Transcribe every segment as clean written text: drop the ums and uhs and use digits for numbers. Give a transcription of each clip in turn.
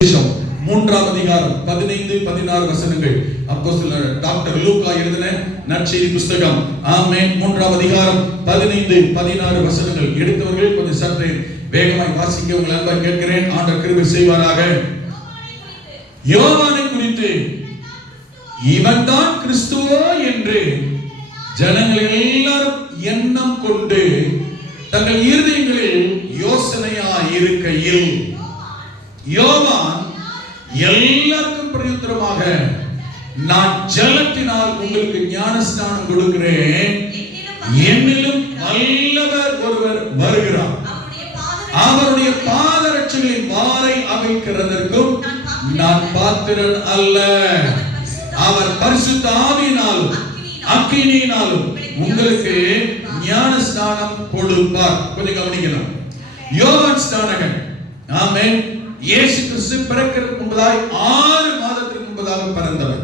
மூன்றாம் அதிகாரம் 15-16 வசனங்கள். அப்போஸ்தலர் டாக்டர் லூக்கா எழுதின நற்செய்தி புத்தகம். ஆமென். மூன்றாம் அதிகாரம் 15-16 வசனங்கள். எடுத்தவர்கள் கொஞ்சம் சற்று வேகமாய் வாசிக்க உங்கள் அன்பாய் கேட்கிறேன். ஆண்டவர் கிருபை செய்வாராக. யோவானை குறித்து இவன் தான் கிறிஸ்துவோ என்று ஜனங்கள் எல்லாரும் எண்ணம் கொண்டு தங்கள் இருதயங்களில் யோசனையாய் இருக்கையில் யோவான் எல்லாருக்கும் பிரயுத்தரமாக, நான் ஜலத்தினால் உங்களுக்கு ஞானஸ்நானம் கொடுக்கிறேன், என்னிலும் வல்லவர் ஒருவர் வருகிறார், அவருடைய பாதரட்சைகளின் வாரை அவிழ்க்கிறதற்கும் நான் பாத்திரன் அல்ல, அவர் பரிசுத்த ஆவியினாலும் அக்கினியினாலும் உங்களுக்கு ஞானஸ்நானம் கொடுப்பார். கொஞ்சம் கவனிக்கணும். யோவான் ஸ்நானகன், ஆமென், இயேசு கிறிஸ்து பிறக்கிறதுக்கு முன்பதாய் 6 மாதத்திற்கு முன்பதாக பிறந்தவர்.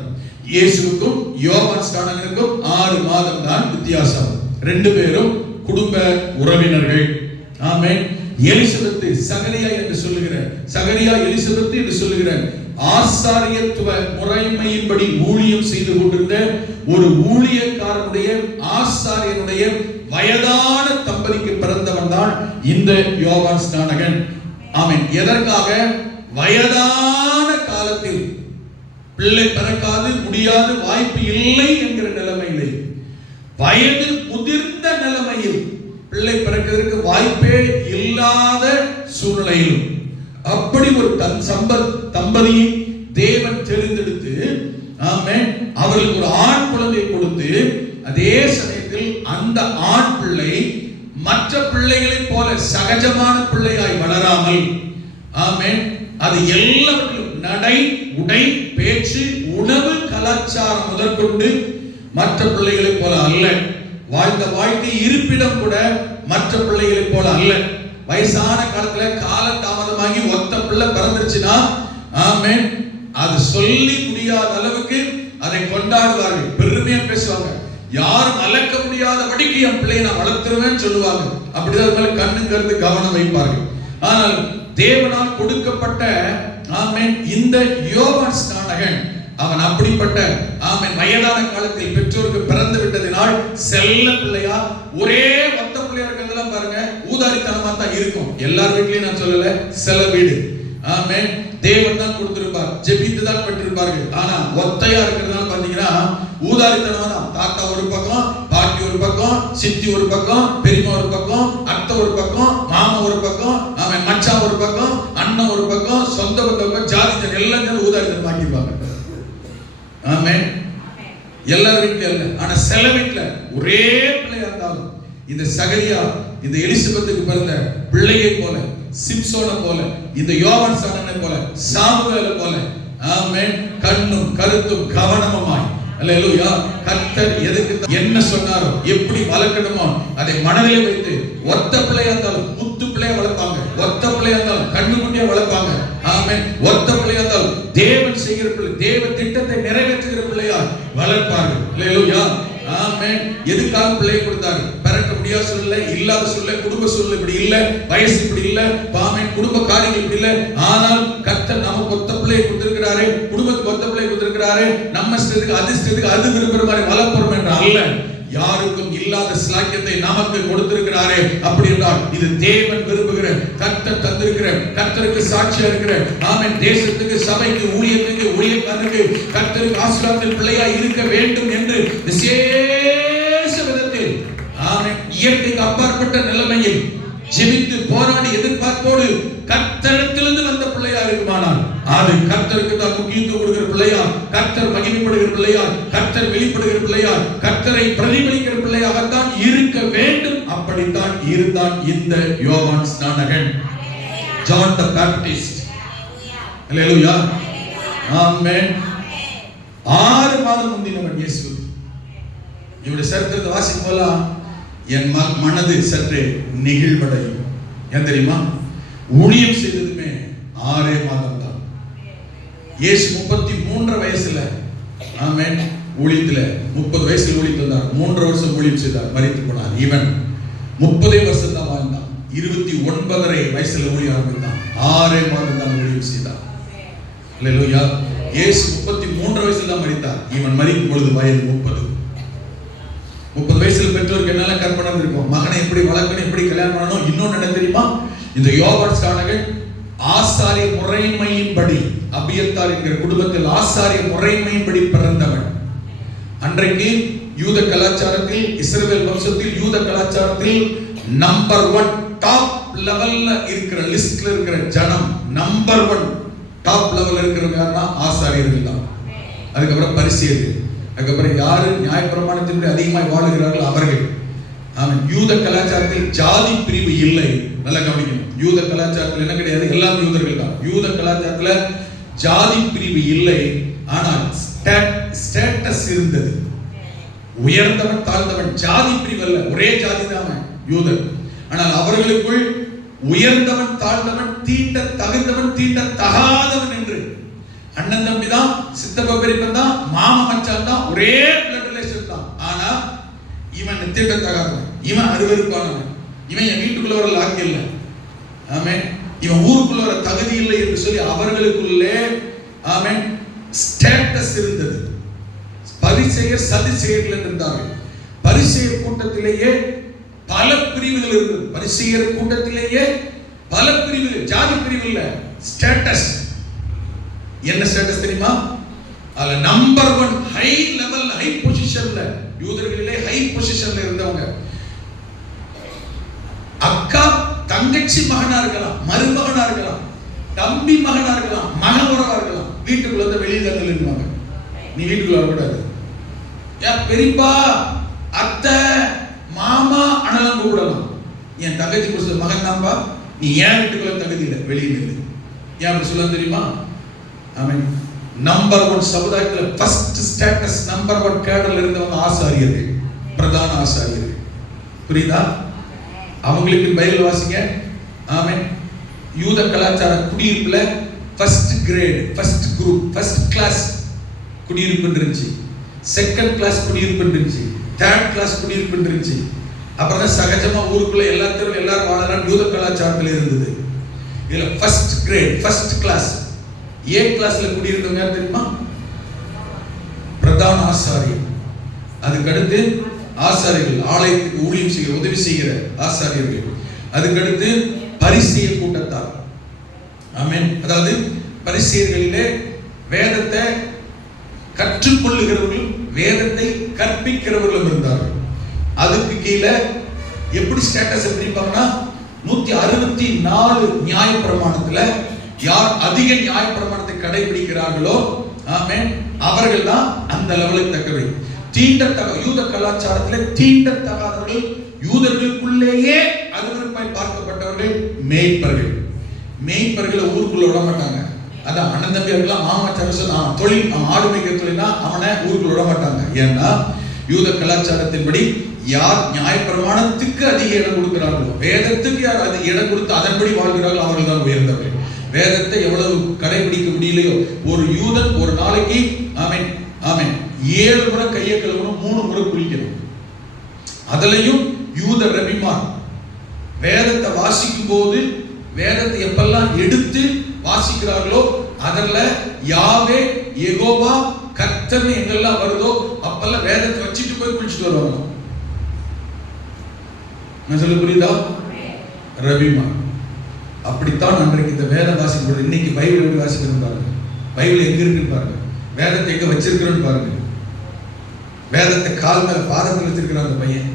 இயேசுவுக்கும் யோவான் ஸ்நானகனுக்கும் 6 மாதம் தான் வித்தியாசம். 2 பேரும் குடும்ப உறவினர்கள். ஆமென். எலிசபெத் சகரியா என்று சொல்லுகிற சகரியா எலிசபெத் என்று சொல்லுகிற ஆசாரியத்துவ முறைமையின்படி ஊழியம் செய்து கொண்டிருந்த ஒரு ஊழியக்காரனுடைய ஆசாரியனுடைய வயதான தம்பதிக்கு பிறந்தவன் தான் இந்த யோவான் ஸ்நானகன். ஆமென். எதற்காக? வயதான காலத்தில் பிள்ளை பிறக்காது முடியாது, வாய்ப்பு இல்லை என்கிற நிலைமையிலே, வயது முதிர்ந்த நிலைமையில் பிள்ளை பிறக்கிறதுக்கு வாய்ப்பே இல்லாத சூழ்நிலையில் அப்படி ஒரு தம்பதியை தேவன் தெரிந்தெடுத்து, ஆமென், அவர்களுக்கு ஒரு ஆண் குழந்தை கொடுத்து, அதே சமயத்தில் அந்த ஆண் பிள்ளை மற்ற பிள்ளைகளைப் போல சகஜமான பிள்ளையாய் வளராமல், ஆமென், அது எல்லாவற்றிலும் நடை, உடை, பேச்சு, உணவு, கலாச்சாரம் முதற்கொண்டு மற்ற பிள்ளைகளைப் போல அல்ல, வாழ்ந்த வாழ்க்கை இருப்பிடம் கூட மற்ற பிள்ளைகளைப் போல அல்ல. வயசான காலத்துல கால தாமதமாகி ஒத்த பிள்ளை பிறந்துருச்சுன்னா, ஆமென், அது சொல்லி முடியாத அளவுக்கு அதை கொண்டாடுவார்கள், பெருமையா பேசுவாங்க. யாரும் அளக்க முடியாதபடிக்கு என் பிள்ளையை நான் வளர்த்துருவேன்னு சொல்லுவாங்க. அப்படிதான் மேல கண்ணுங்கிறது கவனம் வைப்பார்கள். ஆனால் தேவனால் கொடுக்கப்பட்ட, ஆமென், இந்த யோவான் ஸ்நானகன் அவன் அப்படிப்பட்ட, ஆமென், வயதான காலத்தில் பெற்றோருக்கு பிறந்து விட்டதினால் செல்ல பிள்ளையா, ஒரே ஒத்த பிள்ளையா இருக்கிறதெல்லாம் பாருங்க ஊதாரித்தனமா தான் இருக்கும். எல்லார் வீட்லயும் நான் சொல்லல, சில வீடு, ஆமென், தேவன் தான் கொடுத்திருப்பார், ஜெபித்து தான் பெற்றிருப்பார்கள். ஆனா ஒத்தையா இருக்கிறதுனால பாத்தீங்கன்னா ஊதாரித்தனமா தான். தாத்தா ஒரு பக்கம், பாட்டி ஒரு பக்கம், சித்தி ஒரு பக்கம், பெரியம்மா ஒரு பக்கம், அத்தை ஒரு பக்கம், மாமா ஒரு பக்கம், அவன் மச்சான் ஒரு பக்கம், அண்ணன் ஒரு பக்கம், சொந்த பக்கம், ஜாதி எல்லாம் ஊதாரித்தனம் மாட்டிப்பாங்க. ஆமென். எல்லார் வீட்லயும் இல்ல, ஆனா சில வீட்டுல ஒரே பிள்ளையா இருந்தாலும் இந்த சகரியா இந்த எலிசபெத்துக்கு பிறந்த பிள்ளையை போல, சிம்சோனை போல, இந்த யோவான் ஸ்நானகனை போல, சாமுவேலை போல, ஆமென், கண்ணும் கருத்தும் கவனமுமாய், அல்லேலூயா, கர்த்தர் எதுக்கு என்ன சொன்னாரோ, எப்படி வளர்க்கணுமோ அதை மனதிலே வைத்து, ஒத்த பிள்ளையா இருந்தாலும் முத்து பிள்ளையா வளர்ப்பாங்க, ஒத்த பிள்ளையா இருந்தாலும் கண்ணுக்குட்டியா வளர்ப்பாங்க, ஆமென், ஒத்த பிள்ளையா இருந்தாலும் தேவன் செய்கிற பிள்ளை, தேவ திட்டத்தை நிறைவேற்றுகிற பிள்ளையா வளர்ப்பார்கள். அல்லேலூயா, ஆமென். எதுக்காக பிள்ளை கொடுத்தாரு? பிறக்க முடியாத சூழ்நிலை, இல்லாத சூழ்நிலை, குடும்ப சூழ்நிலை இப்படி இல்ல, வயசு இப்படி இல்ல, ஆமென், குடும்ப காரியங்கள் இப்படி இல்ல, ஆனால் கர்த்தர் நமக்கு ஒத்த பிள்ளையை கொடுத்திருக்கிறாரு, குடும்பத்துக்கு ஒத்த பிள்ளையை கொடுத்திருக்கிறாரு, நம்ம இஷ்டத்துக்கு அதிர்ஷ்டத்துக்கு அது விரும்புற மாதிரி வளர்ப்போம் என்று அல்ல, யாருக்கும் இல்லாத ஸ்லாக்கியத்தை நமக்கு கொடுத்திருக்கிறாரே. அப்படி என்றால் இது தேவன் விரும்புகிற, கர்த்தர் தந்திருக்கிற, கர்த்தருக்கு சாட்சியா இருக்கிற, ஆமென், தேசத்துக்கு, சபைக்கு, ஊழியத்துக்கு, ஊழியக்காரருக்கு கர்த்தருக்கு ஆசீர்வாதத்தில் பிள்ளையா இருக்க வேண்டும் என்று விசேஷ விதத்தில், ஆமென், இயற்கைக்கு அப்பாற்பட்ட நிலைமையில் ஜெபித்து போராடி எதிர்பார்ப்போடு கர்த்தரிடத்திலிருந்து வந்த பிள்ளையா இருக்குமானால் அது கர்த்தருக்கு தான் முக்கியத்துவம் கொடுக்கிற பிள்ளையா, கர்த்தர் மகிமைப்படுகிற பிள்ளையா, கர்த்தர் வெளிப்படுகிற பிள்ளையா, கர்த்தரை பிரதிபலிக்கிற பிள்ளையாகத்தான் இருக்க வேண்டும். அப்படித்தான் இருந்தான் இந்த யோவான் ஸ்நானகன், ஜான் தி பாப்டிஸ்ட். அல்லேலூயா, ஆமென். 6 மாதம் முந்தினவன் இயேசு. இவருடைய சரித்திரத்தை வாசிக்கும் போதெல்லாம் என் மனது சற்றே நெகிழ்வடையும். ஏன் தெரியுமா? ஊழியம் செய்ததுமே 6 மாதம் தான். இயேசு 33 வயசுல, ஆமென், ஊழியத்துல 30 வயசுல ஊழியம் வந்தார். 3 வருஷம் ஊழியம் செய்தார், மரித்து போனார். இவன் 30 வருஷம் தான் வாழ்ந்தான். 29 வயசுல ஊழிய ஆரம்பித்தான். 6 மாதம் தான் ஊழியம் செய்தான். அல்லேலூயா. இயேசு 33 வயசுல தான் மரித்தார். இவன் மரிக்கும் பொழுது வயது 30 வயசுல பெற்றோருக்கு என்னால கற்பனை இருக்கும், மகனை எப்படி வளர்க்கணும், எப்படி கல்யாணம் பண்ணணும். இன்னொன்னு என்ன தெரியுமா, இந்த யோவான் ஸ்நானகன் ஆசாரிய முறைமையின்படி, அபியத்தார் என்கிற குடும்பத்தில் ஆசாரிய முறைமையின்படி பிறந்தவன். அன்றைக்கு யூத கலாச்சாரத்தில், இஸ்ரவேல் வம்சத்தில் யூத கலாச்சாரத்தில் நம்பர் 1 டாப் லெவல்ல இருக்கிற லிஸ்ட்ல இருக்கிற ஜனம், நம்பர் 1 டாப் லெவல்ல இருக்கிறவங்க யாருன்னா ஆசாரியர்கள் தான். அதுக்கப்புறம் பரிசேயர்கள், அதுக்கப்புறம் யாரு நியாயப்பிரமாணத்தின்படி அதிகமாக வாழுகிறார்கள் அவர்கள். ஆமாம். யூத கலாச்சாரத்தில் ஜாதி பிரிவு இல்லை. நல்லா கவனிக்கணும். யூத கலாச்சாரத்தில் என்ன கிடையாது, எல்லாம் யூதர்கள் தான். யூத கலாச்சாரத்துல ஜாதி பிரிவு இல்லை, ஆனால் ஸ்டேட்டஸ் இருந்தது. உயர்ந்தவன் தாழ்ந்தவன், ஜாதி பிரிவு அல்ல, ஒரே ஜாதி தான் யூதர். ஆனால் அவர்களுக்குள் உயர்ந்தவன் தாழ்ந்தவன், தீண்ட தகுந்தவன் தீண்ட தகாதவன் என்று அண்ணன் தம்பி தான், சித்தப்பா பெரியப்பன் தான், மாமா மச்சான் தான், ஒரே பிளட் ரிலேஷன் தான். ஆனா இவன் தீண்ட தகாதவன், இவன் அருவருப்பானவன், இவன் என் வீட்டுக்குள்ள வர லாக்கி இல்லை, ஆமென், இவன் ஊருக்குள்ள வர தகுதி இல்லை என்று சொல்லி அவர்களுக்குள்ளே ஆமென் ஸ்டேட்டஸ் இருந்தது. பரிசேயர் சதுசேயர்கள் இருந்தார்கள். பரிசேயர் கூட்டத்திலேயே பல பிரிவுகள் இருந்தது. பரிசேயர் கூட்டத்திலேயே பல பிரிவுகள், ஜாதி பிரிவு இல்ல, ஸ்டேட்டஸ். என்ன ஸ்டேட்டஸ் தெரியுமா? அதுல நம்பர் 1 ஹை லெவல், ஹை பொசிஷன்ல, யூதர்களிலே ஹை பொசிஷன்ல இருந்தவங்க. அக்கா தங்கச்சி மகனா இருக்கலாம், மருமகனா இருக்கலாம், தம்பி மகனா இருக்கலாம், மகன் உறவா இருக்கலாம், வீட்டுக்குள்ள வந்து வெளியில இருந்துவாங்க. நீ வீட்டுக்குள்ள வரக்கூடாது. பெரியப்பா, அத்தை, மாமா, அண்ணன் கூப்பிடலாம். என் தங்கச்சி கொடுத்த மகன் தான்பா, நீ ஏன் வீட்டுக்குள்ள தகுதி இல்லை, வெளியில் இருந்து. ஏன் அப்படி சொல்ல தெரியுமா? ஆமென். நம்பர் 1 சமுதாயத்தில் ஃபர்ஸ்ட் ஸ்டேட்டஸ், நம்பர் 1 கேடர்ல இருந்தவங்க ஆசாரியர்கள், பிரதான ஆசாரியர்கள். புரியுதா? அவங்களுக்கு பைபிள் வாசிங்க. ஆமென். யூத கலாச்சார குடியிருப்புல first grade, first group, first class குடியிருப்பு இருந்துச்சு, செகண்ட் கிளாஸ் குடியிருப்பு இருந்துச்சு, தேர்ட் கிளாஸ் குடியிருப்பு இருந்துச்சு. அப்புறம் தான் சகஜமா ஊருக்குள்ள எல்லாரும் வாழலாம் யூத கலாச்சாரத்தில் இருந்தது. இதுல ஃபர்ஸ்ட் கிரேட், ஃபர்ஸ்ட் கிளாஸ், ஏ கிளாஸ்ல குடியிருந்தவங்க யார் தெரியுமா? பிரதான ஆசாரியர். அதுக்கடுத்து ஆசாரியர்கள், ஆலயத்துக்கு ஊழியம் செய்கிற, உதவி செய்கிற ஆசாரியர்கள். அதுக்கடுத்து பரிசேய கூட்டத்தார். ஆமென். அதாவது பரிசேயர்களிலே வேதத்தை கற்றுக்கொள்ளுகிறவர்கள், வேதத்தை கற்பிக்கிறவர்களும் இருந்தார்கள். அதுக்கு கீழே எப்படி ஸ்டேட்டஸ் பிரிப்பாங்கன்னா, 164 நியாய பிரமாணத்துல யார் அதிக நியாய பிரமாணத்தை கடைபிடிக்கிறார்களோ ஆமென், அவர்கள் தான் அந்த லெவலுக்கு தக்கவை. யூத கலாச்சாரத்திலே தீண்டத்தகாதவர்கள், யூதர்களுக்குள்ளேயே அருவருப்பாய் பார்க்கப்பட்டவர்கள் மேய்ப்பர்கள். மேய்ப்பர்களை ஊருக்குள்ள விட மாட்டாங்க. அதான் அண்ணன் தம்பி இருக்கலாம், மாமா சரசன் தொழில், ஆடு மேய்க்கிற தொழில்னா அவனை ஊருக்குள்ள விட மாட்டாங்க. ஏன்னா யூத கலாச்சாரத்தின்படி யார் நியாயப்பிரமாணத்துக்கு அதிக இடம் கொடுக்கிறார்களோ, வேதத்துக்கு யார் அதிக இடம் கொடுத்து அதன்படி வாழ்கிறார்களோ அவர்கள் தான் உயர்ந்தவர்கள். வேதத்தை எவ்வளவு கடைபிடிக்க முடியலையோ, ஒரு யூதன் ஒரு நாளைக்கு ஆமென் ஆமென் 7 முறை கையை கழுவணும், 3 முறை குளிக்கணும். அதுலயும் யூத ரபிமார் வேதத்தை வாசிக்கும் போது, வேதத்தை எப்பெல்லாம் எடுத்து வாசிக்கிறார்களோ அதில் யாவே யெகோவா கர்த்தர் எங்கெல்லாம் வருதோ அப்பெல்லாம் வேதத்தை வச்சுட்டு போய் குளிச்சுட்டு வருவாங்க. நான் சொல்ல புரியுதா? ரபிமார் அப்படித்தான் அன்றைக்கு இந்த வேதம் வாசிக்கும். இன்னைக்கு பைபிள் எப்படி வாசிக்கணும் பாருங்க, பைபிள் எங்க இருக்குன்னு பாருங்க, வேதத்தை எங்க வச்சிருக்கிறோன்னு பாருங்க. வேதத்தை கால் மேல பாதத்தில் வச்சிருக்கிறான் அந்த பையன்.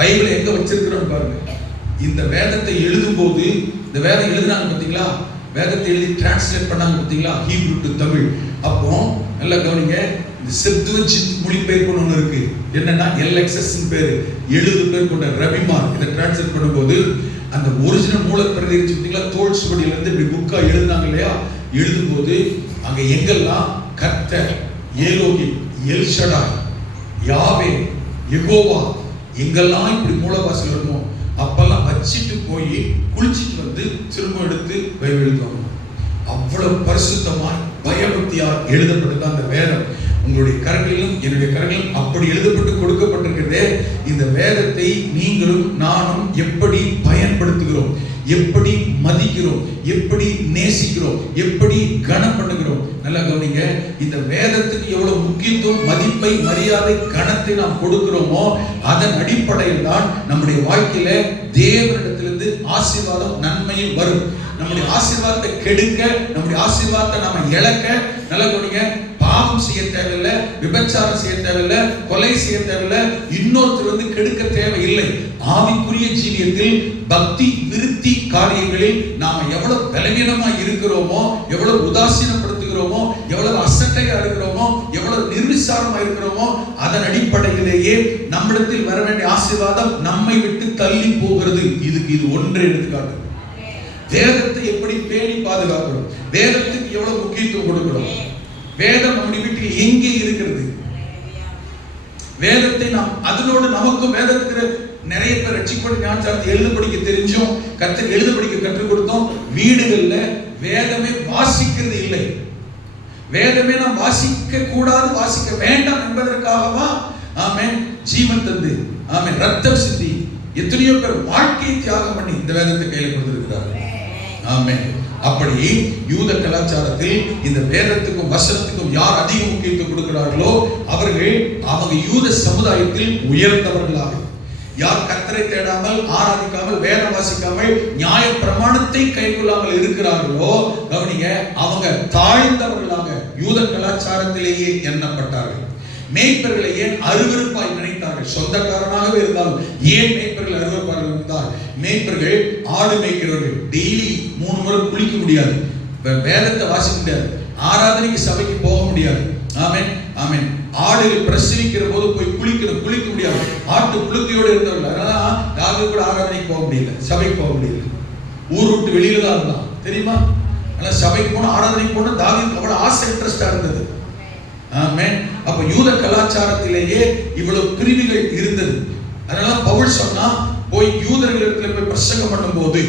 பைபிளை எங்க வச்சிருக்கிறோன்னு பாருங்க. இந்த வேதத்தை எழுதும் போது, இந்த வேதம் எழுதுனாங்க பார்த்தீங்களா, வேதத்தை எழுதி டிரான்ஸ்லேட் பண்ணாங்க பார்த்தீங்களா, ஹீப்ரு டு தமிழ். அப்போ நல்லா கவனிங்க, இந்த செப்துவஜித் மொழிபெயர்ப்பு ஒன்று இருக்கு. என்னன்னா LXS பேரு, 70 பேர் கொண்ட ரபிமார் இதை டிரான்ஸ்லேட் பண்ணும்போது அந்த ஒரிஜினல் மூலப்பிரதி இருந்துச்சு பார்த்தீங்களா, தோல் சுவடியில இருந்து இப்படி புக்கா எழுதுனாங்க இல்லையா, எழுதும்போது அங்க எங்கெல்லாம் கர்த்தர், ஏலோகிம், எல்ஷடாய், யாவே, யெகோவா எங்கெல்லாம் இப்படி மூலவாசல் இருக்கும் அப்பெல்லாம் வச்சுட்டு போய் குளிச்சுட்டு வந்து திரும்ப எடுத்து பைபிள் எழுதுவாங்க. அவ்வளவு பரிசுத்தமாய் பயபக்தியால் எழுதப்பட்டது அந்த வேதம். உங்களுடைய கரங்களிலும் என்னுடைய கரங்களிலும் அப்படி எழுதப்பட்டு கொடுக்கப்பட்டிருக்கிறதே. இந்த வேதத்தை நீங்களும் நானும் எப்படி பயன்படுத்துகிறோம், எப்படி மதிக்கிறோம், எப்படி நேசிக்கிறோம், எப்படி கனம் பண்ணுகிறோம். நல்லா கவனிங்க, இந்த வேதத்துக்கு எவ்வளவு முக்கியத்துவம், மதிப்பை, மரியாதை, கனத்தை நாம் கொடுக்கிறோமோ அதன் அடிப்படையில் தான் நம்முடைய வாழ்க்கையில தேவனிடத்திலிருந்து ஆசீர்வாதம், நன்மையும் வரும். நம்முடைய ஆசீர்வாதத்தை கெடுக்க, நம்முடைய ஆசீர்வாதத்தை நாம இழக்க, நல்லா கவனிங்க, பாவம் செய்ய தேவையில்லை, விபச்சாரம் செய்ய தேவையில்லை, கொலை செய்ய தேவையில்லை, இன்னொருத்தர் கெடுக்க தேவையில்லை. ஆவிக்குரிய ஜீவியத்தில் பக்தி விருத்தி காரியங்களில் நாம எவ்வளவு பலவீனமா இருக்கிறோமோ, எவ்வளவு உதாசீனப்படுத்துகிறோமோ, எவ்வளவு அசட்டையா இருக்கிறோமோ, எவ்வளவு நிர்விசாரமா இருக்கிறோமோ அதன் அடிப்படையிலேயே நம்மிடத்தில் வர வேண்டிய ஆசீர்வாதம் நம்மை விட்டு தள்ளி போகிறது. இதுக்கு இது ஒன்று எடுத்துக்காட்டு. வேதத்தை எப்படி பேணி பாதுகாக்கணும், வேதத்துக்கு எவ்வளவு முக்கியத்துவம் கொடுக்கணும், வேதம் நம்முடைய வீட்டில் எங்கே இருக்கிறது, வேதத்தை நாம் அதனோடு நமக்கும் வேதத்துக்கு நிறைய பேர் ரட்சிக்கப்பட்ட ஞானசாரத்தை எழுத படிக்க தெரிஞ்சோம், எழுத படிக்க கற்றுக் கொடுத்தோம். வீடுகள்ல வேதமே வாசிக்கிறது இல்லை. வேதமே நாம் வாசிக்க கூடாது, வாசிக்க வேண்டாம் என்பதற்காகவா ஆமென் ஜீவன் தந்து, ஆமென் ரத்தம் சிந்தி எத்தனையோ பேர் வாழ்க்கையை தியாகம் பண்ணி இந்த வேதத்தை கையில கொடுத்திருக்கிறார்கள். ஆமென். அப்படி யூத கலாச்சாரத்தில் இந்த வேதத்துக்கும் வசனத்துக்கும் யார் அதிக முக்கியத்துவம் கொடுக்கிறார்களோ அவர்கள் அவங்க யூத சமுதாயத்தில் உயர்ந்தவர்களாக, யார் கர்த்தரை தேடாமல், ஆராதிக்காமல், வேதம் வாசிக்காமல், நியாய பிரமாணத்தை கைக்கொள்ளாமல் இருக்கிறார்களோ கவனிங்க, அவங்க தாழ்ந்தவர்களாக யூத கலாச்சாரத்திலேயே எண்ணப்பட்டார்கள். மேய்ப்பர்களை ஏன் அருவருப்பாய் நினைத்தார்கள்? சொந்தக்காரனாகவே இருந்தாலும் ஏன் மேய்ப்பர்கள் அருவருப்பாக இருந்தார்? மேய்ப்பர்கள் ஆடு மேய்க்கிறவர்கள் டெய்லி 3 முறை குளிக்க முடியாது, வேதத்தை வாசிக்க முடியாது, ஆராதனைக்கு சபைக்கு போக முடியாது. ஆமென் ஆமென். ஆடுகள் பிரசவிக்கிற போது போய் குளிக்க முடியாது. ஆட்டு புழுக்கையோடு இருந்தவர்கள். அதனால தாவீது கூட ஆராதனைக்கு போக முடியல, சபைக்கு போக முடியல, ஊர் விட்டு வெளியில தான் இருந்தான், தெரியுமா? ஆனா சபைக்கு போன, ஆராதனைக்கு போன தாவீது அவ்வளவு ஆசை, இன்ட்ரெஸ்டா இருந்தது. ஆமென். அப்ப யூத கலாச்சாரத்திலேயே இவ்வளவு பிரிவுகள் இருந்தது. அதனால பவுல் சொன்னா, போய் யூதர்களிடத்துல போய் பிரசங்கம் பண்ணும் போது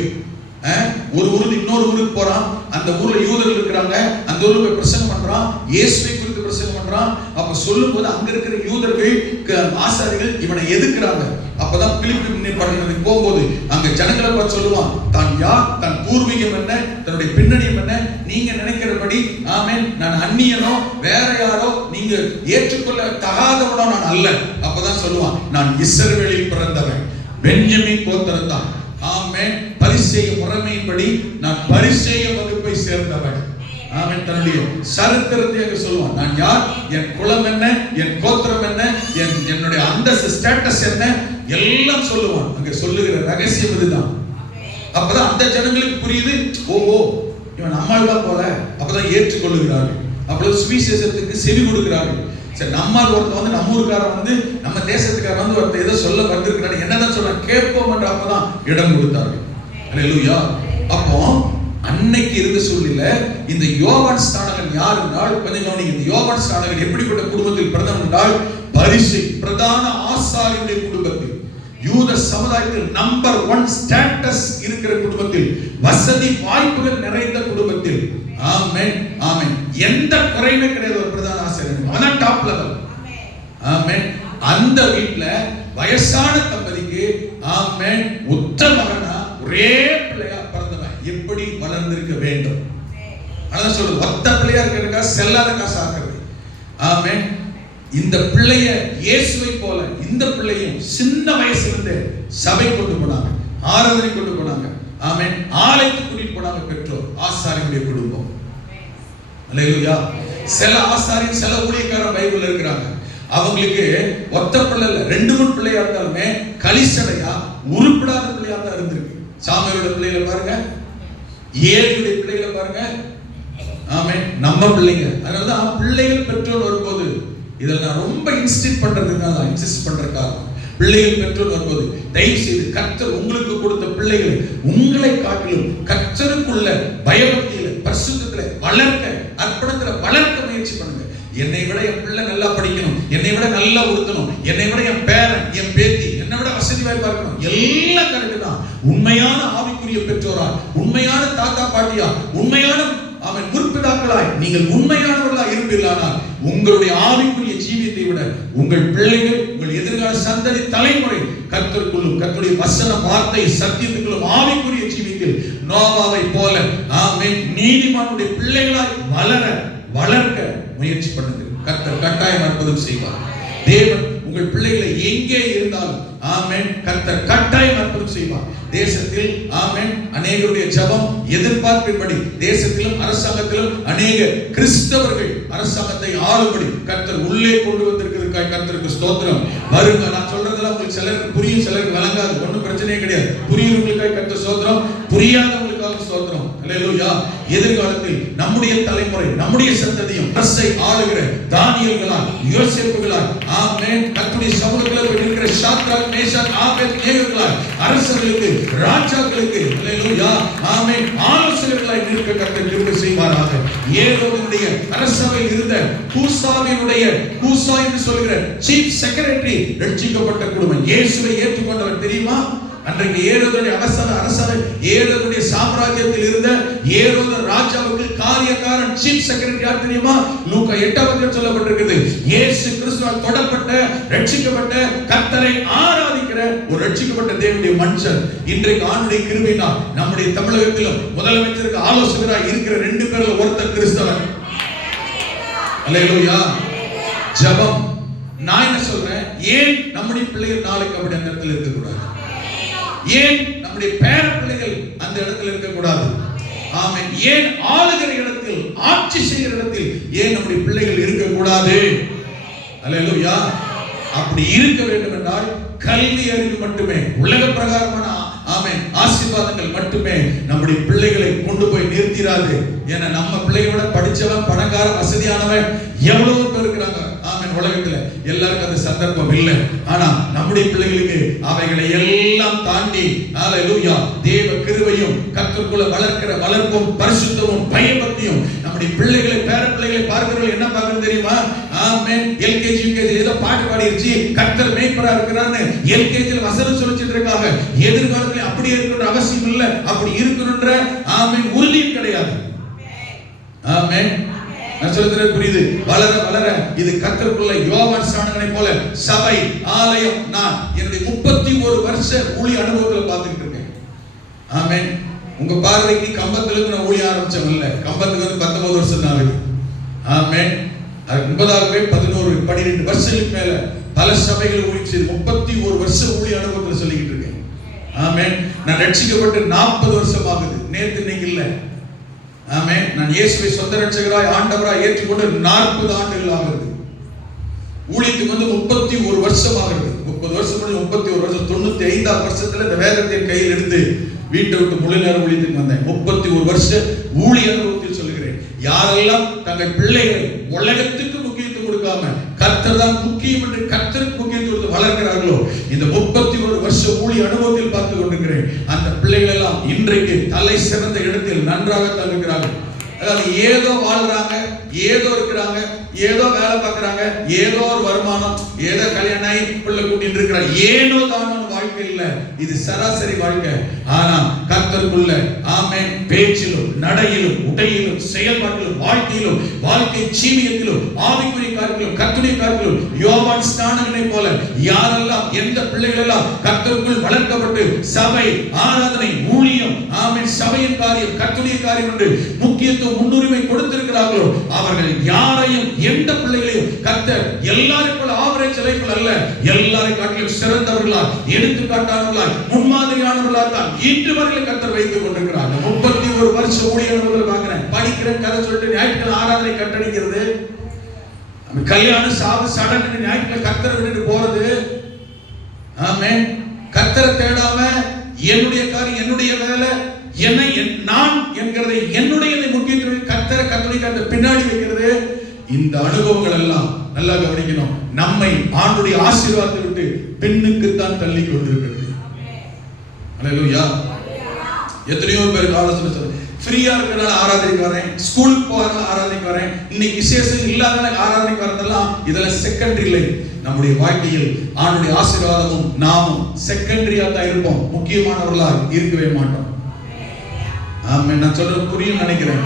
ஒரு ஊருக்கு இன்னொரு ஊருக்கு போறான், அந்த ஊர்ல யூதர்கள் இருக்கிறாங்க, அந்த ஊர்ல போய் பிரசங்கம் பண்றான், இயேசுவை குறித்து பிரசங்கம் பண்றான். அப்ப சொல்லும் போது அங்க இருக்கிற யூதர்கள், ஆசாரிகள் இவனை எதிர்க்கிறாங்க. அப்பதான் பிலிப்பி பட்டணத்துக்கு போகும்போது அங்க ஜனங்களை பார்த்து சொல்லுவான், தான் யார், தன் பூர்வீகம் என்ன, தன்னுடைய பின்னணியம் என்ன, நீங்க நினைக்கிறபடி ஆமென் நான் அந்நியனோ வேற யாரோ நீங்க ஏற்றுக்கொள்ள தகாதவனோ நான் அல்ல. அப்பதான் சொல்லுவான், நான் இஸ்ரவேலில் பிறந்தவன், பென்யமீன் கோத்திரம் தான். ஆமென். பரிசேய முறைமையின்படி நான் பரிசேய வகுப்பை சேர்ந்தவன். ஆமென். தன்னுடைய சரித்திரத்தை சொல்லுவான், நான் யார், என் குலம் என்ன, என் கோத்திரம் என்ன, என்னுடைய அந்தஸ்து ஸ்டேட்டஸ் என்ன, எல்லாம் சொல்லுவான். அங்க சொல்லுகிற ரகசியம் இதுதான். அப்பதான் அந்த ஜனங்களுக்கு புரியுது, ஓஹோ இவன் நம்மால் தான் போல. அப்பதான் ஏற்றுக்கொள்ளுகிறார்கள், அப்பொழுது சுவிசேஷத்துக்கு செவி கொடுக்கிறார்கள். சரி, நம்மால் ஒருத்தர் நம்ம ஊருக்காரன் நம்ம தேசத்துக்காரன் ஒருத்தர் ஏதோ சொல்ல வந்திருக்கிறார், என்னதான் சொல்ல கேட்போம் என்று அப்பதான் இடம் கொடுத்தார்கள். அல்லேலூயா. அப்போ அன்னைக்கு இருந்த சூழ்நிலை இந்த யோவான் ஸ்நானகன் யார் என்றால், கொஞ்சம் கவனிங்க, இந்த யோவான் ஸ்நானகன் எப்படிப்பட்ட குடும்பத்தில் பிறந்தவன் என்றால், பரிசேய பிரதான ஆசாரியனுடைய குடும்பத்தில், யூத சமுதாயத்தில் நம்பர் 1 ஸ்டேட்டஸ் இருக்கிற குடும்பத்தில், வசதி வாய்ப்புகள் நிறைந்த குடும்பத்தில். ஆமென் ஆமென். எந்த குறையுமே கிடையாது. ஒரு பிரதான ஆசாரியன், அவன் டாப் லெவல். ஆமென். அந்த வீட்ல வயசான தம்பதிக்கு ஆமென் உத்த மகனா ஒரே பிள்ளையா பிறந்தவன் எப்படி வளர்ந்திருக்க வேண்டும். அதான் சொல்றது, ஒத்த பிள்ளையா இருக்கிறதுக்கா செல்லாத காசு ஆக்குறது. ஆமென். இந்த பிள்ளைய இயேசுவை போல இந்த பிள்ளையும் சின்ன வயசுல இருந்து சபை கொண்டு போனாங்க, ஆராதனை கொண்டு போனாங்க. ஆமென். ஆலயத்துக்கு கூட்டிட்டு போனாங்க பெற்றோர், ஆசாரியனுடைய குடும்பம். அல்லேலூயா. சில ஆசாரியன், சில ஊழியக்காரர் பைபிள்ல இருக்கிறாங்க, அவங்களுக்கு ஒத்த பிள்ளை இல்ல, 2-3 பிள்ளையா இருந்தாலுமே கலிசடையா உருப்படாத பிள்ளையா தான் இருந்திருக்கு. சாமியோட பிள்ளைகளை பாருங்க, ஏழுடைய பிள்ளைகளை பாருங்க. ஆமென். நம்ம பிள்ளைங்க. அதனாலதான் பிள்ளைகள் பெற்றோர் வரும்போது இதில் நான் ரொம்ப இன்சிஸ்ட் பண்றதுக்காக பிள்ளைகள் பெற்றோர் வரும்போது தயவு செய்து கர்த்தர் உங்களுக்கு கொடுத்த பிள்ளைகளை உங்களை காட்டிலும் கர்த்தருக்குள்ள பயபக்தியில, பரிசுத்தத்துல வளர்க்க, அர்ப்பணத்துல வளர்க்க முயற்சி பண்ணுங்க. என்னை விட என் பிள்ளை நல்லா படிக்கணும், என்னை விட நல்லா உடுத்தணும், என்னை விட என் பேரன், என் பேத்தி என்னை விட வசதி வாய்ப்பா இருக்கணும், எல்லாம் கரெக்ட் தான். உண்மையான ஆவிக்குரிய பெற்றோரா, உண்மையான தாத்தா பாட்டியா, உண்மையான அவன் முற்பிதாக்களாய் நீங்கள் உண்மையானவர்களாக இருப்பீர்களானால் உங்களுடைய ஆவிக்குரிய ஜீவியத்தை விட உங்கள் பிள்ளைகள், உங்கள் எதிர்கால சந்ததி தலைமுறை கர்த்தருக்குள்ளும் கர்த்தருடைய வசன வார்த்தை சத்தியத்துக்குள்ளும் ஆவிக்குரிய ஜீவியத்தை விஷயத்தில் நோவாவை போல ஆமென் நீதிமானுடைய பிள்ளைகளாய் வளர்க்க முயற்சி பண்ணுங்க. கர்த்தர் கட்டாயம் அற்புதம் செய்வார். தேவன் உங்கள் பிள்ளைகளை எங்கே இருந்தாலும் ஆமென் கர்த்தர் கட்டாயம் அற்புதம் செய்வார். தேசத்தில் ஆமென் அநேகருடைய ஜெபம் எதிர்பார்ப்பின்படி தேசத்திலும் அரசாங்கத்திலும் அநேக கிறிஸ்தவர்கள் அரசாங்கத்தை ஆளும்படி கர்த்தர் உள்ளே கொண்டு வந்திருக்கிறதுக்காக கர்த்தருக்கு ஸ்தோத்திரம். வருங்க, நான் சொல்றதெல்லாம் உங்களுக்கு சிலருக்கு புரியும், சிலருக்கு விளங்காது, ஒன்றும் பிரச்சனையே கிடையாது. புரியுறவங்களுக்காக கர்த்தர் ஸ்தோத்திரம், புரியாதவங்களுக்காக ஸ்தோத்திரம். அல்லேலூயா. எதிர்காலத்தில் நம்முடைய தலைமுறை நம்முடைய சந்ததியும் அரசை ஆளுகிற தானியேல்களால் யோசேப்புகளால் ஆமென் கர்த்தருடைய சமூகத்தில் இருக்கிற சாத்ராக் மேஷாக் ஆபேத்நேகோகளால் அரசர்களுக்கு ராஜாக்களுக்கு அல்லேலூயா ஆமென் ஆலோசகர்களாய் நிற்க கர்த்தர் கிருபை செய்வாராக. ஏரோதுடைய அரசவையில் இருந்த கூசா என்று சொல்கிற சீஃப் செக்ரட்டரி ரட்சிக்கப்பட்ட குடும்பம். இயேசுவை ஏற்றுக்கொண்டவர் தெரியுமா? அன்றைக்கு ஏரோதுடைய அரசவை ஏரோதுடைய சாம்ராஜ்யத்தில் இருந்த ஏரோது ராஜாவுக்கு காரியக்காரன் சீஃப் செக்ரட்டரி யார் தெரியுமா? லூக்கா 8 சொல்லப்பட்டிருக்கிறது. இயேசு கிறிஸ்துவால் தொடப்பட்ட ரட்சிக்கப்பட்ட கர்த்தரை ஆராதிக்கிற ஒரு ரட்சிக்கப்பட்ட தேவனுடைய மனுஷன் இன்றைக்கு ஆண்டுடைய கிருபையினால் நம்முடைய தமிழகத்திலும் முதலமைச்சருக்கு ஆலோசகராக இருக்கிற 2 பேர்ல ஒருத்தர் கிறிஸ்தவர். அல்லேலூயா. ஜெபம். நான் என்ன சொல்றேன், ஏன் நம்முடைய பிள்ளைகள் நாளைக்கு அப்படி அந்த இடத்துல இருக்க கூடாது? ஏன் நம்முடைய பேர பிள்ளைகள் அந்த இடத்துல இருக்க கூடாது? ஆமென். ஏன் ஆளுகிற இடத்தில் ஆட்சி செய்கிற இடத்தில் ஏன் நம்முடைய பிள்ளைகள் இருக்க கூடாது? அல்லேலூயா. அப்படி இருக்க வேண்டும் என்றால் கல்வி அறிவு மட்டுமே, உலக பிரகாரமான ஆமென் ஆசீர்வாதங்கள் மட்டுமே நம்முடைய பிள்ளைகளை கொண்டு போய் நிறுத்திராது. ஏன்னா நம்ம பிள்ளைகளோட படிச்சவன் பணக்கார வசதியானவன் எவ்வளவு பேர் இருக்கிறாங்க ஆமென் உலகத்துல. எல்லாருக்கும் அந்த சந்தர்ப்பம் இல்லை. ஆனா நம்முடைய பிள்ளைகளுக்கு அவைகளை எல்லாம் தாண்டி அல்லேலூயா தேவ கிருபையும் கர்த்தருக்குள்ள வளர்க்கிற வளர்ப்பும் பரிசுத்தமும் பயபக்தியும் நம்முடைய பிள்ளைகளை பேர பிள்ளைகளை பார்க்கிறவர்கள் என்ன பார்க்கணும் தெரியுமா? ஆமென் எல்கேஜி யுகேஜி ஏதோ பாட்டு பாடிருச்சு கர்த்தர் மேய்ப்பரா இருக்கிறான்னு எல்கேஜில வசனம் சொல்லிச்சிட்டு இருக்காங்க. எதிர்காலத்தில் அப்படி இருக்கணும்ன்ற அவசியம் இல்லை. அப்படி இருக்கணும்ன்ற ஆமென் உறுதியும் கிடையாது. ஆமென். நான் சொல்றது புரியுது? வளர வளர இது கர்த்தருக்குள்ள யோவான் ஸ்நானகனை போல சபை ஆலயம் நான் என்னுடைய 31 வருஷ ஊழிய அனுபவத்துல பார்த்துக்கிட்டு இருக்கேன். ஆமென். உங்க பார்வைக்கு கம்பத்துல நான் ஊழிய ஆரம்பிச்சவன் இல்ல, கம்பத்துக்கு வந்து 19 வருஷம் தான் ஆகுது. ஆமென். அது 12 வருஷத்துக்கு மேல பல சபைகள் ஊழியம் செய்து 31 வருஷம் ஊழிய அனுபவத்துல சொல்லிக்கிட்டு இருக்கேன். ஆமென். நான் ரட்சிக்கப்பட்டு 40 வருஷம் ஆகுது, நேத்து இன்னைக்கு இல்ல. ஆமென். நான் இயேசுவை சொந்த ரட்சகராய் ஆண்டவராய் ஏற்றுக்கொண்டு 40 ஆண்டுகள் ஆகிறது. ஊழியத்துக்கு வந்து 31 வருஷம் ஆகிறது. 30 வருஷம் முடிஞ்சு 31 வருஷம் 95ஆம் வருஷத்துல இந்த வேதத்தை கையில் எடுத்து வீட்டை விட்டு முழு நேர ஊழியத்துக்கு வந்தேன். 31 வருஷம் ஊழிய அனுபவத்தில் சொல்லுகிறேன். யாரெல்லாம் தங்கள் பிள்ளைகளை உலகத்துக்கு முக்கியத்துவம் கொடுக்காம கர்த்தர் தான் முக்கியம் என்று கர்த்தருக்கு முக்கியத்துவம் வளர்க்கிறார்களோ இந்த 31 வருஷம் ஊழிய அனுபவத்தில் பார்த்து கொண்டிருக்கிறேன். அந்த பிள்ளைகள் எல்லாம் இன்றைக்கு தலை சிறந்த இடத்தில் நன்றாக தங்குகிறார்கள். அதாவது ஏதோ வாழ்றாங்க, ஏதோ இருக்கிறாங்க, ஏதோ வேலை பார்க்கறாங்க, ஏதோ ஒரு வருமானம், ஏதோ கல்யாணம் ஆகி பிள்ளை கூட்டிட்டு இருக்கிறாங்க. ஏனோ தானோ வாழ்க்கை இல்ல, இது சராசரி வாழ்க்கை. ஆனா கர்த்தருக்குள்ள ஆமென் பேச்சிலும் நடையிலும் உடையிலும் செயல்பாட்டிலும் வாழ்க்கையிலும் வாழ்க்கை ஜீவியத்திலும் ஆவிக்குரிய காரியத்திலும் கர்த்தருடைய காரியத்திலும் யோவான் ஸ்நானகனை போல யாரெல்லாம் எந்த பிள்ளைகள் எல்லாம் கர்த்தருக்குள் வளர்க்கப்பட்டு சபை ஆராதனை ஊழியம் ஆமென் சபையின் காரியம் கர்த்தருடைய காரியம் என்று முக்கியத்துவம் முன்னுரிமை கொடுத்திருக்கிறார்களோ அவர்கள் யாரையும் எந்த பிள்ளைகளையும் கர்த்தர் எல்லாரையும் போல ஆவரேஜ் லைஃப்ல அல்ல, எல்லாரை காட்டிலும் சிறந்தவர்களால் எடுத்துக்காட்டானவர்களால் முன்மாதிரியானவர்களால் தான் இன்று வரையிலும் கர்த்தர் வைத்துக் கொண்டிருக்கிறார். 31 வருஷம் ஊழிய அனுபவத்தில் பார்க்கிறேன். படிக்கிறேன் கதை சொல்லிட்டு ஞாயிற்றுக்கிழமை ஆராதனை கட்டடிக்கிறது, கல்யாணம் சாவு சடங்கு ஞாயிற்றுக்கிழமை கர்த்தரை விட்டுட்டு போறது. ஆமென். கர்த்தரை தேடாம என்னுடைய காரியம் என்னுடைய வேலை என்னை நான் என்கிறதை என்னுடையதை முக்கியத்துவம் கர்த்தரை கர்த்தரை பின்னாடி வைக்கிறது. இந்த அனுபவங்கள் எல்லாம் நல்லா கவனிக்கணும். நம்மை ஆண்டுடைய ஆசீர்வாதத்தை விட்டு பெண்ணுக்கு தான் தள்ளி கொண்டிருக்கிறது. அல்லேலூயா. எத்தனையோ பேருக்கு ஆலோசனை சொல்றேன், ஃப்ரீயா இருக்கிறனால ஆராதனைக்கு வரேன், ஸ்கூலுக்கு போறதுனால ஆராதனைக்கு வரேன், இன்னைக்கு விசேஷம் இல்லாதனால ஆராதனைக்கு வரதெல்லாம் இதெல்லாம் செகண்டரி லைஃப். நம்முடைய வாழ்க்கையில் ஆண்டுடைய ஆசீர்வாதமும் நாமும் செகண்டரியா தான் இருப்போம், முக்கியமானவர்களா இருக்கவே மாட்டோம். ஆமென். நான் சொல்றது புரியும் நினைக்கிறேன்.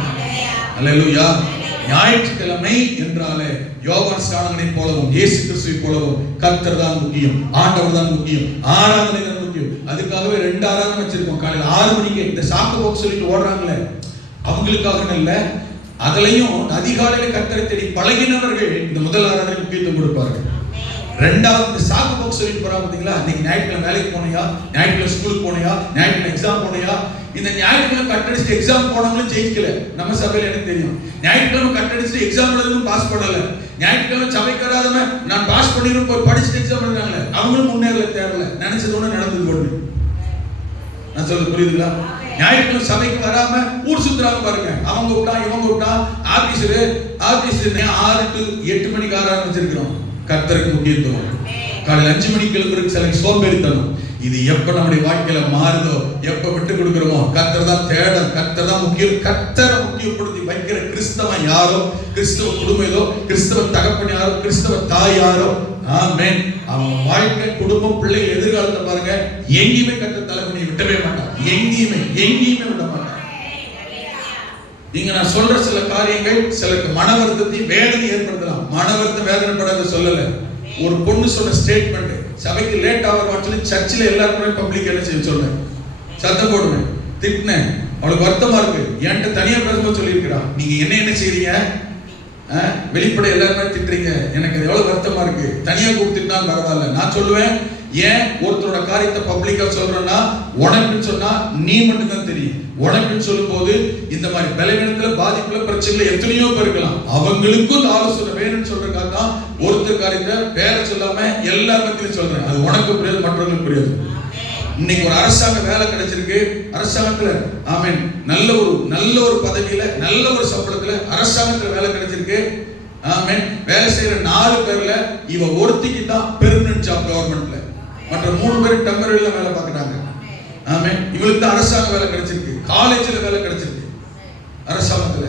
அல்லேலூயா. ஞாயிற்றுக்கிழமை என்றாலே யோவான் ஸ்நானனை போலவும் இயேசு கிறிஸ்துவை போலவும் கர்த்தர் தான் முக்கியம், ஆண்டவர் தான் முக்கியம், ஆராதனை தான் முக்கியம். அதுக்காகவே 2 ஆராதனை வச்சிருக்கோம். காலையில் 6 மணிக்கு இந்த சாக்கு போக்கு சொல்லிட்டு ஓடுறாங்களே அவங்களுக்காக இல்ல, அதுலயும் அதிகாலையில கர்த்தரை தேடி பழகினவர்கள் இந்த முதல் ஆராதனை முக்கியத்துவம் கொடுப்பார்கள். ரெண்டாவது இந்த சாக்கு போக்கு சொல்லிட்டு போறாங்க பாத்தீங்களா, இன்னைக்கு ஞாயிற்றுக்கிழமை வேலைக்கு போனியா, ஞாயிற்றுக்கிழமை ஸ்கூலுக்கு போனியா, ஞாயிற்றுக்கிழமை எக்ஸாம் போனியா. இந்த ஞாயிற்றுக்கிழமை கட்டடிச்சுட்டு எக்ஸாம் போனவங்களும் ஜெயிக்கல. நம்ம சபையில எனக்கு தெரியும், ஞாயிற்றுக்கிழமை கட்டடிச்சுட்டு எக்ஸாம் எழுதும் பாஸ் பண்ணல. ஞாயிற்றுக்கிழமை சபைக்கு வராதவன் நான் பாஸ் பண்ணிருப்போம் போய் படிச்சுட்டு எக்ஸாம் எழுதுறாங்களே அவங்களும் முன்னேறல, தேரல, நினைச்சது ஒண்ணு நடந்தது ஒண்ணு. நான் சொல்றது புரியுதுங்களா? ஞாயிற்றுக்கிழமை சபைக்கு வராம ஊர் சுத்துறாங்க பாருங்க, அவங்க விட்டா இவங்க விட்டா. ஆபீஸ் 6 to 8 மணிக்கு ஆரம்பிச்சிருக்கிறோம். கர்த்தருக்கு முக்கியத்துவம். காலையில் 5 மணிக்கு எழுப்புறதுக்கு சில சோம்பேறித்தனம். இது எப்ப நம்முடைய வாழ்க்கையில மாறுதோ, எப்ப விட்டு கொடுக்கிறோமோ, கர்த்தர் தான் தேடம், கர்த்தர் தான் முக்கியம். கர்த்தரை முக்கியப்படுத்தி வைக்கிற கிறிஸ்தவன் யாரோ, கிறிஸ்தவ குடும்பம் ஏதோ, கிறிஸ்தவ தகப்பன் யாரோ, கிறிஸ்தவ தாய் யாரோ, ஆமென், அவங்க வாழ்க்கை, குடும்பம், பிள்ளைகள் எதிர்காலத்தை பாருங்க, எங்கேயுமே கர்த்தர் தலைவனை விட்டவே மாட்டான். எங்கேயுமே விட மாட்டான். நீங்க நான் சொல்ற சில காரியங்கள் சிலருக்கு மன வருத்தத்தை வேதனை ஏற்படுத்தலாம். மன வருத்தம் வேதனைப்படாத சொல்லல. ஒரு பொண்ணு சொன்ன ஸ்டேட்மெண்ட், சபைக்கு லேட் ஆகிறவான்னு சொல்லி சர்ச்சில் எல்லாருமே பப்ளிக் என்ன செய்ய சொல்றேன், சத்தம் போடுவேன், திட்டினேன். அவளுக்கு வருத்தமா இருக்கு, என்கிட்ட தனியா பேசும்போது சொல்லியிருக்கிறா, நீங்க என்ன செய்றீங்க, வெளிப்படை எல்லாருமே திட்டுறீங்க, எனக்கு எவ்வளவு வருத்தமா இருக்கு, தனியா கூப்பிட்டுனா பரவாயில்ல. நான் சொல்லுவேன், ஏன் ஒருத்தரோட காரியத்தை பப்ளிக்கா சொல்றேன்னா, உனக்குன்னு சொன்னா நீ மட்டும் தான் தெரியும். உனக்குன்னு சொல்லும் போது இந்த மாதிரி பலவீனத்துல, பாதிப்புல, பிரச்சனைல எத்தனையோ பேர் இருக்கலாம். அவங்களுக்கும் ஆலோசனை வேணும்னு சொல்றதுக்காக தான் ஒருத்தர் காரியத்தை பேர சொல்லாம எல்லா பத்தியும் சொல்றேன். அது உனக்கு புரியாது, மற்றவங்களுக்கு புரியாது. இன்னைக்கு ஒரு அரசாங்க வேலை கிடைச்சிருக்கு, அரசாங்கத்துல ஆமென், நல்ல ஒரு பதவியில, நல்ல ஒரு சம்பளத்துல அரசாங்கத்துல வேலை கிடைச்சிருக்கு. ஆமென், வேலை செய்யற 4 பேர்ல இவ ஒருத்திக்கு தான் பெர்மனன்ட் ஜாப் கவர்மெண்ட்ல, மற்ற 3 பேர் டெம்பரரியில வேலை பார்க்கறாங்க. ஆமென், இவளுக்கு தான் அரசாங்க வேலை கிடைச்சிருக்கு, காலேஜ்ல வேலை கிடைச்சிருக்கு, அரசாங்கத்துல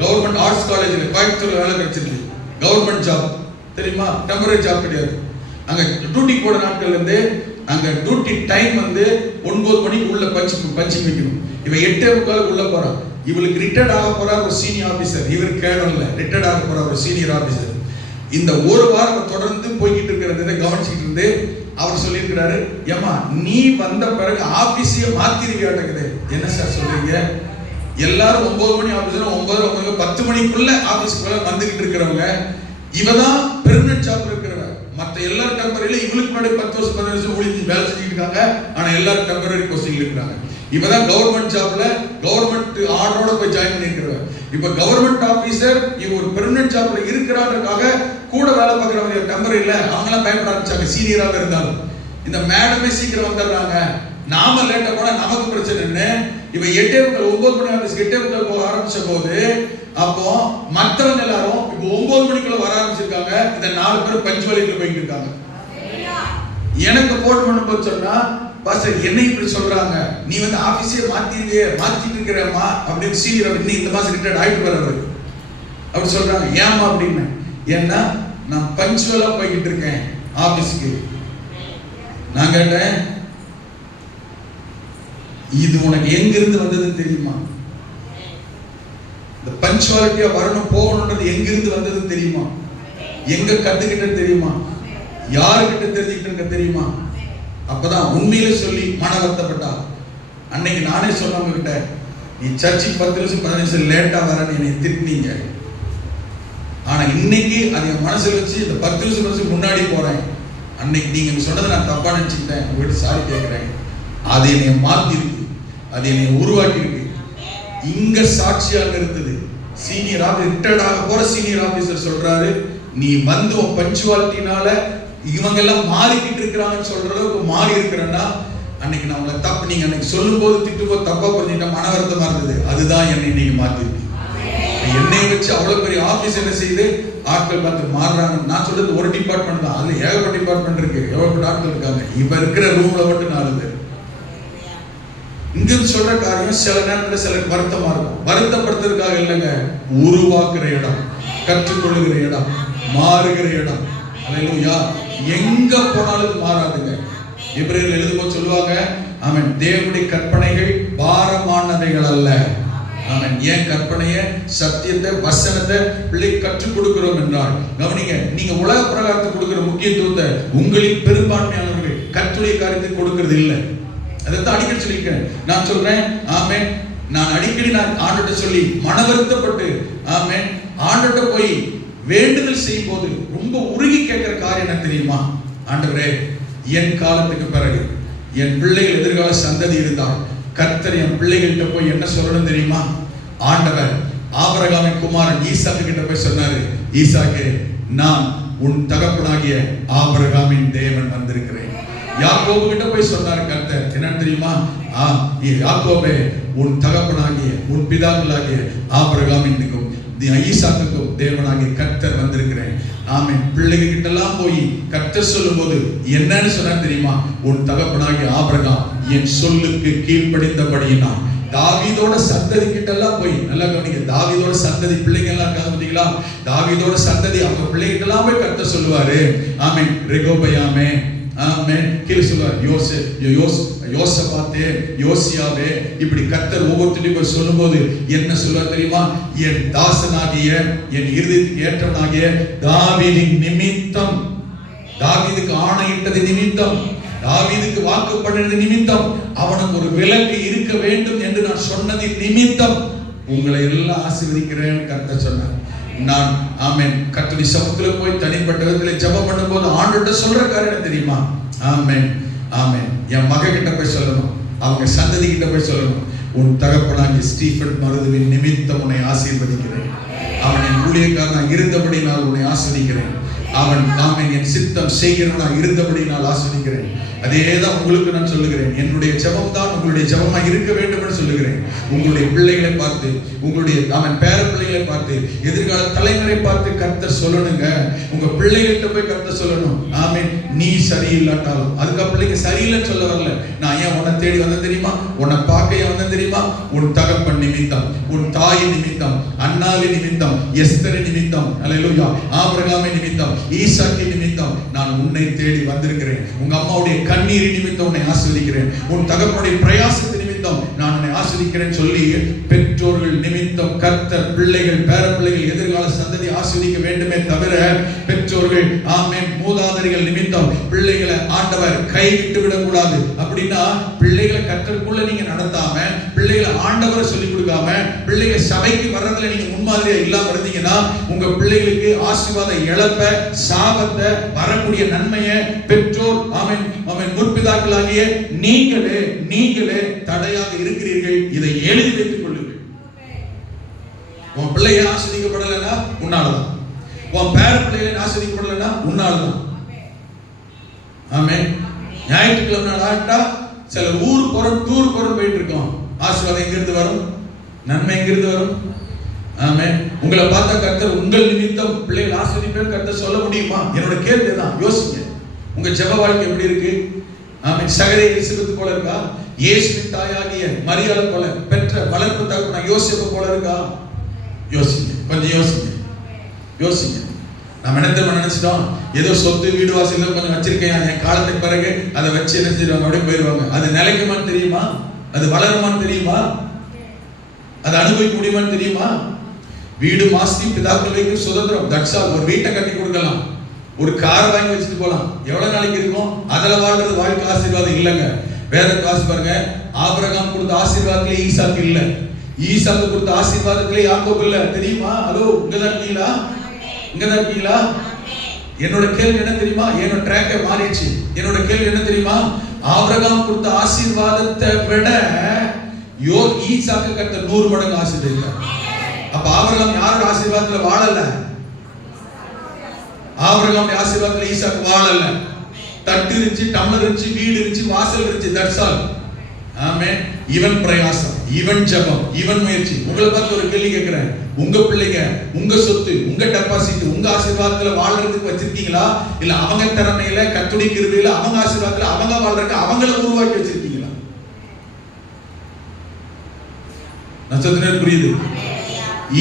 கவர்மெண்ட் ஆர்ட்ஸ் காலேஜ்ல கோயம்புத்தூர்ல வேலை கிடைச்சிருக்கு, கவர்மெண்ட் ஜாப் தெரியுமா, டெம்பரரி ஜாப் கிடையாது. அங்க டியூட்டி போட நாட்கள்ல இருந்து அங்க டியூட்டி டைம் 9 மணிக்கு உள்ள பஞ்சிங் வைக்கணும். இவ 8:45 உள்ள போறான். இவளுக்கு ரிட்டையர்ட் ஆக போற ஒரு சீனியர் ஆபீசர், இவர் கேடர்ல ரிட்டையர்ட் ஆக போற ஒரு சீனியர் ஆபீசர். இந்த ஒரு வாரம் தொடர்ந்து போய்கிட்டு இருக்கிறத கவனிச்சுட்டு இருந்து அவர் சொல்லியிருக்கிறாரு, ஏமா நீ வந்த பிறகு ஆபீஸையே மாத்திருவியாட்டக்குது. என்ன சார் சொல்றீங்க? எல்லாரும் 9 மணி ஆபீஸ்ல 9 10 மணிக்குள்ள ஆபீஸ்க்குள்ள வந்துகிட்டு இருக்கிறவங்க, இவதான் பெர்மனன்ட் ஜாப்ல இருக்கிறவங்க. மற்ற எல்லாரும் டெம்பரரியில, இவளுக்கு முன்னாடி 10 வருஷம் 15 வருஷம் ஊழியம் வேலை செஞ்சுட்டு இருக்காங்க. ஆனா எல்லாரும் டெம்பரரி போஸ்டிங்ல இருக்காங்க. இப்பதான் கவர்மெண்ட் ஜாப்ல கவர்மெண்ட் ஆர்டரோட போய் ஜாயின் பண்ணிருக்கிறவங்க. இப்ப கவர்மெண்ட் ஆபீசர் இவ ஒரு பெர்மனன்ட் ஜாப்ல இருக்கிறான்றதுக்காக கூட வேலை பார்க்கிறவங்க டெம்பரரியில அவங்க எல்லாம் பயப்பட ஆரம்பிச்சாங்க. சீனியராக இருந்தாலும் இந்த மேடமே சீக்கிரம் வந்துடுறாங்க, நாம லேட்டா போனா நமக்கு பிரச்சனைன்னு இவ 8:45 9 மணி ஆபீஸ் 8:45 போக ஆரம்பிச்ச போது, அப்போ மற்றவங்க எல்லாரும் இப்போ 9 மணிக்குள்ள வர ஆரம்பிச்சிருக்காங்க. இந்த 4 பேர் பஞ்சுவாலிட்டில போயிட்டு இருக்காங்க. எனக்கு போன் பண்ணும்போது சொன்னா, பாஸ்டர் என்ன இப்படி சொல்றாங்க, நீ ஆபீஸே மாத்திட்டு இருக்கிறமா அப்படின்னு சீனியர் இன்னும் இந்த மாசம் ரிட்டையர்ட் ஆயிட்டு வரவர் அப்படி சொல்றாங்க. ஏமா அப்படின்னு, ஏன்னா நான் பஞ்சுவலா போய்கிட்டு இருக்கேன் ஆபீஸ்க்கு. நான் கேட்டேன், இது உனக்கு எங்க இருந்து வந்ததுன்னு தெரியுமா? இந்த பஞ்சுவாலிட்டியா வரணும் போகணும்ன்றது எங்க இருந்து வந்ததுன்னு தெரியுமா? எங்க கத்துக்கிட்டேன்னு தெரியுமா? யாருக்கிட்ட தெரிஞ்சுக்கிட்டேன்னு தெரியுமா? அப்பதான் உண்மையிலே சொல்லி மன வருத்தப்பட்டா. அன்னைக்கு நானே சொன்னவங்க கிட்ட, நீ சர்ச்சுக்கு 10 நிமிஷம் 15 நிமிஷம் லேட்டா வரன்னு என்னை திட்டினீங்க. ஆனா இன்னைக்கு அது என் மனசுல வச்சு இந்த 10 நிமிஷம் முன்னாடி போறேன். அன்னைக்கு நீங்க சொன்னதை நான் தப்பா நினைச்சுக்கிட்டேன், உங்ககிட்ட சாரி கேட்கிறேன். அது என்னை மாத்தி இருக்கு, அது என்னை உருவாக்கி இருக்கு. இங்க சாட்சியாக இருக்குது. சீனியர் ஆபீசர் ரிட்டையர்ட் ஆக போற சீனியர் ஆபீசர் சொல்றாரு, நீ வந்து உன் பஞ்சுவாலிட்டினால இவங்க எல்லாம் மாறிக்கிட்டு இருக்கிறாங்கன்னு சொல்ற அளவுக்கு மாறி இருக்கிறேன்னா, அன்னைக்கு நான் உங்களை தப்பு, நீங்க அன்னைக்கு சொல்லும் போது திட்டும் போது தப்பா புரிஞ்சுட்டா மன வருத்தமா இருந்தது. அதுதான் என்னை இன்னைக்கு மாத்திருக்கு. என்னை வச்சு அவ்வளவு பெரிய ஆபீஸ் என்ன செய்யுது, ஆட்கள் பார்த்து மாறுறாங்க. நான் சொல்றது ஒரு டிபார்ட்மெண்ட் தான், அதுல ஏகப்பட்ட டிபார்ட்மெண்ட் இருக்கு, ஏகப்பட்ட ஆட்கள் இருக்காங்க. இப்ப இருக்கிற ரூம்ல மட்டும் 4 பேர். இங்க சொல்ற காரியம் சில நேரத்துல சிலருக்கு வருத்தமா இருக்கும். வருத்தப்படுத்துறதுக்காக இல்லைங்க, உருவாக்குற இடம், கற்றுக்கொள்ளுகிற இடம், மாறுகிற இடம். அல்லேலூயா. எங்க போனாலும் மாறாதுங்க. எபிரேயர் எழுதும்போது சொல்லுவாங்க, ஆமென், தேவனுடைய கற்பனைகள் பாரமானவைகள் அல்ல. ஆமென். ஏன் கற்பனையை, சத்தியத்தை, வசனத்தை பிள்ளை கற்றுக் கொடுக்கிறோம் என்றால் கவனிங்க, நீங்க உலக பிரகாரத்தை கொடுக்கிற முக்கியத்துவத்தை உங்களில் பெரும்பான்மையானவர்கள் கர்த்தருடைய காரியத்தை கொடுக்கிறது இல்லை. அதைத்தான் அடிக்கடி சொல்லியிருக்கேன். நான் சொல்றேன் ஆமென். நான் அடிக்கடி ஆண்டோட சொல்லி மன வருத்தப்பட்டு ஆமென் ஆண்டோட போய் வேண்டுதல் செய்யும் போது ரொம்ப உருகி கேட்கிற காரியம் என்ன தெரியுமா? ஆண்டவரே, என் காலத்துக்கு பிறகு என் பிள்ளைகள் எதிர்கால சந்ததி இருந்தால் கர்த்தர் என் பிள்ளைகள்கிட்ட போய் என்ன சொல்லணும் தெரியுமா? ஆண்டவர் ஆபிரகாமின் குமாரன் ஈசாக்கு கிட்ட போய் சொன்னாரு, ஈசாக்கே, நான் உன் தகப்பனாகிய ஆபிரகாமின் தேவன் வந்திருக்கிறேன். யாக்கோபு கிட்ட போய் சொன்னாரு கர்த்தர், என்னன்னு தெரியுமா? யாக்கோபே, உன் தகப்பனாகிய உன் பிதாக்களாகிய ஆபிரகாமின் ஈசாக்குக்கும் தேவனாகிய கர்த்தர் வந்திருக்கிறேன். ஆமென். பிள்ளைகள் கிட்ட எல்லாம் போய் கர்த்தர் சொல்லும் போது என்னன்னு சொன்னார் தெரியுமா? உன் தகப்பனாகிய ஆபிரகாம் என் சொல்லுக்கு கீழ்ப்படிந்தபடியினான். தாவீதோட சந்ததி கிட்ட எல்லாம் போய் நல்லா கவனிங்க, தாவீதோட சந்ததி பிள்ளைங்க எல்லாம் இருக்காங்க பாத்தீங்களா? தாவீதோட சந்ததி அவங்க பிள்ளைகிட்ட எல்லாம் போய் கர்த்தர் சொல்லுவாரு, ஆமென், ரெகோபயாமே, ஆமென், கீழே சொல்லுவார், யோசபாத்தே, யோசியாவே, இப்படி கர்த்தர் ஒவ்வொருத்தரையும் சொல்லும்போது என்ன சொல்லுவார் தெரியுமா? என் தாசனாகிய என் இருதயத்துக்கு ஏற்றவனாகிய தாவீதின் நிமித்தம், தாவீதுக்கு ஆணையிட்டது நிமித்தம், தாவீதுக்கு வாக்கு பண்ணினது நிமித்தம், அவனுக்கு ஒரு விலக்கு இருக்க வேண்டும் என்று நான் சொன்னது நிமித்தம் உங்களை எல்லாம் ஆசீர்வதிக்கிறேன் கர்த்தர் சொன்னார். நான் ஆமென் கர்த்தருடைய சமூகத்துல போய் தனிப்பட்ட விதத்துல ஜெபம் பண்ணும்போது ஆண்டவர்ட்ட சொல்ற காரியம் தெரியுமா? ஆமென் ஆமென். என் மகன் கிட்ட போய் சொல்லணும், அவங்க சந்ததி கிட்ட போய் சொல்லணும், உன் தகப்பனாகிய ஸ்டீஃபன் மருதுவின் நிமித்தம் உன்னை ஆசீர்வதிக்கிறேன். அவன் என் ஊழியக்காரனாக இருந்தபடி நான் உன்னை ஆசீர்வதிக்கிறேன். அவன் ஆமென் என் சித்தம் செய்கிறவனாக இருந்தபடி நான் ஆசீர்வதிக்கிறேன். அதேதான் உங்களுக்கு நான் சொல்லுகிறேன். என்னுடைய ஜெபம் தான் உங்களுடைய ஜெபமா இருக்க வேண்டும் என்று சொல்லுகிறேன். உங்களுடைய பிள்ளைகளை பார்த்து, உங்களுடைய அவன் பேர பிள்ளைகளை பார்த்து, எதிர்கால தலைமுறை பார்த்து கர்த்தர் சொல்லணுங்க. உங்க பிள்ளைகள்கிட்ட போய் கர்த்தர் சொல்லணும், ஆமென், நீ சரியில்லாட்டாலும். அதுக்கு பிள்ளைங்க சரியில்லைன்னு சொல்ல வரல. நான் ஏன் உன்னை தேடி வந்தேன் தெரியுமா? உன்னை பார்க்க ஏன் வந்தேன் தெரியுமா? உன் தகப்பன் நிமித்தம், உன் தாயின் நிமித்தம், அன்னாலின் நிமித்தம், எஸ்தரின் நிமித்தம், அல்லேலூயா, ஆபிரகாமின் நிமித்தம், ஈசாக்கின் நிமித்தம் நான் உன்னை தேடி வந்திருக்கிறேன். உங்க அம்மாவுடைய கண்ணீரின் நிமித்தம் உன்னை ஆசீர்வதிக்கிறேன். உன் தகப்பனுடைய பிரயாசத்தின் நிமித்தம் நான் உன்னை ஆசீர்வதிக்கிறேன் சொல்லி பெற்றோர்கள் நிமித்தம் கர்த்தர் பிள்ளைகள், பேர பிள்ளைகள், எதிர்கால சந்ததி ஆசீர்வதிக்க வேண்டுமே தவிர பெற்றோர்கள் ஆமென் மூதாதையர்கள் நிமித்தம் பிள்ளைகளை ஆண்டவர் கைவிட்டு விடக்கூடாது. அப்படின்னா பிள்ளைகளை கர்த்தருக்குள்ள நீங்க நடத்தாம, பிள்ளைகளை ஆண்டவரை சொல்லிக் கொடுக்காம, பிள்ளைகள் சபைக்கு வர்றதுல நீங்க முன்மாதிரியா இல்லாம இருந்தீங்கன்னா உங்க பிள்ளைகளுக்கு ஆசீர்வாத இழப்ப, சாபத்தை, வரக்கூடிய நன்மையை பெற்றோர் ஆமென் ஆமென் முற்பிதாக்களாகிய நீங்களே தடையாக இருக்கிறீர்கள். இதை எழுதி வைத்துக் கொள்ளுங்கள். உன் பிள்ளைய ஆசீர்வதிக்கப்படலைன்னா உன்னாலதான், உன் பேர பிள்ளைகளை ஆசீர்வதிக்கப்படலைன்னா உன்னாலதான். ஆமென். ஞாயிற்றுக்கிழமை நாள் ஆட்டா சில ஊர் போறோம், டூர் போறோம் போயிட்டு இருக்கோம். ஆசீர்வாதம் எங்கிருந்து வரும்? நன்மை எங்கிருந்து வரும்? ஆமென். உங்களை பார்த்தா கர்த்தர் உங்கள் நிமித்தம் பிள்ளைகள் ஆசீர்வதிப்பேன் கர்த்தர் சொல்ல முடியுமா? என்னோட கேள்வி தான். யோசிங்க, உங்க ஜெப வாழ்க்கை எப்படி இருக்கு? ஆமென். சகதை எலிசபெத் போல இருக்கா? இயேசுவின் தாயாகிய மரியாதை போல பெற்ற வளர்ப்பு தகப்பன யோசேப்பு போல இருக்கா? யோசிங்க, கொஞ்சம் யோசிங்க. நம்ம நினைச்சிட்டோம், ஏதோ சொத்து வீடு வாசல் கொஞ்சம் வச்சிருக்கேன், என் காலத்துக்கு பிறகு அதை வச்சு என்ன செய்வாங்க, அப்படியே போயிடுவாங்க. அது நிலைக்குமான்னு தெரியுமா? அது வளருமான்னு தெரியுமா? அது அனுபவிக்க முடியுமான்னு தெரியுமா? வீடு மாஸ்தி பிதாக்கள் வைக்கும் சுதந்திரம். தட்சா ஒரு வீட்டை கட்டி கொடுக்கலாம், ஒரு கார் வாங்கி வச்சுட்டு போலாம். எவ்வளவு நாளைக்கு இருக்கும்? அதுல வாழ்றது வாழ்க்கை ஆசீர்வாதம் இல்லைங்க. வேற காசு பாருங்க, ஆபிரகாம் கொடுத்த ஆசீர்வாதத்திலே ஈசாக்கு இல்ல, ஈசாக்கு கொடுத்த ஆசீர்வாதத்திலே யாக்கோபு இல்ல. தெரியுமா? ஹலோ, இங்கதான் இருக்கீங்களா? இங்கதான் இருக்கீங்களா? என்னோட கேள்வி என்ன தெரியுமா? என்னோட ட்ராக்கே மாறிடுச்சு. என்னோட கேள்வி என்ன தெரியுமா? ஆபிரகாம் கொடுத்த ஆசீர்வாதத்தை விட ஈசாக்கு கர்த்தர் 100 மடங்கு ஆசீர்வதித்தார். அப்ப ஆபிரகாம் யாரோட ஆசீர்வாதத்துல வாழல? ஆபிரகாம் ஆசீர்வாதத்துல ஈசாக்கு வாழல. தட்டு இருந்துச்சு, டம்ளர் இருந்துச்சு, வீடு இருந்துச்சு, வாசல் இருந்துச்சு. That's all. ஆமென். இவன் பிரயாசம், இவன் ஜெபம், இவன் முயற்சி. உங்களை பார்த்து ஒரு கேள்வி கேட்கிறேன். உங்க பிள்ளைங்க, உங்க சொத்து, உங்க டெபாசிட், உங்க ஆசீர்வாதத்துல வாழ்றதுக்கு வச்சிருக்கீங்களா? இல்ல அவங்க திறமையில, கர்த்தருடைய கிருபையில, அவங்க ஆசீர்வாதத்துல அவங்க வாழ்றதுக்கு அவங்கள உருவாக்கி வச்சிருக்கீங்களா? நட்சத்திரம் புரியுது?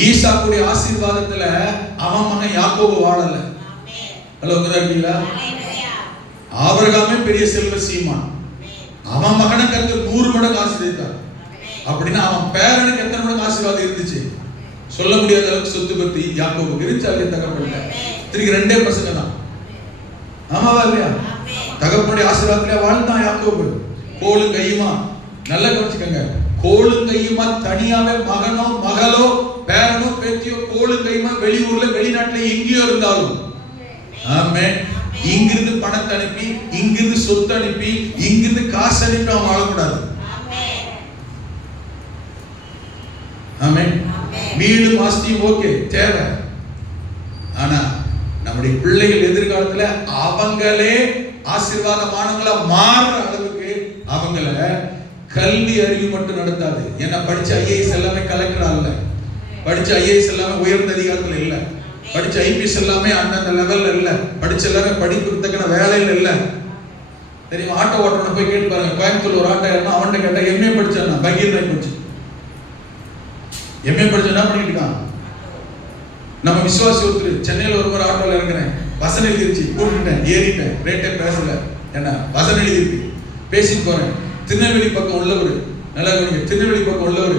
ஈசாக்குடைய ஆசீர்வாதத்துல அவன் மகன் யாக்கோபு வாழல. ஹலோ, இங்கதான் இருக்கீங்களா? ஆபிரகாமே பெரிய செல்வ சீமான், அவன் மகனை கர்த்தர் 100 மடங்கு ஆசீர்வதித்தார். அப்படின்னா அவன் பேரனுக்கு எத்தனை மடங்கு ஆசீர்வாதம் இருந்துச்சு? சொல்ல முடியாத அளவுக்கு சொத்து பத்தி யாக்கோபுக்கு இருந்துச்சு. அதே தகப்பன்ல திருப்பி 2 பசங்க தான். ஆமாவா இல்லையா? தகப்பனுடைய ஆசீர்வாதத்திலே வாழ்ந்தான் யாக்கோபு. கோலும் கையுமா, நல்லா கவனிச்சுக்கங்க, கோலும் கையுமா தனியாவே மகனோ மகளோ பேரனோ பேத்தியோ கோலும் கையுமா வெளியூர்ல வெளிநாட்டுல எங்கேயோ இருந்தாலும், ஆமென், இங்கிருந்து பணத்தை அனுப்பி, இங்கிருந்து சொத்து அனுப்பி, இங்கிருந்து காசு அனுப்பி அவன் வாழக்கூடாது. ஆமென். வீடு மாஸ்தியும் ஓகே தேவை. ஆனா நம்முடைய பிள்ளைகள் எதிர்காலத்துல அவங்களே ஆசீர்வாதமானவங்களா மாறுற அளவுக்கு அவங்கள கல்வி அறிவு மட்டும் நடத்தாது. ஏன்னா படிச்ச ஐஏஎஸ் எல்லாமே கலெக்டர் அல்ல, படிச்ச ஐஏஎஸ் எல்லாமே உயர்ந்த அதிகாரத்துல இல்ல, படிச்ச ஐபிஎஸ் எல்லாமே அந்தந்த லெவல்ல இல்ல, படிச்ச எல்லாமே படிப்புக்கு தக்கன வேலையில இல்ல. தெரியுமா? ஆட்டோ ஓட்டுறவனை போய் கேட்டு பாருங்க, கோயம்புத்தூர் ஒரு ஆட்டோ ஏறினா அவன்கிட்ட கேட்டா எம்ஏ படிச்சானா, பகீர் நாய் போச்சு. எம்ஏ படிச்சா என்ன பண்ணிட்டு இருக்கான்? நம்ம விசுவாசி ஒருத்தர் சென்னையில ஒரு ஆட்டோல இறங்குறேன், வசனம் எழுதிருச்சு, கூப்பிட்டுட்டேன், ஏறிட்டேன், ரேட்டே பேசல, என்ன வசனம் எழுதிருக்கு, பேசிட்டு போறேன். திருநெல்வேலி பக்கம் உள்ளவர், நல்லா கவனிங்க, திருநெல்வேலி பக்கம் உள்ளவர்,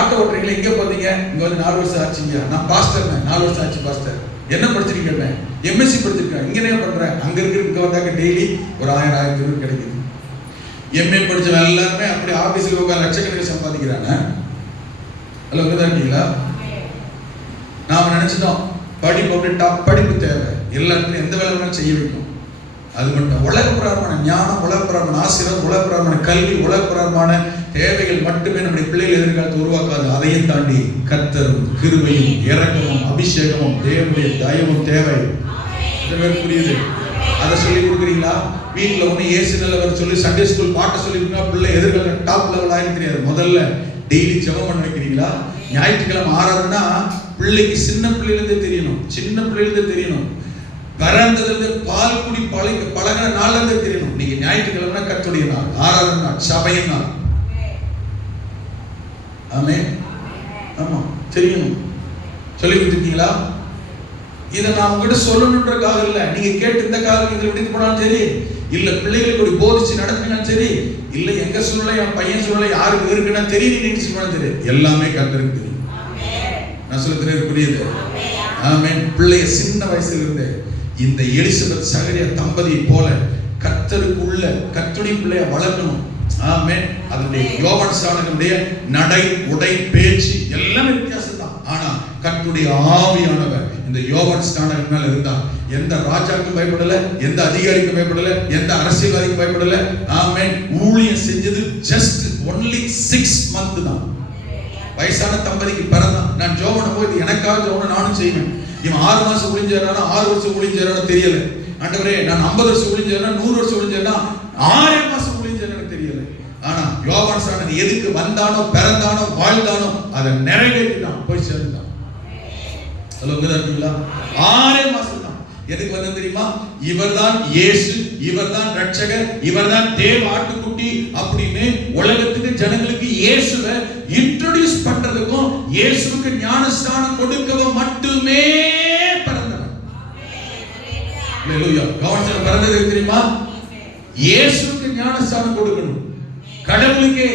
ஆட்டோ ஓட்டுறீங்களா, எங்க பாத்தீங்க? இங்க வந்து 4 வருஷம் ஆச்சுங்க. நான் பாஸ்டர், 4 வருஷம் ஆச்சு பாஸ்டர். என்ன படிச்சிருக்கீங்க? எம்எஸ்சி படிச்சிருக்கேன். இங்க என்ன பண்றேன்? அங்க இங்க வந்தாக்க டெய்லி ஒரு 1000-1500 கிடைக்குது. எம்ஏ படிச்சவங்க எல்லாருமே அப்படி ஆபீஸ்ல உட்கார்ந்து லட்சக்கணக்கில் சம்பாதிக்கிறாங்க. அல்ல உங்கதான் இருக்கீங்களா? நாம நினைச்சிட்டோம் படிப்பு அப்படி டாப் படிப்பு தேவை, எல்லாருக்கும் எந்த வேலை வேணாலும் செய்ய வைக்கும். அது மட்டும் உலகப்பிரகாரமான ஞானம், உலகப்பிரகாரமான ஆசீர்வாதம், உலகப்பிரகாரமான கல்வி, உலகப்பிரகாரமான தேவைகள் மட்டுமே நம்முடைய பிள்ளைகள் எதிர்காலத்தை உருவாக்காது. அதையும் தாண்டி கர்த்தரும் கிருபையும் இரக்கமும் அபிஷேகமும் தேவனுடைய தயவும் தேவை. புரியுது? அதை சொல்லி கொடுக்குறீங்களா? வீட்டில் ஒன்று ஏசு நிலவர் சொல்லி சண்டே ஸ்கூல் பாட்டை சொல்லிருக்கா, பிள்ளை எதிர்கால டாப் லெவல் ஆயிருக்கு தெரியாது. முதல்ல டெய்லி ஜெபம் பண்ண வைக்கிறீங்களா? ஞாயிற்றுக்கிழமை ஆராதனா பிள்ளைக்கு சின்ன பிள்ளையிலிருந்தே தெரியணும், சின்ன பிள்ளையிலிருந்தே தெரியணும், பிறந்ததுல பால் குடி பழகின நாள்ல இருந்தே தெரியணும். நீங்க ஞாயிற்றுக்கிழமை கர்த்தருடைய நாள், ஆராதனை நாள், சபையின் நாள். ஆமென். ஆமா தெரியணும். சொல்லி கொடுத்துருக்கீங்களா? இதை நான் உங்ககிட்ட சொல்லணுன்றக்காக இல்ல, நீங்க கேட்டு இந்த காலம் இதில் விடுத்து போனாலும் சரி, இல்ல பிள்ளைகளுக்கு போதிச்சு நடத்தினாலும் சரி, இல்ல எங்க சூழ்நிலை என் பையன் சூழ்நிலை யாருக்கு இருக்குன்னா தெரியும், நீங்க சொன்னாலும் சரி, எல்லாமே கர்த்தருக்கு தெரியும். நான் சொல்ல புரியுது? ஆமென். பிள்ளைய சின்ன வயசுல இருந்து இந்த எலிசபெத் சகரியா தம்பதியை போல கர்த்தருக்குள்ள கர்த்தருடைய பிள்ளைய வளர்க்கணும். ஆமென். அதனுடைய யோவான் ஸ்நானனுடைய நடை, உடை, பேச்சு எல்லாமே வித்தியாசம் தான். ஆனா கர்த்தருடைய ஆவியானவர் இந்த யோவான் ஸ்நானன் மேல இருந்தா எந்த ராஜாவுக்கும் பயப்படல, எந்த அதிகாரிக்கும் பயப்படல, எந்த அரசியல்வாதிக்கும் பயப்படல. ஆமென். ஊழியம் செஞ்சது ஜஸ்ட் ஒன்லி 6 months தான். வயசான தம்பதிக்கு பிறந்தான். நான் ஜோவன போய் எனக்காக ஜோவன நானும் செய்வேன். இவன் 6 மாசம் ஒளிஞ்சாரானா 6 வருஷம் ஒளிஞ்சாரானா தெரியல. ஆண்டவரே நான் 50 வருஷம் ஒளிஞ்சாரா 100 வருஷம் ஒளிஞ்சாரா 6 மாசம் ஒளிஞ்சாரான்னு தெரியல. ஆனா யோவான் ஸ்நானன் எதுக்கு வந்தானோ, பிறந்தானோ, வாழ்ந்தானோ அதை நிறைவேற்றிட்டான், போய் சேர்ந்தான். ஹலோ இருக்கீங்களா? 6 மாசம் தான். எதுக்கு வந்த தெரியுமா? இவர்தான் இயேசு, இவர்தான் ரட்சகர், இவர்தான் தேவ ஆட்டுக்குட்டி அப்படின்னு உலகத்துக்கு ஜனங்களுக்கு இயேசுவை இன்ட்ரோடியூஸ் பண்றதுக்கும் இயேசுவுக்கு ஞானஸ்நானம் கொடுக்கவும் மட்டுமே பிறந்தவர். ஹalleluya. கவனிச்சு பிறந்தது தெரியுமா? இயேசுவுக்கு ஞானஸ்நானம் கொடுக்கணும். கடவுளுக்கு,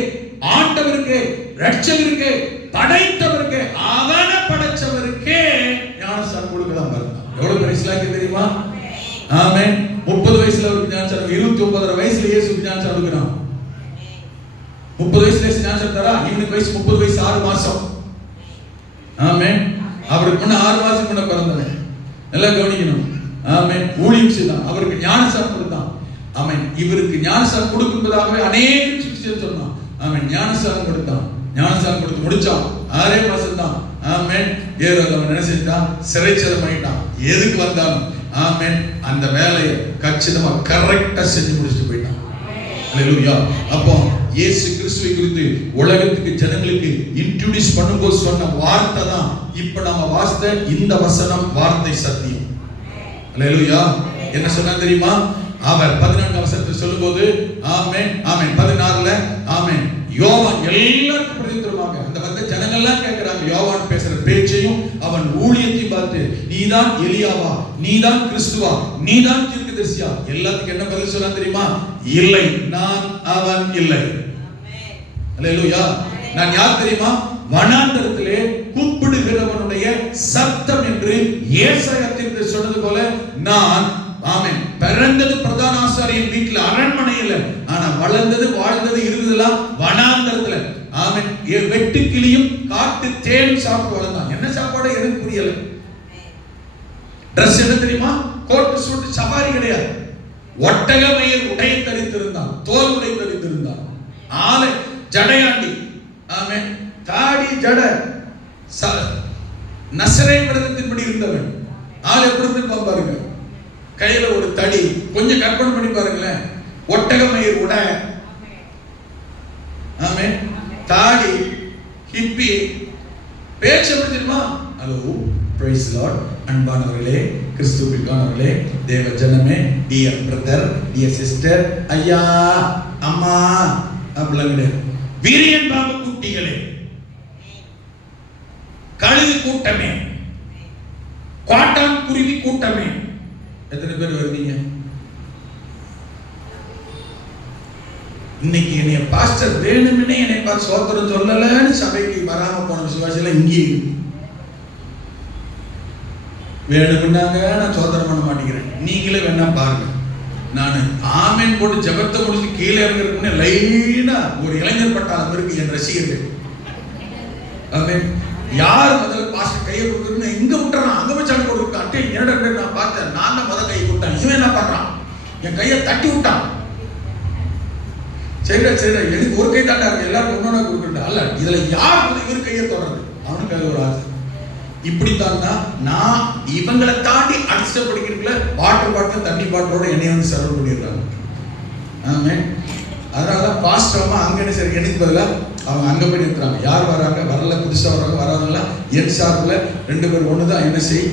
ஆண்டவருக்கு, ரட்சகருக்கு, படைத்தவருக்கு, அவனை படைச்சவருக்கு ஞானஸ்நானம் கொடுக்கலாம் பிறந்தான். எவ்வளவு பெரிய சிலாக்கி தெரியுமா? ஆமென். 30 வயசுல அவருக்கு ஞானஸ்நானம், 29 வயசுல இயேசுவுக்கு ஞானஸ்நானம் கொடுக்கிறான். 30 வயசுல இயேசு ஞானஸ்நானம் தரா, இவனுக்கு வயசு 30 வயசு 6 மாசம். ஆமென். அவருக்கு முன்ன 6 மாசம் முன்ன பிறந்தவன். நல்லா கவனிக்கணும். ஆமென். ஊழியம் செய்தான், அவருக்கு ஞானஸ்நானம் கொடுத்தான். ஆமென். இவருக்கு ஞானஸ்நானம் கொடுக்கும்பதாகவே அநேக சிகிச்சை சொன்னான். ஆமென். ஞானஸ்நானம் கொடுத்தான். ஞானஸ்நானம் கொடுத்து முடிச்சான். 6 மாசம் தான். ஆமென். ஏரோது அவன் என்ன செஞ்சான்? சிறைச்சேதம் பண்ணிட்டான். எதுக்கு வந்தாலும் ஆமென் அந்த வேலையை கச்சிதமா கரெக்டா செஞ்சு முடிச்சுட்டு போயிட்டான். ஹalleluya. அப்போ இயேசு கிறிஸ்துவை குறித்து உலகத்துக்கு ஜனங்களுக்கு இன்ட்ரோடியூஸ் பண்ணும்போது சொன்ன வார்த்தை தான் இப்ப நாம வாசித்த இந்த வசனம், வார்த்தை சத்தியம். ஹalleluya. என்ன சொன்னா தெரியுமா? அவர் 14 வசனத்தில் சொல்லும்போது ஆமென் ஆமென் 16ல ஆமென் யோவான் எல்லாருக்கும் பிரதித்திரமாக அந்த வந்த ஜனங்கள்லாம் கேட்கிறாங்க. யோவான் பேசுற பேச்சையும் அவன் ஊழியத்தையும் பார்த்து, நீதான் எலியாவா, நீதான் கிறிஸ்துவா, நீதான் தீர்க்கதரிசியா? எல்லாத்துக்கும் என்ன பதில் சொன்னா தெரியுமா? இல்லை, நான் அவன் இல்லை. ஹalleluya. நான் யார் தெரியுமா? வனாந்தரத்திலே கூப்பிடுகிறவனுடைய சத்தம் என்று ஏசாயா தீர்க்கதரிசி சொன்னது போல நான் ஆமென் பிறந்தது பிரதான ஆசாரியன் வீட்டில் அரண்மனையில், ஆனா வளர்ந்தது வாழ்ந்தது இருந்ததெல்லாம் வனாந்தரத்துல. ஆமென். வெட்டுக்கிளியும் காட்டு தேன் சாப்பிட்டு வளர்ந்தான். என்ன சாப்பாடு எனக்கு புரியல. ட்ரெஸ் என்ன தெரியுமா? கோட்டு சூட்டு சவாரி கிடையாது. ஒட்டக மயிர் உடை தரித்திருந்தான், தோல் உடை தரித்திருந்தான், ஆலை ஜடையாண்டி. ஆமென். தாடி ஜட நசரேன் விரதத்தின்படி இருந்தவன். ஆள் எப்படி இருந்து பாருங்க. கையில ஒரு தடி, கொஞ்சம் கற்பனை பண்ணி பாருங்களேன். ஒட்டக மயிர் உடை, ஆமென், தாடி, ஹிப்பி, பேச்சு எப்படி தெரியுமா? Hello, praise Lord. அன்பானவர்களே, கிறிஸ்துவுக்கானவர்களே, தேவ ஜனமே, டியர் பிரதர், டியர் சிஸ்டர், ஐயா, அம்மா அப்படிலாம் கிடையாது. வீரியன் பாபு குட்டிகளே, கழுகு கூட்டமே, குவாட்டான் குருவி கூட்டமே, எத்தனை பேர் வருவீங்க? இன்னைக்கு என்னைய பாஸ்டர் வேணும்னே என்னை பார்த்து சோத்திரம் சொல்லலன்னு சபைக்கு வராம போன விசுவாசில இங்கே வேணும்னாங்க, நான் சோத்திரம் பண்ண மாட்டேங்கிறேன். நீங்களே வேணா பாருங்க. நான் ஆமேன் போட்டு ஜபத்தை முடிச்சு கீழே இறங்குறதுக்கு லைனா ஒரு இளைஞர் பட்டாளம் இருக்கு என் ரசிகர்கள். ஆமேன். யார் முதல்ல பாஸ்டர் கையை கொடுக்குறதுன்னு எங்க விட்டுறான், அங்க வச்சு அனுப்பி கொடுக்க அட்டை என்னடா நான் பார்த்தேன். நான் தான் முதல் கை கொடுத்தேன். இவன் என்ன பண்றான்? என் கையை தட்டி விட்டான். சரிடா சரிடா, எனக்கு ஒரு கை தாண்டா இருக்கு, எல்லாரும் ஒன்னொன்னா கொடுக்குறா. அல்ல, இதுல யார் இவர் கையை தொடர்றது? அவனுக்கு அது ஒரு ஆசை. இப்படித்தான் நான் இவங்களை தாண்டி அடிச்சு படிக்கிறதுல வாட்டர் பாட்டில் தண்ணி பாட்டிலோட என்னைய வந்து சர்வ் பண்ணிடுறாங்க. ஆமாம். அதனாலதான் பாஸ்டர் அங்க என்ன சரி எனக்கு பதிலாக அவங்க அங்க போய் நிற்கிறாங்க. யார் வராங்க, வரல, புதுசா வர்றாங்க, வராங்கலாம் என் சார்பில் 2 பேர் ஒண்ணுதான். என்ன செய்,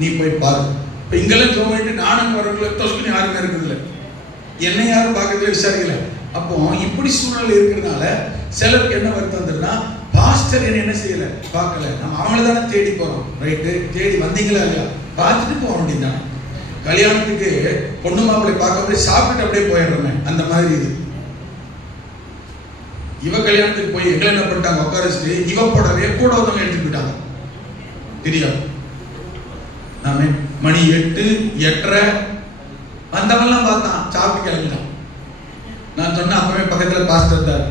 நீ போய் பாரு. இப்ப இங்கெல்லாம் ஜோமிட்டு நானும் வரக்குள்ள தொஸ்குன்னு யாருமே இருக்குது இல்லை, என்னை யாரும் பார்க்கறதுல விசாரிக்கல. அப்போ இப்படி சூழ்நிலை இருக்கிறதுனால சிலருக்கு என்ன வருத்தம் வந்துருன்னா, பாஸ்டர் என்ன செய்யல, பார்க்கல, நம்ம அவங்கள தானே தேடி போறோம். ரைட்டு, தேடி வந்தீங்களா இல்லையா, பார்த்துட்டு போக வேண்டியதுதான். கல்யாணத்துக்கு பொண்ணு மாப்பிள்ளை பார்க்க போய் சாப்பிட்டு அப்படியே போயிடுறோமே, அந்த மாதிரி இது. இவ கல்யாணத்துக்கு போய் எங்களை என்ன பண்ணிட்டாங்க, உட்கார வச்சுட்டு இவ போடவே கூட ஒருத்தவங்க எடுத்துட்டு போயிட்டாங்க. தெரியாது. நாம மணி 8, 8:30 வந்தவெல்லாம் பார்த்தான், சாப்பிட்டு கிளம்பிட்டான். நான் சொன்ன அப்பவே பக்கத்துல பாஸ்டர் தான்,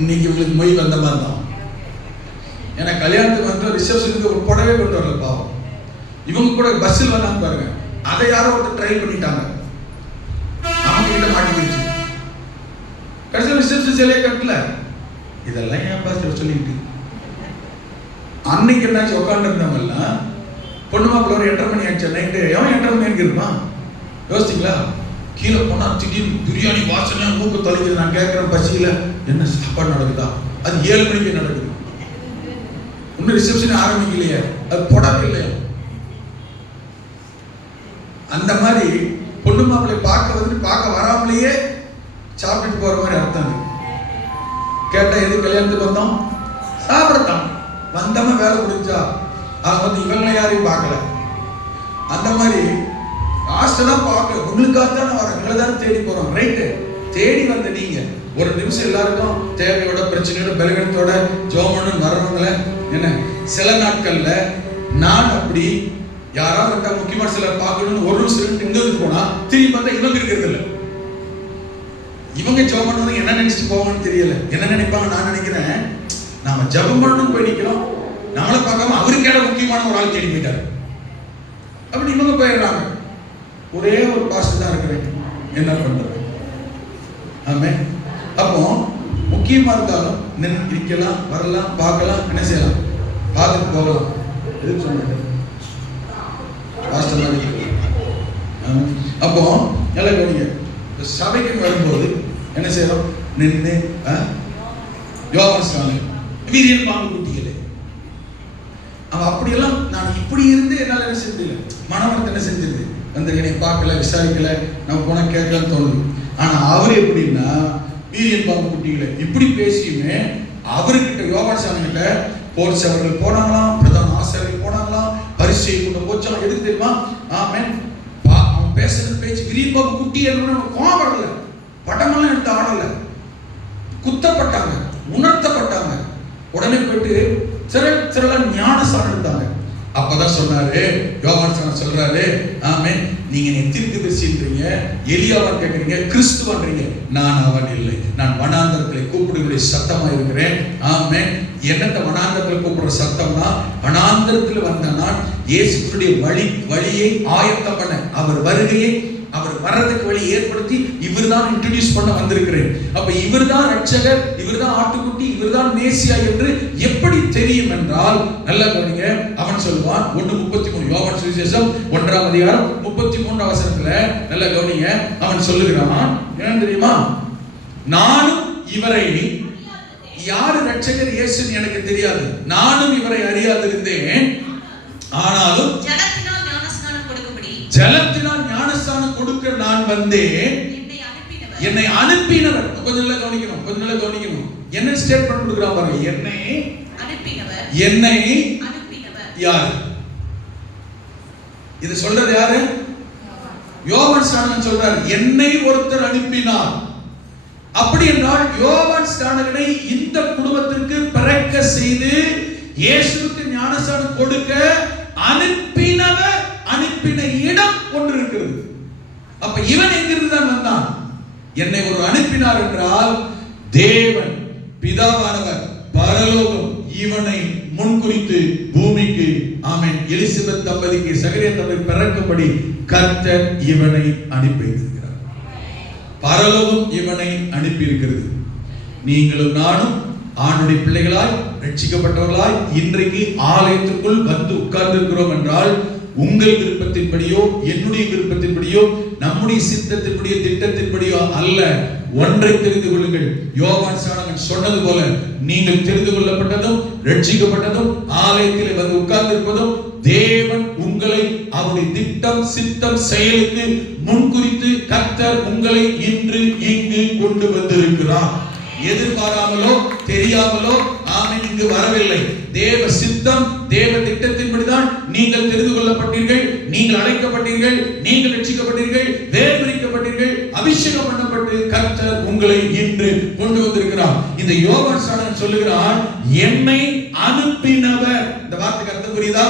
இன்னைக்கு இவங்களுக்கு மொய் வந்த மாதிரி தான். ஏன்னா கல்யாணத்துக்கு வந்து ரிசப்ஷனுக்கு ஒரு புடவே கொண்டு வரல பாவம். இவங்க கூட பஸ்ஸில் வந்தாங்க பாருங்க, அதை யாரோ ஒருத்தர் ட்ரை பண்ணிட்டாங்க, அவங்க கிட்ட மாட்டிக்கிடுச்சு. கடைசியில் ரிசப்ஷன் சிலையை கட்டல. இதெல்லாம் ஏன் பாஸ்டர் சொல்லிட்டு அன்னைக்கு என்னாச்சு, உட்காந்துருந்தவங்கலாம் பொண்ணு மாப்பிள்ள ஒரு 8:30 மணி ஆச்சு நைட்டு. எவன் 8:30 மணிக்கு இருப்பான் யோசிச்சிங்களா? கீழே போனா திடீர்னு பிரியாணி வாசனை மூக்கு தொலைக்குது. நான் கேட்கிறேன், பசியில என்ன சாப்பாடு நடக்குதா? அது 7 மணிக்கு நடக்குது. இன்னும் ரிசப்ஷன் ஆரம்பிக்கலையே, அது புடவை இல்லையா? அந்த மாதிரி பொண்ணு மாப்பிள்ளை பார்க்க வராமலேயே சாப்பிட்டு போற மாதிரி அர்த்தம். கேட்டா எது கல்யாணத்துக்கு வந்தோம், சாப்பிடத்தான் வந்தவன் வேலை முடிஞ்சா. அவங்க வந்து இவங்களை யாரையும் பார்க்கல. அந்த மாதிரி காஸ்டெல்லாம் பார்க்க உங்களுக்காகத்தான் வரோம், எங்களை தானே தேடி போறோம். ரைட்டு, தேடி வந்த நீங்க ஒரு நிமிஷம் எல்லாருக்கும் தேவையோட பிரச்சனையோட பலவீனத்தோட ஜோமனும் வரவங்களை என்ன சில நாட்கள்ல நான் அப்படி யாராவது முக்கியமான சிலர் பார்க்கணும்னு ஒரு நிமிஷம் இங்க போனா திரும்பி பார்த்தா இவங்க இருக்கிறது இல்லை. இவங்க ஜெபம் பண்ணணும் என்ன நினைச்சிட்டு போவாங்கன்னு தெரியல. என்ன நினைப்பாங்க? நான் நினைக்கிறேன் நாம ஜெபம் பண்ணணும் போய் நிக்கிறோம், நம்மளை பார்க்காம அவருக்கு ஏதாவது முக்கியமான ஒரு ஆள் தேடி போயிட்டாரு அப்படி இவங்க போயிடுறாங்க. ஒரே ஒரு பாஸ்டர் தான் இருக்கிறேன், என்ன பண்றது? ஆமே. அப்போ முக்கியமா இருந்தாலும் இருக்கலாம், வரலாம், பார்க்கலாம், என்ன செய்யலாம், பார்த்துட்டு போகலாம். எதுக்கு சொன்னேன் பாஸ்டர் தான். அப்போ நல்லா கவனிங்க, சபைக்கு வரும்போது என்ன செய்யறோம்? நின்று யோகாசனம், வீரியன் பாம்பு குட்டிகளே, அவன் அப்படியெல்லாம் நான் இப்படி இருந்து என்னால் என்ன செஞ்சதில்லை. மனவரத்தை என்ன செஞ்சது வந்து என்னை பார்க்கல, விசாரிக்கல, நம்ம போனா கேட்கலான்னு தோணுது. ஆனா அவரு எப்படின்னா வீரியன் பாம்பு குட்டிகளை இப்படி பேசியுமே அவர்கிட்ட யோகாசனம் கிட்ட போர்ச்சவர்கள் போனாங்களாம், பிரதான ஆசிரியர்கள் போனாங்களாம், பரிசை கொண்டு போச்சாலும். எதுக்கு தெரியுமா? ஆமென். அவன் பேசுறது பேச்சு வீரியன் பாம்பு குட்டி என்று கோவம் வரல, படமெல்லாம் எடுத்து ஆடல, குத்தப்பட்டாங்க, உணர்த்தப்பட்டாங்க. உடனே போயிட்டு சில ஞானஸ்நானம் எடுத்தாங்க. அப்பதான் சொன்னாரு, யோவான் சொல்றாரு, ஆமே, நீங்க தீர்க்கதரிசின்றீங்க, எலியாவான்னு கேட்கறீங்க, கிறிஸ்துவன்றீங்க. நான் அவன் இல்லை, நான் வனாந்தரத்திலே கூப்பிடுகிற சத்தமா இருக்கிறேன். ஆமே, என்னத்த வனாந்தரத்தில் கூப்பிடுற சத்தம்னா, வனாந்தரத்தில் வந்த நான் இயேசுடைய வழியை ஆயத்தம் பண்ண, அவர் வருகையை, அவர் வர்றதுக்கு வழி ஏற்படுத்தி இவர்தான் இன்ட்ரோடியூஸ் பண்ண வந்திருக்கிறேன். அப்ப இவர்தான் ரட்சகர், இவர்தான் ஆட்டுக்குட்டி, இவர்தான் மேசியா என்று எப்படி தெரியும் என்றால், நல்லா கவனிங்க. அவன் சொல்வான் 1:33, யோவான் சுவிசேஷம் 1ஆம் அதிகாரம் 33ஆம் வசனத்துல நல்லா கவனிங்க. அவன் சொல்லுகிறான், என்ன தெரியுமா, நானும் இவரை, யாரு ரட்சகர் இயேசுன்னு எனக்கு தெரியாது, நானும் இவரை அறியாதிருந்தேன், ஆனாலும் ஜலத்தினால் ஞானஸ்நானம் கொடுக்க நான் வந்தேன், என்னை அனுப்பினவர். கொஞ்சம் நல்லா கவனிக்கணும், கொஞ்சம் நல்லா கவனிக்கணும். என்ன ஸ்டேட்மென்ட் கொடுக்குறான் பாருங்க, என்னை அனுப்பினவர் யார்? இது சொல்றது யாரு? யோவான் ஸ்நானகன் சொல்றார், என்னை ஒருத்தர் அனுப்பினார். அப்படி என்றால் யோவான் ஸ்நானகனை இந்த குடும்பத்திற்கு பிறக்க செய்து இயேசுவுக்கு ஞானஸ்நானம் கொடுக்க அனுப்பினவர், அனுப்பின இடம் ஒன்று இருக்கிறது. அப்ப இவன் எங்கிருந்து தான் வந்தான்? என்னை ஒரு அனுப்பினார் என்றால் தேவன் பிதாவானவர் பரலோகம் இவனை முன்குறித்து பூமிக்கு, ஆமென், எலிசபெத் தம்பதிக்கு, சகரியா தம்பதி பிறக்கும்படி கர்த்தர் இவனை அனுப்பி இருக்கிறார். பரலோகம் இவனை அனுப்பி இருக்கிறது. நீங்களும் நானும் ஆணுடைய பிள்ளைகளாய் ரட்சிக்கப்பட்டவர்களாய் இன்றைக்கு ஆலயத்திற்குள் வந்து உட்கார்ந்திருக்கிறோம் என்றால் உங்கள் விருப்பத்தின்படியோ என்னுடைய விருப்பத்தின்படியோ நம்முடைய சித்தத்தின்படியோ திட்டத்தின்படியோ அல்ல. ஒன்றை தெரிந்து கொள்ளுங்கள், யோவான் ஸ்நானகன் சொன்னது போல நீங்கள் தெரிந்து கொள்ளப்பட்டதும் ரட்சிக்கப்பட்டதும் ஆலயத்தில் வந்து உட்கார்ந்திருப்பதும் தேவன் உங்களை அவருடைய திட்டம் சித்தம் செயலுக்கு முன்குறித்து கர்த்தர் உங்களை இன்று இங்கு கொண்டு வந்திருக்கிறார். எதிர்பாராமலோ தெரியாமலோ ஆமென் இங்கு வரவில்லை. தேவ சித்தம் தேவ திட்டத்தின்படிதான் நீங்கள் தெரிந்து கொள்ளப்பட்டீர்கள், நீங்கள் அழைக்கப்பட்டீர்கள், நீங்கள் ரட்சிக்கப்பட்டீர்கள், வேர்பிரிக்கப்பட்டீர்கள், அபிஷேகம் பண்ணப்பட்டு கர்த்தர் உங்களை இன்று கொண்டு வந்திருக்கிறார். இந்த யோவான் ஸ்நானகன் சொல்லுகிறான், என்னை அனுப்பினவர். இந்த வார்த்தைக்கு அர்த்தம் புரியுதா?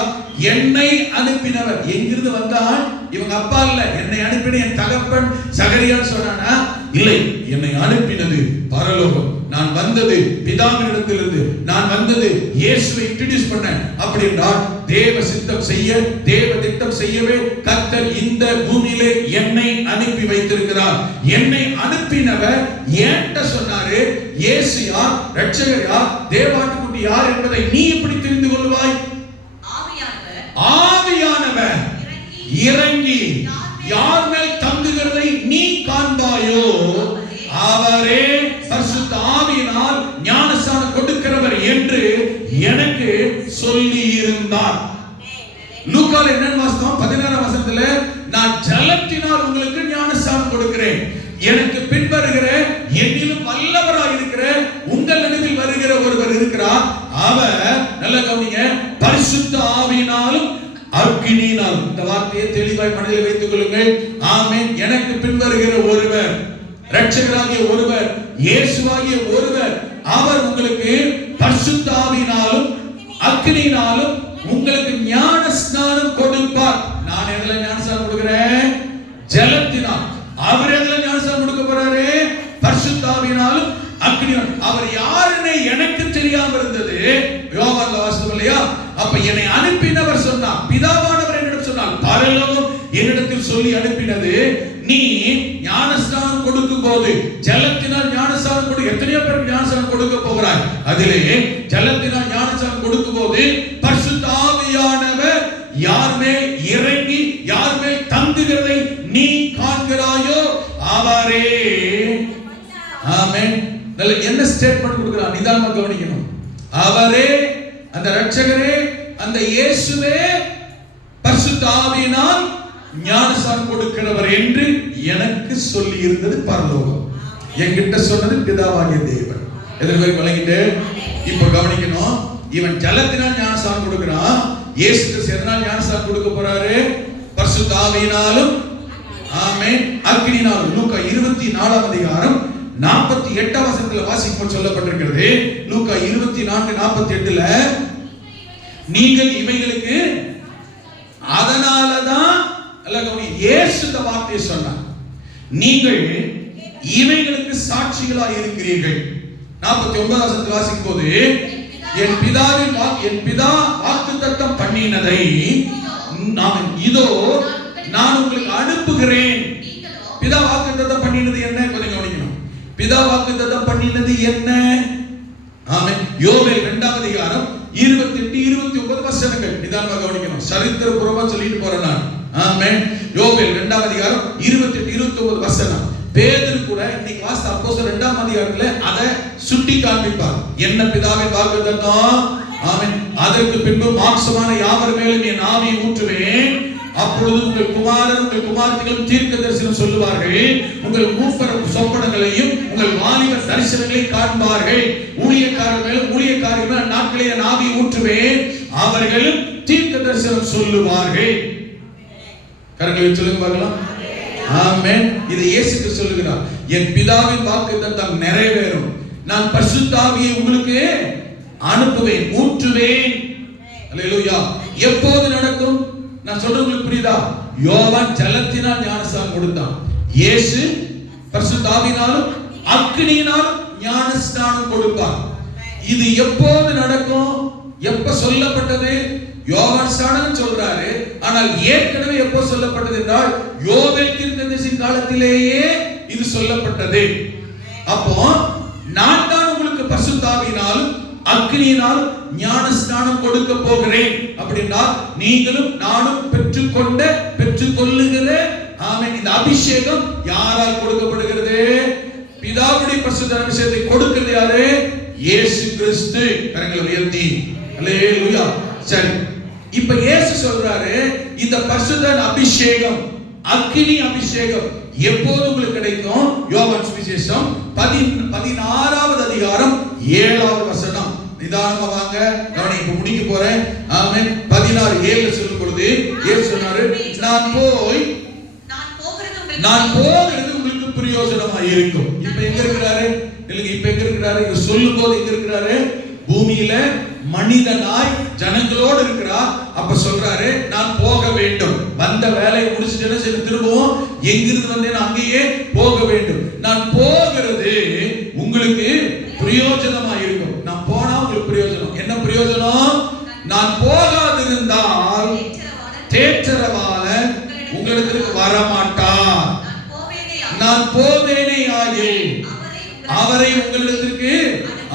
என்னை அனுப்பினவர். எங்கிருந்து வந்தான்? இவங்க அப்பா இல்ல, என்னை அனுப்பின என் தகப்பன் சகரியான்னு சொன்னானா? இல்லை, என்னை அனுப்பினது பரலோகம். நான் வந்தது பிதாவினிடத்திலிருந்து, நான் வந்தது இயேசுவை இன்ட்ரோடியூஸ் பண்ண. அப்படி என்றால் தேவ சித்தம் செய்ய, தேவ திட்டம் செய்யவே கர்த்தர் இந்த பூமியிலே என்னை அனுப்பி வைத்திருக்கிறார். என்னை அனுப்பினவர் ஏன்ட்ட சொன்னாரு, இயேசு யார், ரட்சகர் யார், தேவாட்டுக்குட்டி யார் என்பதை நீ எப்படி தெரிந்து கொள்வாய்? ஆவியானவர் இறங்கி யார் மேல் தங்குகிறதை நீ காண்பாயோ அவரே பரிசுத்த ஆவியினால் ஞானஸ்நானம் கொடுக்கிறவர் என்று எனக்கு சொல்லி இருந்தார். லூக்கால என்ன வாசித்தோம்? 16ஆம் வசனத்துல, நான் ஜலத்தினால் உங்களுக்கு ஞானஸ்நானம் கொடுக்கிறேன், எனக்கு பின்வருகிற என்னிலும் வல்லவராய் இருக்கிற உங்கள் நடுவில் வருகிற ஒருவர் இருக்கிறார், அவர், நல்ல கவனிங்க, பரிசுத்த ஆவியினாலும் அக்கினியினாலும். இந்த வார்த்தையை தெளிவாய் மனதில் வைத்துக் கொள்ளுங்கள். ஆமென். எனக்கு பின்வருகிற ஒருவர், ரட்சகராகிய ஒருவர், இயேசுவாகிய ஒருவர், அவர் உங்களுக்கு பரிசுத்த ஆவியினாலும் அக்கினியினாலும் உங்களுக்கு ஞான ஸ்நானம் கொடுப்பார். நான் எதுல ஞானஸ்நானம் கொடுக்கிறேன்? ஜலத்தினால். அவர் எதுல ஞானஸ்நானம் கொடுக்க போறாரு? பரிசுத்த ஆவியினாலும் அக்கினியாலும். அவர் யாருன்னு எனக்கு தெரியாம இருந்தது. யோவான்ல வாசித்தோம் இல்லையா? அப்ப என்னை அனுப்பினவர் சொன்னார், பிதாவானவர் என்னிடம் சொன்னார், பரலோகம் என்னிடத்தில் சொல்லி அனுப்பினது. நீ ஞானஸ்நானம் கொடுக்கும் போது ஜலத்தினால் ஞானஸ்நானம் கொடு. எத்தனையோ பேருக்கு ஞானஸ்நானம் கொடுக்க போகிறாய். அதிலே ஜலத்தினால் ஞானஸ்நானம் கொடுக்கும் போது பரிசுத்த ஆவியானவர் யார் மேல் இறங்கி யார் மேல் தங்குகிறதை நீ காண்கிறாயோ அவரே. ஆமென். என்ன ஸ்டேட்மென்ட் கொடுக்கிறார்? நிதானமா கவனிக்கணும். அவரே, அந்த ரட்சகரே, அந்த இயேசுவே பரிசுத்த ஆவியினால் ஞானஸ்நானம் கொடுக்கிறவர் என்று எனக்கு சொல்லி இருந்தது பரலோகம். என்கிட்ட சொன்னது பிதாவாகிய தேவன். எதிர்பார்க்க வழங்கிட்டு இப்ப கவனிக்கணும். இவன் ஜலத்தினால் ஞானஸ்நானம் கொடுக்கிறான். இயேசு கிறிஸ்து எதனால் ஞானஸ்நானம் கொடுக்க போறாரு? பரிசுத்த ஆவியினாலும் ஆமென் அக்கினியினாலும். லூக்கா 24ஆம் அதிகாரம் 48 வசனத்துல வாசிக்கும் சொல்லப்பட்டிருக்கிறது. லூக்கா 24:48ல நீங்கள் இவைகளுக்கு, அதனாலதான் இயேசு இந்த வார்த்தையை சொன்னார், நீங்கள் இவைகளுக்கு சாட்சிகளாய் இருக்கிறீர்கள். 49 வசனத்தில் வாசிக்கும் போது என் பிதா வாக்குத்தத்தம் பண்ணினதை இதோ நான் உங்களுக்கு அனுப்புகிறேன். பிதா வாக்குத்தத்தம் பண்ணினது என்ன? கொஞ்சம் கவனிக்கணும். பிதா வாக்குத்தத்தம் பண்ணினது என்ன? ஆமென். யோவேல் 2ஆம் அதிகாரம் 28-29 வசனங்கள் நிதானமாக கவனிக்கணும். சரித்திரபூர்வமா சொல்லிட்டு போறேன் நான். ஆமென். யோவேல் 2ஆம் அதிகாரம் 28-29 வசனம். பேதுரு கூட இன்னைக்கு வாசித்த அப்போஸ்தலர் 2ஆம் அதிகாரத்துல அதை சுட்டி காண்பிப்பார். என்ன பிதாவின் வாக்குத்தத்தம்? ஆமென். அதற்கு பின்பு மாம்சமான யாவர் மேலும் என் ஆவியை ஊற்றுவேன், அப்பொழுது உங்கள் குமாரர் உங்கள் குமாரத்திகளும் தீர்க்க தரிசனம் சொல்லுவார்கள், உங்கள் மூப்பர் சொப்பனங்களையும் உங்கள் வாலிபர் தரிசனங்களை காண்பார்கள், ஊழியக்காரர் மேலும் ஊழியக்காரர்கள் மேல் நாட்களே என் ஆவியை ஊற்றுவேன், அவர்களும் தீர்க்க தரிசனம் சொல்லுவார்கள். கரங்களை சொல்லுங்க பார்க்கலாம். ஆமென். இது இயேசுக்கு சொல்லுகிறார், என் பிதாவின் வாக்குத்தத்தம் நிறைவேறும், நான் பரிசுத்த ஆவியை உங்களுக்கு அனுப்புவேன், ஊற்றுவேன். அல்லேலூயா. எப்போது நடக்கும்? நான் சொல்றது உங்களுக்கு புரியுதா? யோவான் ஜலத்தினால் ஞானஸ்நானம் கொடுத்தான், இயேசு பரிசுத்த ஆவியினாலும் அக்கினியினாலும் ஞானஸ்நானம் கொடுப்பார். இது எப்போது நடக்கும்? எப்ப சொல்லப்பட்டது? யோவான் ஸ்நானம் சொல்றாரு, ஆனால் ஏற்கனவே எப்போ சொல்லப்பட்டது என்றால் யோவேல் தீர்க்கதரிசியின் காலத்திலேயே இது சொல்லப்பட்டது. அப்போ நான் தான் உங்களுக்கு பரிசுத்த ஆவியினாலும் அக்கினியினால் ஞானஸ்நானம் கொடுக்க போகிறேன் அப்படின்னா நீங்களும் நானும் பெற்றுக்கொள்ளுகிற ஆமென் இந்த அபிஷேகம் யாரால் கொடுக்கப்படுகிறது? பிதாவுடைய பரிசுத்த அபிஷேகத்தை கொடுக்கிறது யாரு? இயேசு கிறிஸ்து. கரங்களை உயர்த்தி அல்லேலூயா. சரி, இப்ப இயேசு சொல்றாரு, இந்த பரிசுத்த அபிஷேகம், அக்கினி அபிஷேகம் எப்போது உங்களுக்கு கிடைக்கும்? யோவான் சுவிசேஷம் 16ஆம் அதிகாரம் 7ஆவது வசனம். நிதானமா வாங்க, நான் இப்ப முடிக்க போறேன். ஆமென். 16:7 சொல்லும் பொழுது இயேசு சொன்னாரு, நான் போகிறது உங்களுக்கு பிரயோஜனமா இருக்கும். இப்ப எங்க இருக்கிறாரு? இப்ப எங்க இருக்கிறாரு? சொல்லும் போது எங்க இருக்கிறாரு? பூமியில மனிதனாய் ஜனங்களோடு இருக்கிறார். அப்ப சொல்றாரு, நான் போக வேண்டும், வந்த வேலையை முடிச்சுட்டு திரும்பவும் எங்கிருந்து வந்தேன் அங்கேயே போக வேண்டும். நான் போகிறது உங்களுக்கு பிரயோஜனமா இருக்கும். நான் போனா உங்களுக்கு பிரயோஜனம். என்ன பிரயோஜனம்? நான் போகாதிருந்தால் தேற்றரவாளன் உங்களுக்கு வரமாட்டார். நான் போவேனே ஆகில் அவரை உங்களிடத்திற்கு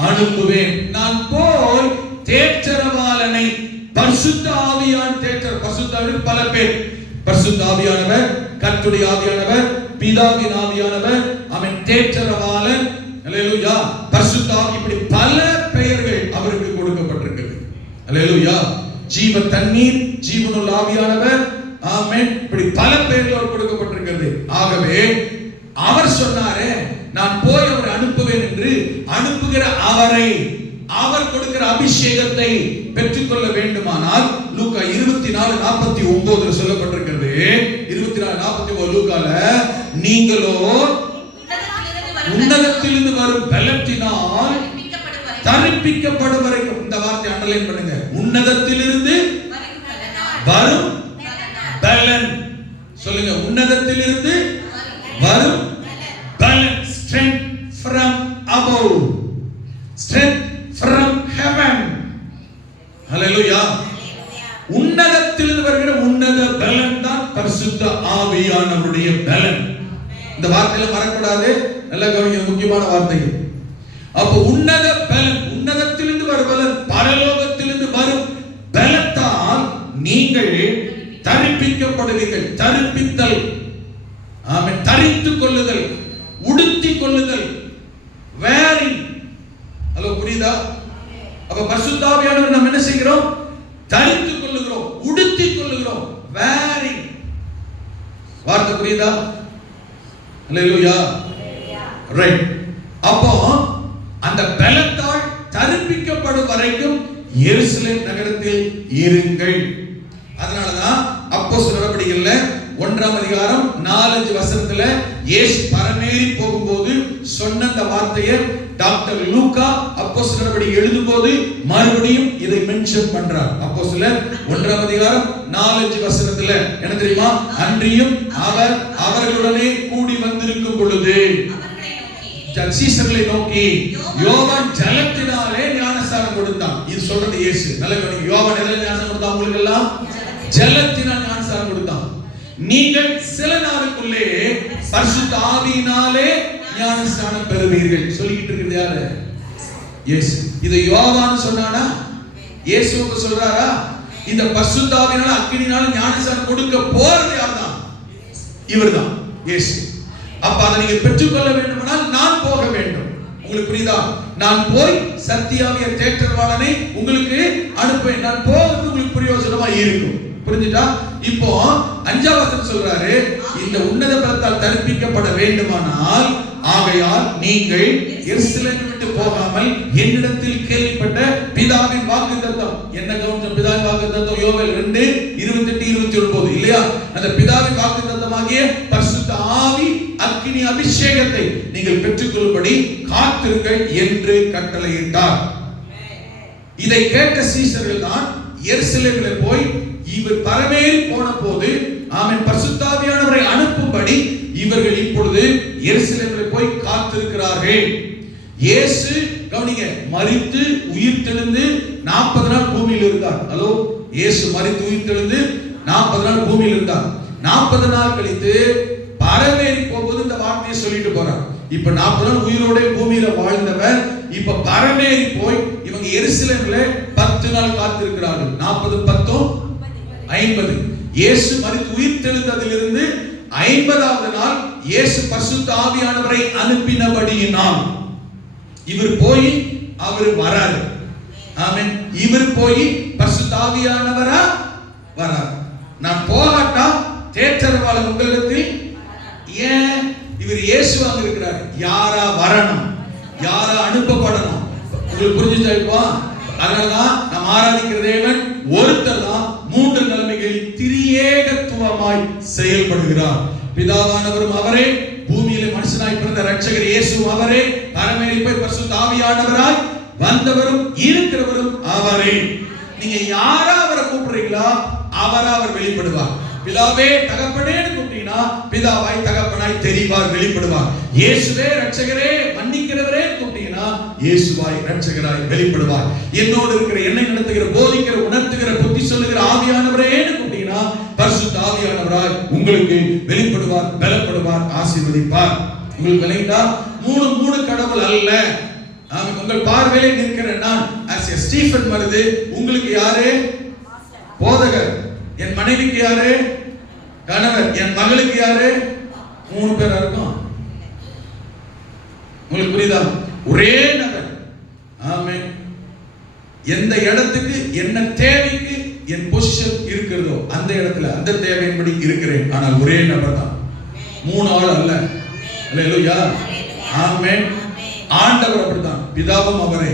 அனுப்புவேன். நான் போய் தேற்றரவாளனை, பரிசுத்த ஆவியான் தேற்றர், பரிசுத்த ஆவியானவர் பல பேர், பரிசுத்த ஆவியானவர், கர்த்தருடைய ஆவியானவர், பிதாவின் ஆவியானவர், அவன் தேற்றரவாளன், அல்லேலூயா, பரிசுத்த ஆவி, இப்படி பல பெயர்கள் அவருக்கு கொடுக்கப்பட்டிருக்கிறது. அல்லேலூயா. ஜீவ தண்ணீர், ஜீவனுள்ள ஆவியானவர், ஆமென், இப்படி பல பெயர்கள் அவர் கொடுக்கப்பட்டிருக்கிறது. ஆகவே அவர் சொன்னாரே, நான் போய் அவரை அனுப்புவேன் என்று, அனுப்புகிற அவரை, அவர் கொடுக்கிற அபிஷேகத்தை பெற்றுக்கொள்ள வேண்டுமானால் லூக்கா 24:49 சொல்லப்பட்டிருக்கிறது. 24:49 லூக்கால, நீங்களோ உன்னதத்திலிருந்து வரும் பலத்தினால் தரிப்பிக்கப்படும் வரைக்கும். இந்த வார்த்தை அண்டர்லைன் பண்ணுங்க. உன்னதத்திலிருந்து வரும் பலன். சொல்லுங்க, உன்னதத்திலிருந்து வரும் பலன். Strength from above, strength from heaven. Hallelujah. உன்னதத்திலிருந்து வருகிற உன்னத பலன் தான் பரிசுத்த ஆவியானவருடைய பலன். இந்த வார்த்தையில மறக்கூடாது, நல்லா கவனிங்க, முக்கியமான வார்த்தைகள். அப்ப உன்னத பலன், உன்னதத்திலிருந்து வரும் பலன், பரலோகத்திலிருந்து வரும் பலத்தால் நீங்கள் தரிப்பிக்கப்படுவீர்கள். தரிப்பித்தல், ஆமென், தரித்துக் கொள்ளுதல், உடுத்திக் கொள்ளுதல், வேரிங். ஹலோ, புரியுதா? அப்ப பரிசுத்த ஆவியானவர் நாம் என்ன செய்கிறோம்? தரித்துக் கொள்ளுகிறோம், உடுத்திக் கொள்ளுகிறோம், வேரிங். வார்த்தை புரியுதா? அல்லேலூயா. ரைட். அப்போ அந்த பலத்தால் தரிப்பிக்கப்படும் வரைக்கும் எருசலேம் நகரத்தில் இருங்கள். அதனாலதான் அப்போஸ்தலர் நடவடிக்கைகள்ல 1ஆம் அதிகாரம் 4-5 வசனத்துல இயேசு பரமேறி போகும்போது சொன்ன அந்த வார்த்தையை டாக்டர் லூக்கா அப்போஸ்தலர் நடவடிக்கை எழுதும்போது மறுபடியும் இதை மென்ஷன் பண்றார். அப்போஸ்தலர் 1ஆம் அதிகாரம் 4-5 வசனத்துல என்ன தெரியுமா? அன்றியும் அவர் அவர்களுடனே கூடி வந்திருக்கும் பொழுது சீசர்களை நோக்கி யோவான் ஜலத்தினாலே ஞானஸ்நானம் கொடுத்தான். இது சொல்றது இயேசு. நல்ல கவனிங்க. யோவான் எதில் ஞானஸ்நானம் கொடுத்தான்? உங்களுக்கு எல்லாம் ஜலத்தினால் ஞானஸ்நானம் கொடுத்தான். நீங்கள் சில நாளுக்குள்ளே பரிசுத்த ஆவியினாலே ஞானஸ்நானம் பெறுவீர்கள். சொல்லிக்கிட்டு இருக்கிறது யாரு? இயேசு. இது யோவான் சொன்னானா? இயேசுவுக்கு சொல்றாரா? இந்த பரிசுத்த ஆவியினால அக்கினியினால ஞானஸ்நானம் கொடுக்க போறது யார்தான்? இவர்தான், இயேசு. அப்ப அதை நீங்க பெற்றுக்கொள்ள வேண்டுமானால் நான் போக வேண்டும். உங்களுக்கு புரியுதா? நான் போய் சத்தியாவிய தேற்றவாளனை உங்களுக்கு அனுப்பேன். நான் போகிறது உங்களுக்கு பிரயோஜனமா இருக்கும். புரிஞ்சுட்டா? இப்போ 5ஆம் வசனம் சொல்றாரு, இந்த உன்னத பலத்தால் தரிப்பிக்கப்பட வேண்டுமானால் ஆகையால் நீங்கள் எருசலேமை விட்டு போகாமல் என்னிடத்தில் கேள்விப்பட்ட பிதாவின் வாக்குத்தத்தம். என்ன கவனிச்சோம்? பிதாவின் வாக்குத்தத்தம் யோவேல் 2:28-29 இல்லையா? அந்த பிதாவின் வாக்குத்தத்தமாகிய பரிசுத்த ஆவி அக்கினி அபிஷேகத்தை நீங்கள் பெற்றுக்கொள்ளும்படி காத்திருங்கள் என்று கட்டளையிட்டார். இதை கேட்ட சீஷர்கள் தான் எருசலேமில் போய் இவர் பரமேறி போன போது ஆமென் பரிசுத்த ஆவியானவரை அனுப்பும்படி இவர்கள் இப்பொழுது எருசலேமில் போய் காத்திருக்கிறார்கள். இயேசு கவனிங்க, மரித்து உயிர்த்தெழுந்து 40 நாள் பூமியில் இருந்தார். ஹலோ, இயேசு மரித்து உயிர்த்தெழுந்து 40 நாள் பூமியில் இருந்தார். 40 நாள் கழித்து பரமேறி போகும்போது இந்த வார்த்தையை சொல்லிட்டு போறார். இப்ப 40 நாள் உயிரோட பூமியில வாழ்ந்தவர் இப்ப பரமேறி போய் இவங்க எருசலேமில் 10 நாள் காத்திருக்கிறார்கள். 40 10 50. இயேசு மரித்து உயிர்த்தெழுந்ததிலிருந்து 50வது நாள் இயேசு பரிசுத்த ஆவியானவரை அனுப்பினபடியினால் இவர் போய் அவர் வராரு. ஆமென். இவர் போய் பரிசுத்த ஆவியானவரா வரார். நான் போகாட்டா தேற்றரவாளன் உங்களிடத்தில் ஏன்? இவர் இயேசுவாக இருக்கிறார். யாரா வரணும்? யாரா அனுப்பப்படணும்? உங்களுக்கு புரிஞ்சுச்சா? அதனாலதான் நாம் ஆராதிக்கிற தேவன் ஒருத்தர் தான் 3 நிலைமைகளில் திரியேகத்துவமாய் செயல்படுகிறார். பிதாவானவரும் அவரே, பூமியிலே மனுஷனாய் பிறந்த இரட்சகர் இயேசுவும் அவரே, பரமேறி போய் பரிசுத்த ஆவியானவராய் வந்தவரும் இருக்கிறவரும் அவரே. நீங்க யாரா அவரை கூப்பிடுறீங்களா அவரா அவர் வெளிப்படுவார். பிதாவே தகப்பனேன்னு கூப்பிட்டீங்கன்னா பிதாவாய் தகப்பனாய் தெரிவார், வெளிப்படுவார். இயேசுவே இரட்சகரே மன்னிக்கிறவரே கூப்பிட்டீங்கன்னா இயேசுவாய் இரட்சகராய் வெளிப்படுவார். என்னோடு இருக்கிற, என்னை நடத்துகிற, போதிக்கிற, உணர்த்துகிற, புத்தி சொல்லுகிற ஆவியானவரேன்னு கூப்பிட்டீங்கன்னா பரிசுத்த ஆவியானவராய் உங்களுக்கு வெளிப்படுவார், பலப்படுவார், ஆசீர்வதிப்பார். உங்களுக்கு விளங்கிட்டா? மூணு கடவுள் அல்ல. உங்கள் பார்வையிலே நிற்கிற நான் ஸ்டீஃபன் வருது. உங்களுக்கு யாரு? போதகர். என் மனைவிக்கு யாரு? கணவர். என் மகளுக்கு யாரு? 3 பேரா இருக்கும். உங்களுக்கு புரியுதா? ஒரே நபர். ஆமென். எந்த இடத்துக்கு என்ன தேவைக்கு என் பொசிஷன் இருக்கிறதோ அந்த இடத்துல அந்த தேவையின்படி இருக்கிறேன். ஆனால் ஒரே நபர் தான், 3 ஆள் அல்ல. அல்லேலூயா. ஆமென். ஆண்டவர் அப்படித்தான். பிதாவும் அவரே,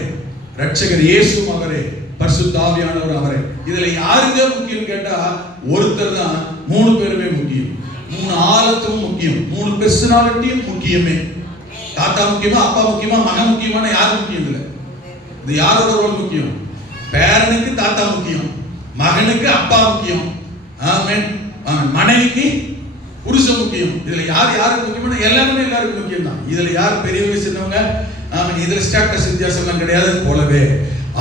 இரட்சகர் இயேசுவும் அவரே, பரிசுத்த ஆவியானவர் அவரே. இதுல யாருங்க முக்கியம் கேட்டா ஒருத்தர் தான். 3 பேருமே முக்கியம். 3 ஆழத்தும் முக்கியம். 3 பர்சனாலிட்டியும் முக்கியமே. தாத்தா முக்கியமா, அப்பா முக்கியமா, மகன் முக்கியமான யாரும் முக்கியம் இல்லை. இது யாரோட ரோல் முக்கியம்? பேரனுக்கு தாத்தா முக்கியம், மகனுக்கு அப்பா முக்கியம், ஆமென், மனைவிக்கு புருஷன் முக்கியம். இதுல யாருக்கு முக்கியமான எல்லாருமே எல்லாருக்கும் முக்கியம் தான். இதுல யார் பெரியவங்க சின்னவங்க, ஆமென், இதுல ஸ்டேட்டஸ் வித்தியாசம் கிடையாது. போலவே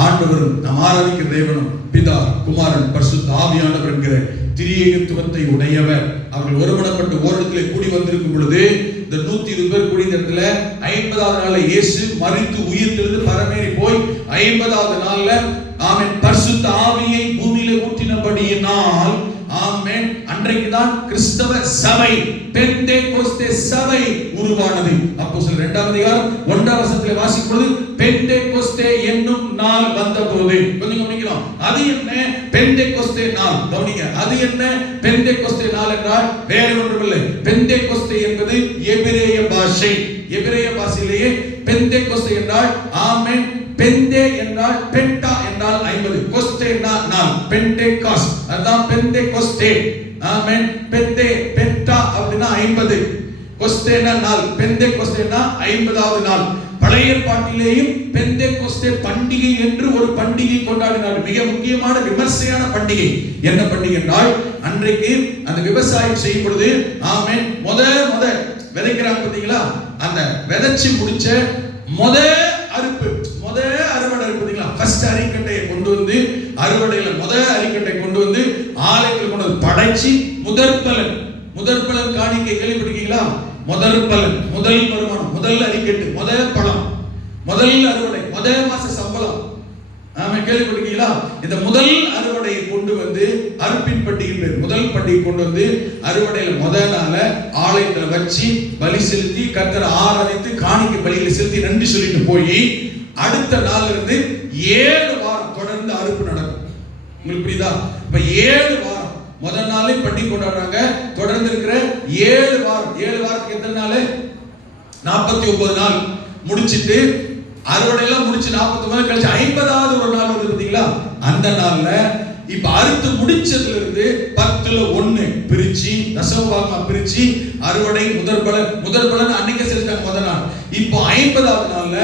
ஆண்டவரும் நாம் ஆராதிக்கிற தேவனும் பிதா, குமாரன், பரிசுத்த ஆவியானவர் என்கிற திரியேகத்துவத்தை உடையவர். அவர்கள் ஒருமனப்பட்டு ஓரிடத்திலே கூடி வந்திருக்கும் பொழுது இந்த 120 பேர் கூடிய இடத்துல 50வது நாள்ல இயேசு மரித்து உயிர்த்தெழுந்து பரமேறி போய் 50வது நாள்ல ஆமென் பரிசுத்த ஆவியை பூமியிலே ஊற்றினபடியினால் ஆமென் அன்றைக்கு தான் கிறிஸ்தவ சபை, பெந்தேகோஸ்தே சபை உருவானது. அப்போஸ்தலர் 2ஆம் அதிகாரம் 1ஆம் வசனத்திலே வாசிக்கும் பொழுது பெந்தேகோஸ்தே என்னும் நாள் வந்தபோது, கொஞ்சம் கவனிக்கலாம். அது என்ன பெந்தேகோஸ்தே நாள்? கவனிங்க. அது என்ன பெந்தேகோஸ்தே நாள் என்றால் வேறு ஒன்றுமில்லை. பெந்தேகோஸ்தே என்பது எபிரேய பாஷை. எபிரேய பாஷையிலேயே பெந்தேகோஸ்தே என்றால் ஆமென், பெந்தே என்றால் பெண்டா என்றால் 50, கோஸ்தே என்றால் நாள், பெண்டேகாஸ்ட், அதான் பெந்தேகோஸ்தே. ஆமென். பெந்தே பெண்டா அப்படினா 50, கொஸ்தேனா நாள், பெந்தே கொஸ்தேனா 50வது நாள். பழைய ஏற்பாட்டிலேயும் பெந்தே கொஸ்தே பண்டிகை என்று ஒரு பண்டிகை கொண்டாடினார். மிக முக்கியமான விமர்சையான பண்டிகை. என்ன பண்டிகை என்றால், அன்றைக்கு அந்த விவசாயம் செய்யும் பொழுது ஆமென் முத விதைக்கிறாங்க பாத்தீங்களா, அந்த விதைச்சு முடிச்ச அறுப்பு, அறுவடை பாத்தீங்களா, ஃபர்ஸ்ட் அரிக்கட்டையை கொண்டு வந்து, அறுவடையில அரிக்கட்டை கொண்டு வந்து ஆலயத்தில் கொண்டு வந்து படைச்சு முதற் பலன் காணிக்கை கேள்விப்பட்டிருக்கீங்களா? முதல் பலன், முதல் வருமானம், முதல் அரிக்கட்டு, முதல் பழம், முதல் அறுவடை, முதல் மாச சம்பளம். நாம கேள்விப்பட்டிருக்கீங்களா? இந்த முதல் அறுவடையை கொண்டு வந்து, அறுப்பின் பண்டிகை பேர், முதல் பண்டிகை கொண்டு வந்து அறுவடையில முதல் நாள ஆலயத்துல வச்சு பலி செலுத்தி கர்த்தரை ஆராதித்து காணிக்கை பலியில செலுத்தி நன்றி சொல்லிட்டு போய் அடுத்த நாள்ல இருந்து 7 வாரம் தொடர்ந்து அறுப்பு நடக்கும். உங்களுக்கு புரியுதா? இப்ப 7 வாரம் முதல் நாளே பண்டிகை கொண்டாடுறாங்க. தொடர்ந்து இருக்கிற 7 வாரம், 7 வாரத்துக்கு எத்தனை நாள்? 49 நாள் முடிச்சிட்டு அறுவடை எல்லாம் முடிச்சு 49 கழிச்சு 50வது ஒரு நாள் வந்து பாத்தீங்களா, அந்த நாள்ல இப்ப அறுத்து முடிச்சதுல இருந்து 10ல 1 பிரிச்சு தசமபாகமா பிரிச்சு அறுவடை முதல் பலன் அன்னைக்கு செஞ்சாங்க முதல் நாள். இப்போ 50வது நாள்ல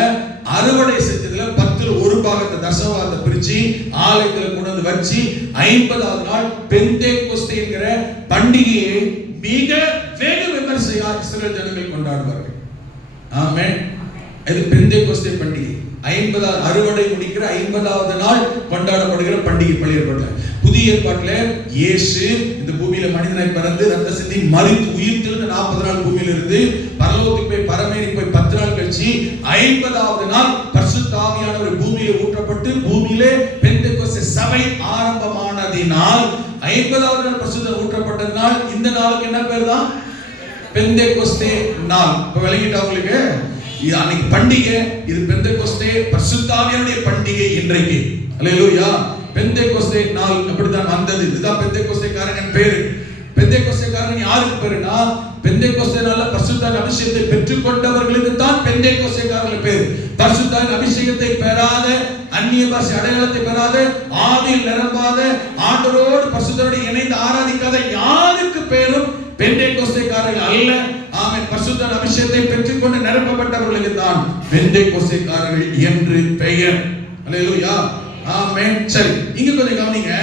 அறுவடை செஞ்சதுல 10ல 1 பாகத்தை தசமபாகத்தை பிரிச்சு ஆலயத்துல கொண்டு வந்து வச்சு 50வது நாள் பெந்தேகொஸ்தே என்கிற பண்டிகையை மிக வெகு விமர்சையா இஸ்ரவேல் ஜனங்கள் கொண்டாடுவார்கள். ஆமென். இது பெந்தேகொஸ்தே பண்டிகை. 50வது அறுவடை முடிக்கிற 50வது நாள் கொண்டாடப்படுகிற பண்டிகை பழைய ஏற்பாட்டில். புதிய ஏற்பாட்டில் இயேசு இந்த பூமியில மனிதனாய் பிறந்து ரத்த சிந்தி மரித்து உயிர்த்தெழுந்து 40 நாள் பூமியில இருந்து பரலோகத்துக்கு போய் பரமேறி போய் 10 நாள் கழிச்சு 50வது நாள் பரிசுத்த ஆவியானவர் பூமியில ஊற்றப்பட்டு பூமியிலே பெந்தேகொஸ்தே சபை ஆரம்பமானதினால் 50வது நாள் பரிசுத்த ஊற்றப்பட்டதனால் இந்த நாளுக்கு என்ன பேர் தான்? பெந்தேகொஸ்தே நாள். இப்ப விளங்கிட்டா உங்களுக்கு? இது அன்னைக்கு பண்டிகை, இது பெந்தேகொஸ்தே பரிசுத்த ஆவியானுடைய பண்டிகை இன்றைக்கு. அல்லேலூயா. பெந்தேகொஸ்தே நாள் அப்படிதான் வந்தது. இதுதான் பெந்தேகொஸ்தேக்காரன் பேரு. பெந்தேகொஸ்தேக்காரன் யாருக்கு பேருனா, பெந்தேகொஸ்தே நாள்ல பரிசுத்த அபிஷேகத்தை பெற்றுக்கொண்டவர்களுக்கு தான் பெந்தேகொஸ்தேக்காரர்கள் பேரு. பரிசுத்த அபிஷேகத்தை பெறாத, அந்நிய பாஷை அடையாளத்தை பெறாத, ஆவியில் நிரம்பாத, ஆண்டவரோடு பரிசுத்தரோடு இணைந்து ஆராதிக்காத யாருக்கு பேரும் பெந்தேகொஸ்தேக்காரர்கள் அல்ல. ஆமென். பரிசுத்த அபிஷேகத்தை பெற்றுக்கொண்டு நிரப்பப்பட்டவர்களுக்கு தான் பெந்தேகொஸ்தேக்காரர்கள் என்று பெயர். அல்லேலூயா. ஆமென். சரி, இங்க கொஞ்சம் கவனிங்க.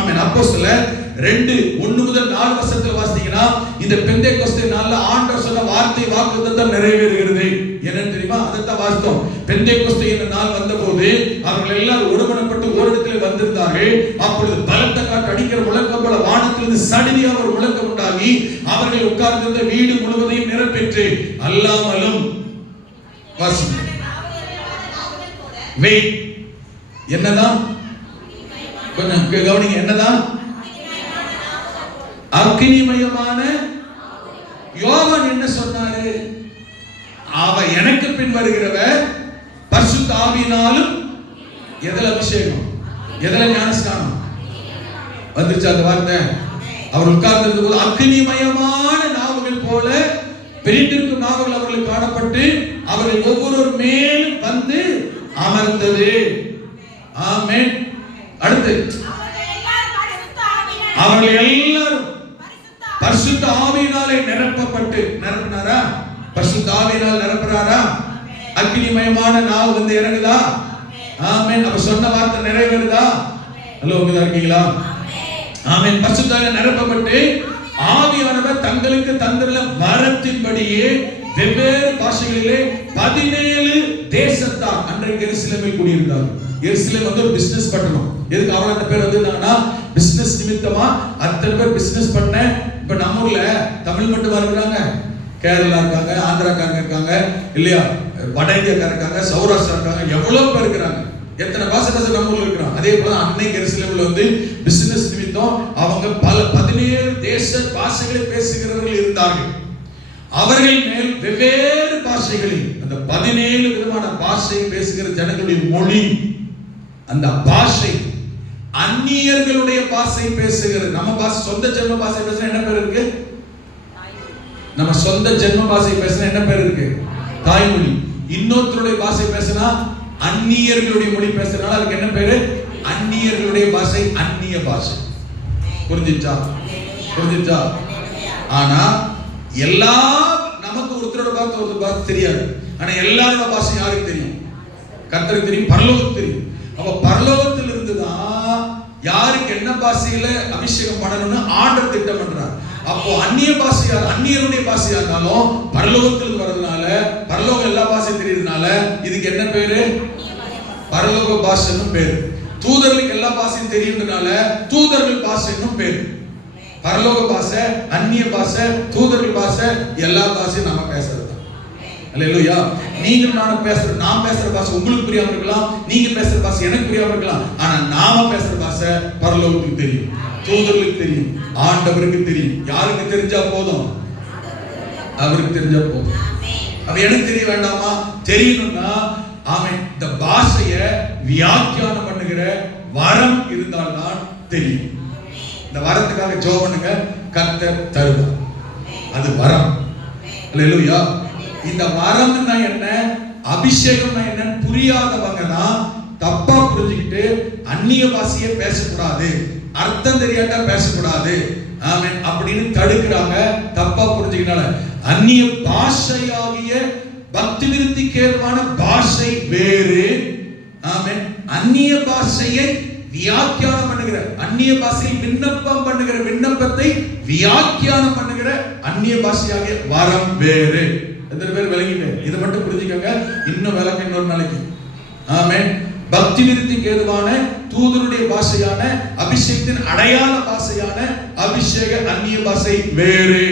ஆமென். அப்போஸ்தலர் 2:1 முதல் 4 வசனத்துல வாசித்தீங்கன்னா இந்த பெந்தேகொஸ்தே நாள்ல ஆண்டவர் சொன்ன வார்த்தை வாக்குத்தத்தம் நிறைவேறுகிறது. என்னன்னு தெரியுமா? அதைத்தான் வாசித்தோம். பெந்தேகொஸ்தே என்ற நாள் வந்தபோது அவர்கள் எல்லாரும் ஒருமனப்பட்டு ஓரிடத்தில் வந்திருந்தார்கள். அப்பொழுது பலத்த காற்று அடிக்கிற முழக்கம் போல வானத்திலிருந்து சடிதியாக ஒரு முழக்கம் உண்டாகி அவர்கள் உட்கார்ந்திருந்த வீடு முழுவதையும் நிரப்பெற்று அல்லாமலும் வெயிட் என்னதான்? கொஞ்சம் கவனிங்க. என்னதான்? அக்னிமயமான. யோவான் என்ன சொன்னாரு? அவ எனக்கு பின் வருகிறவர் பரிசுத்த ஆவியினாலும் எதில் அபிஷேகம், எதில் ஞானஸ்நானம் வந்துருச்சு அந்த வார்த்தை. அவர் உட்கார்ந்திருந்த போது அக்னிமயமான நாவுகள் போல பிரிந்திருக்கும் நாவுகள் அவர்களுக்கு காணப்பட்டு அவர்கள் ஒவ்வொரு மேலும் வந்து அமர்ந்தது. ஆமென். அடுத்து அவர்கள் எல்லாரும் பரிசுத்த ஆவியினாலே நிரப்பப்பட்டு, நிரப்பினாரா? பரிசுத்த ஆவியினால் நிரப்புறாரா? அக்னிமயமான நாவு வந்து இறங்குதா? ஆமென். அப்ப சொன்ன வார்த்தை நிறைவேறுதா? ஹலோ, இங்க இருக்கீங்களா? ஆமென். பரிசுத்த ஆவியால் நிரப்பப்பட்டு ஆவியானவர் தங்களுக்கு தந்துள்ள வரத்தின்படியே வெவ்வேறு பாஷைகளிலே 17 தேசத்தார் அன்றைக்கு எருசலேமில் கூடியிருந்தார். எருசலேம் வந்து ஒரு பிசினஸ் பட்டணம். எதுக்கு அவள அந்த பேர் வந்தாங்கன்னா, பிசினஸ் நிமித்தமா அத்தனை பேர் பிசினஸ் பண்ண. இப்ப நம்ம ஊர்ல தமிழ் மட்டுமா இருக்கிறாங்க, கேரளா இருக்காங்க, ஆந்திராக்காரங்க இருக்காங்க, இல்லையா, வட இந்தியாக்காரங்க இருக்காங்க, சௌராஷ்டிரா இருக்காங்க, எவ்வளவு பேர் இருக்கிறாங்க. எத்தனை பாஷை நம்ம ஊர்ல இருக்கிறாங்க. அதே போல அன்னைக்கு எருசலேம்ல வந்து பிசினஸ் நிமித்தம் அவங்க பல 17 தேச பாஷைகளை பேசுகிறவர்கள் இருந்தார்கள். அவர்கள் மேல் வெவ்வேறு பாஷைகளில் அந்த 17 விதமான பாஷை பேசுகிற ஜனங்களுடைய மொழி, அந்த பாஷை அந்நியர்களுடைய பாஷை பேசுகிறது. நம்ம பாஷை, சொந்த ஜென்ம பாஷை பேசுனா என்ன பேர் இருக்கு? நம்ம சொந்த ஜென்ம பாஷை பேசுனா என்ன பேர் இருக்கு? தாய்மொழி. இன்னொருத்தருடைய பாஷை பேசினா, அந்நியர்களுடைய மொழி பேசுறதுனால அதுக்கு என்ன பேரு? அந்நியர்களுடைய பாஷை, அந்நிய பாஷை. புரிஞ்சுச்சா? புரிஞ்சுச்சா? ஆனா எல்லா நமக்கு ஒருத்தரோட பாஷை தெரியாது. ஆனா எல்லாரோட பாஷை யாருக்கு தெரியும்? கர்த்தருக்கு தெரியும், பரலோகத்துக்கு தெரியும். அப்ப பரலோகத்தில் இருந்துதான் யாருக்கு என்ன பாஷையில அபிஷேகம் பண்ணணும்னு ஆண்டவர் திட்டம் பண்றார். அப்போ அந்நிய பாஷையா, அந்நியருடைய பாஷையா இருந்தாலும் பரலோகத்திலிருந்து வர்றதுனால, பரலோகம் எல்லா பாஷையும் தெரியுறதுனால இதுக்கு என்ன பேரு? பரலோக பாஷைன்னு பேரு. தூதர்களுக்கு எல்லா பாஷையும் தெரியுறதுனால தூதர்கள் பாஷைன்னு பேரு. பரலோக பாஷை, அந்நிய பாஷை, தூதர்கள் பாஷை, எல்லா பாஷையும் நம்ம பேசுறது தான். அல்லேலூயா. நீங்க நான் பேசுற பாஷை உங்களுக்கு புரியாம இருக்கலாம், நீங்க பேசுற பாஷை எனக்கு புரியாம இருக்கலாம். ஆனா நாம பேசுற பாஷை பரலோகத்துக்கு தெரியும், தூதர்களுக்கு தெரியும், ஆண்டவருக்கு தெரியும். யாருக்கு தெரிஞ்சா போதும்? அவருக்கு தெரிஞ்சா போதும். அப்ப எனக்கு தெரிய வேண்டாமா? தெரியணும்னா ஆமென், இந்த பாஷையை வியாக்கியானம் பண்ணுகிற வரம் இருந்தால்தான் தெரியும். இந்த வரத்துக்காக ஜெபம் பண்ணுங்க, கர்த்தர் தருவார். அது வரம். அல்லேலூயா. இந்த வரம்னா என்ன, அபிஷேகம்னா என்னன்னு புரியாதவங்க தான் தப்பா புரிஞ்சுக்கிட்டு அந்நிய பாஷையை பேசக்கூடாது, அர்த்தம் தெரியாட்டா பேசக்கூடாது ஆமென் அப்படின்னு தடுக்கிறாங்க. தப்பா புரிஞ்சுக்கினால அந்நிய பாஷையாகிய பக்தி விருத்திக்கு ஏதுவான பாஷை வேறு. ஆமென். அந்நிய பாஷையை வியாக்கியானம் பண்ணுகிற, அந்நிய பாஷையில் விண்ணப்பம் பண்ணுகிற, விண்ணப்பத்தை வியாக்கியானம் பண்ணுகிற அந்நிய பாஷையாகிய வரம் வேறு. எத்தனை பேர் விளங்கிட்டு இதை மட்டும் புரிஞ்சுக்கோங்க. இன்னும் விளங்க இன்னொரு நாளைக்கு. ஆமென். பக்தி விருத்திக்கு ஏதுவான தூதருடைய பாஷையான, அபிஷேகத்தின் அடையாள பாஷையான அபிஷேக அந்நிய பாஷை வேறு.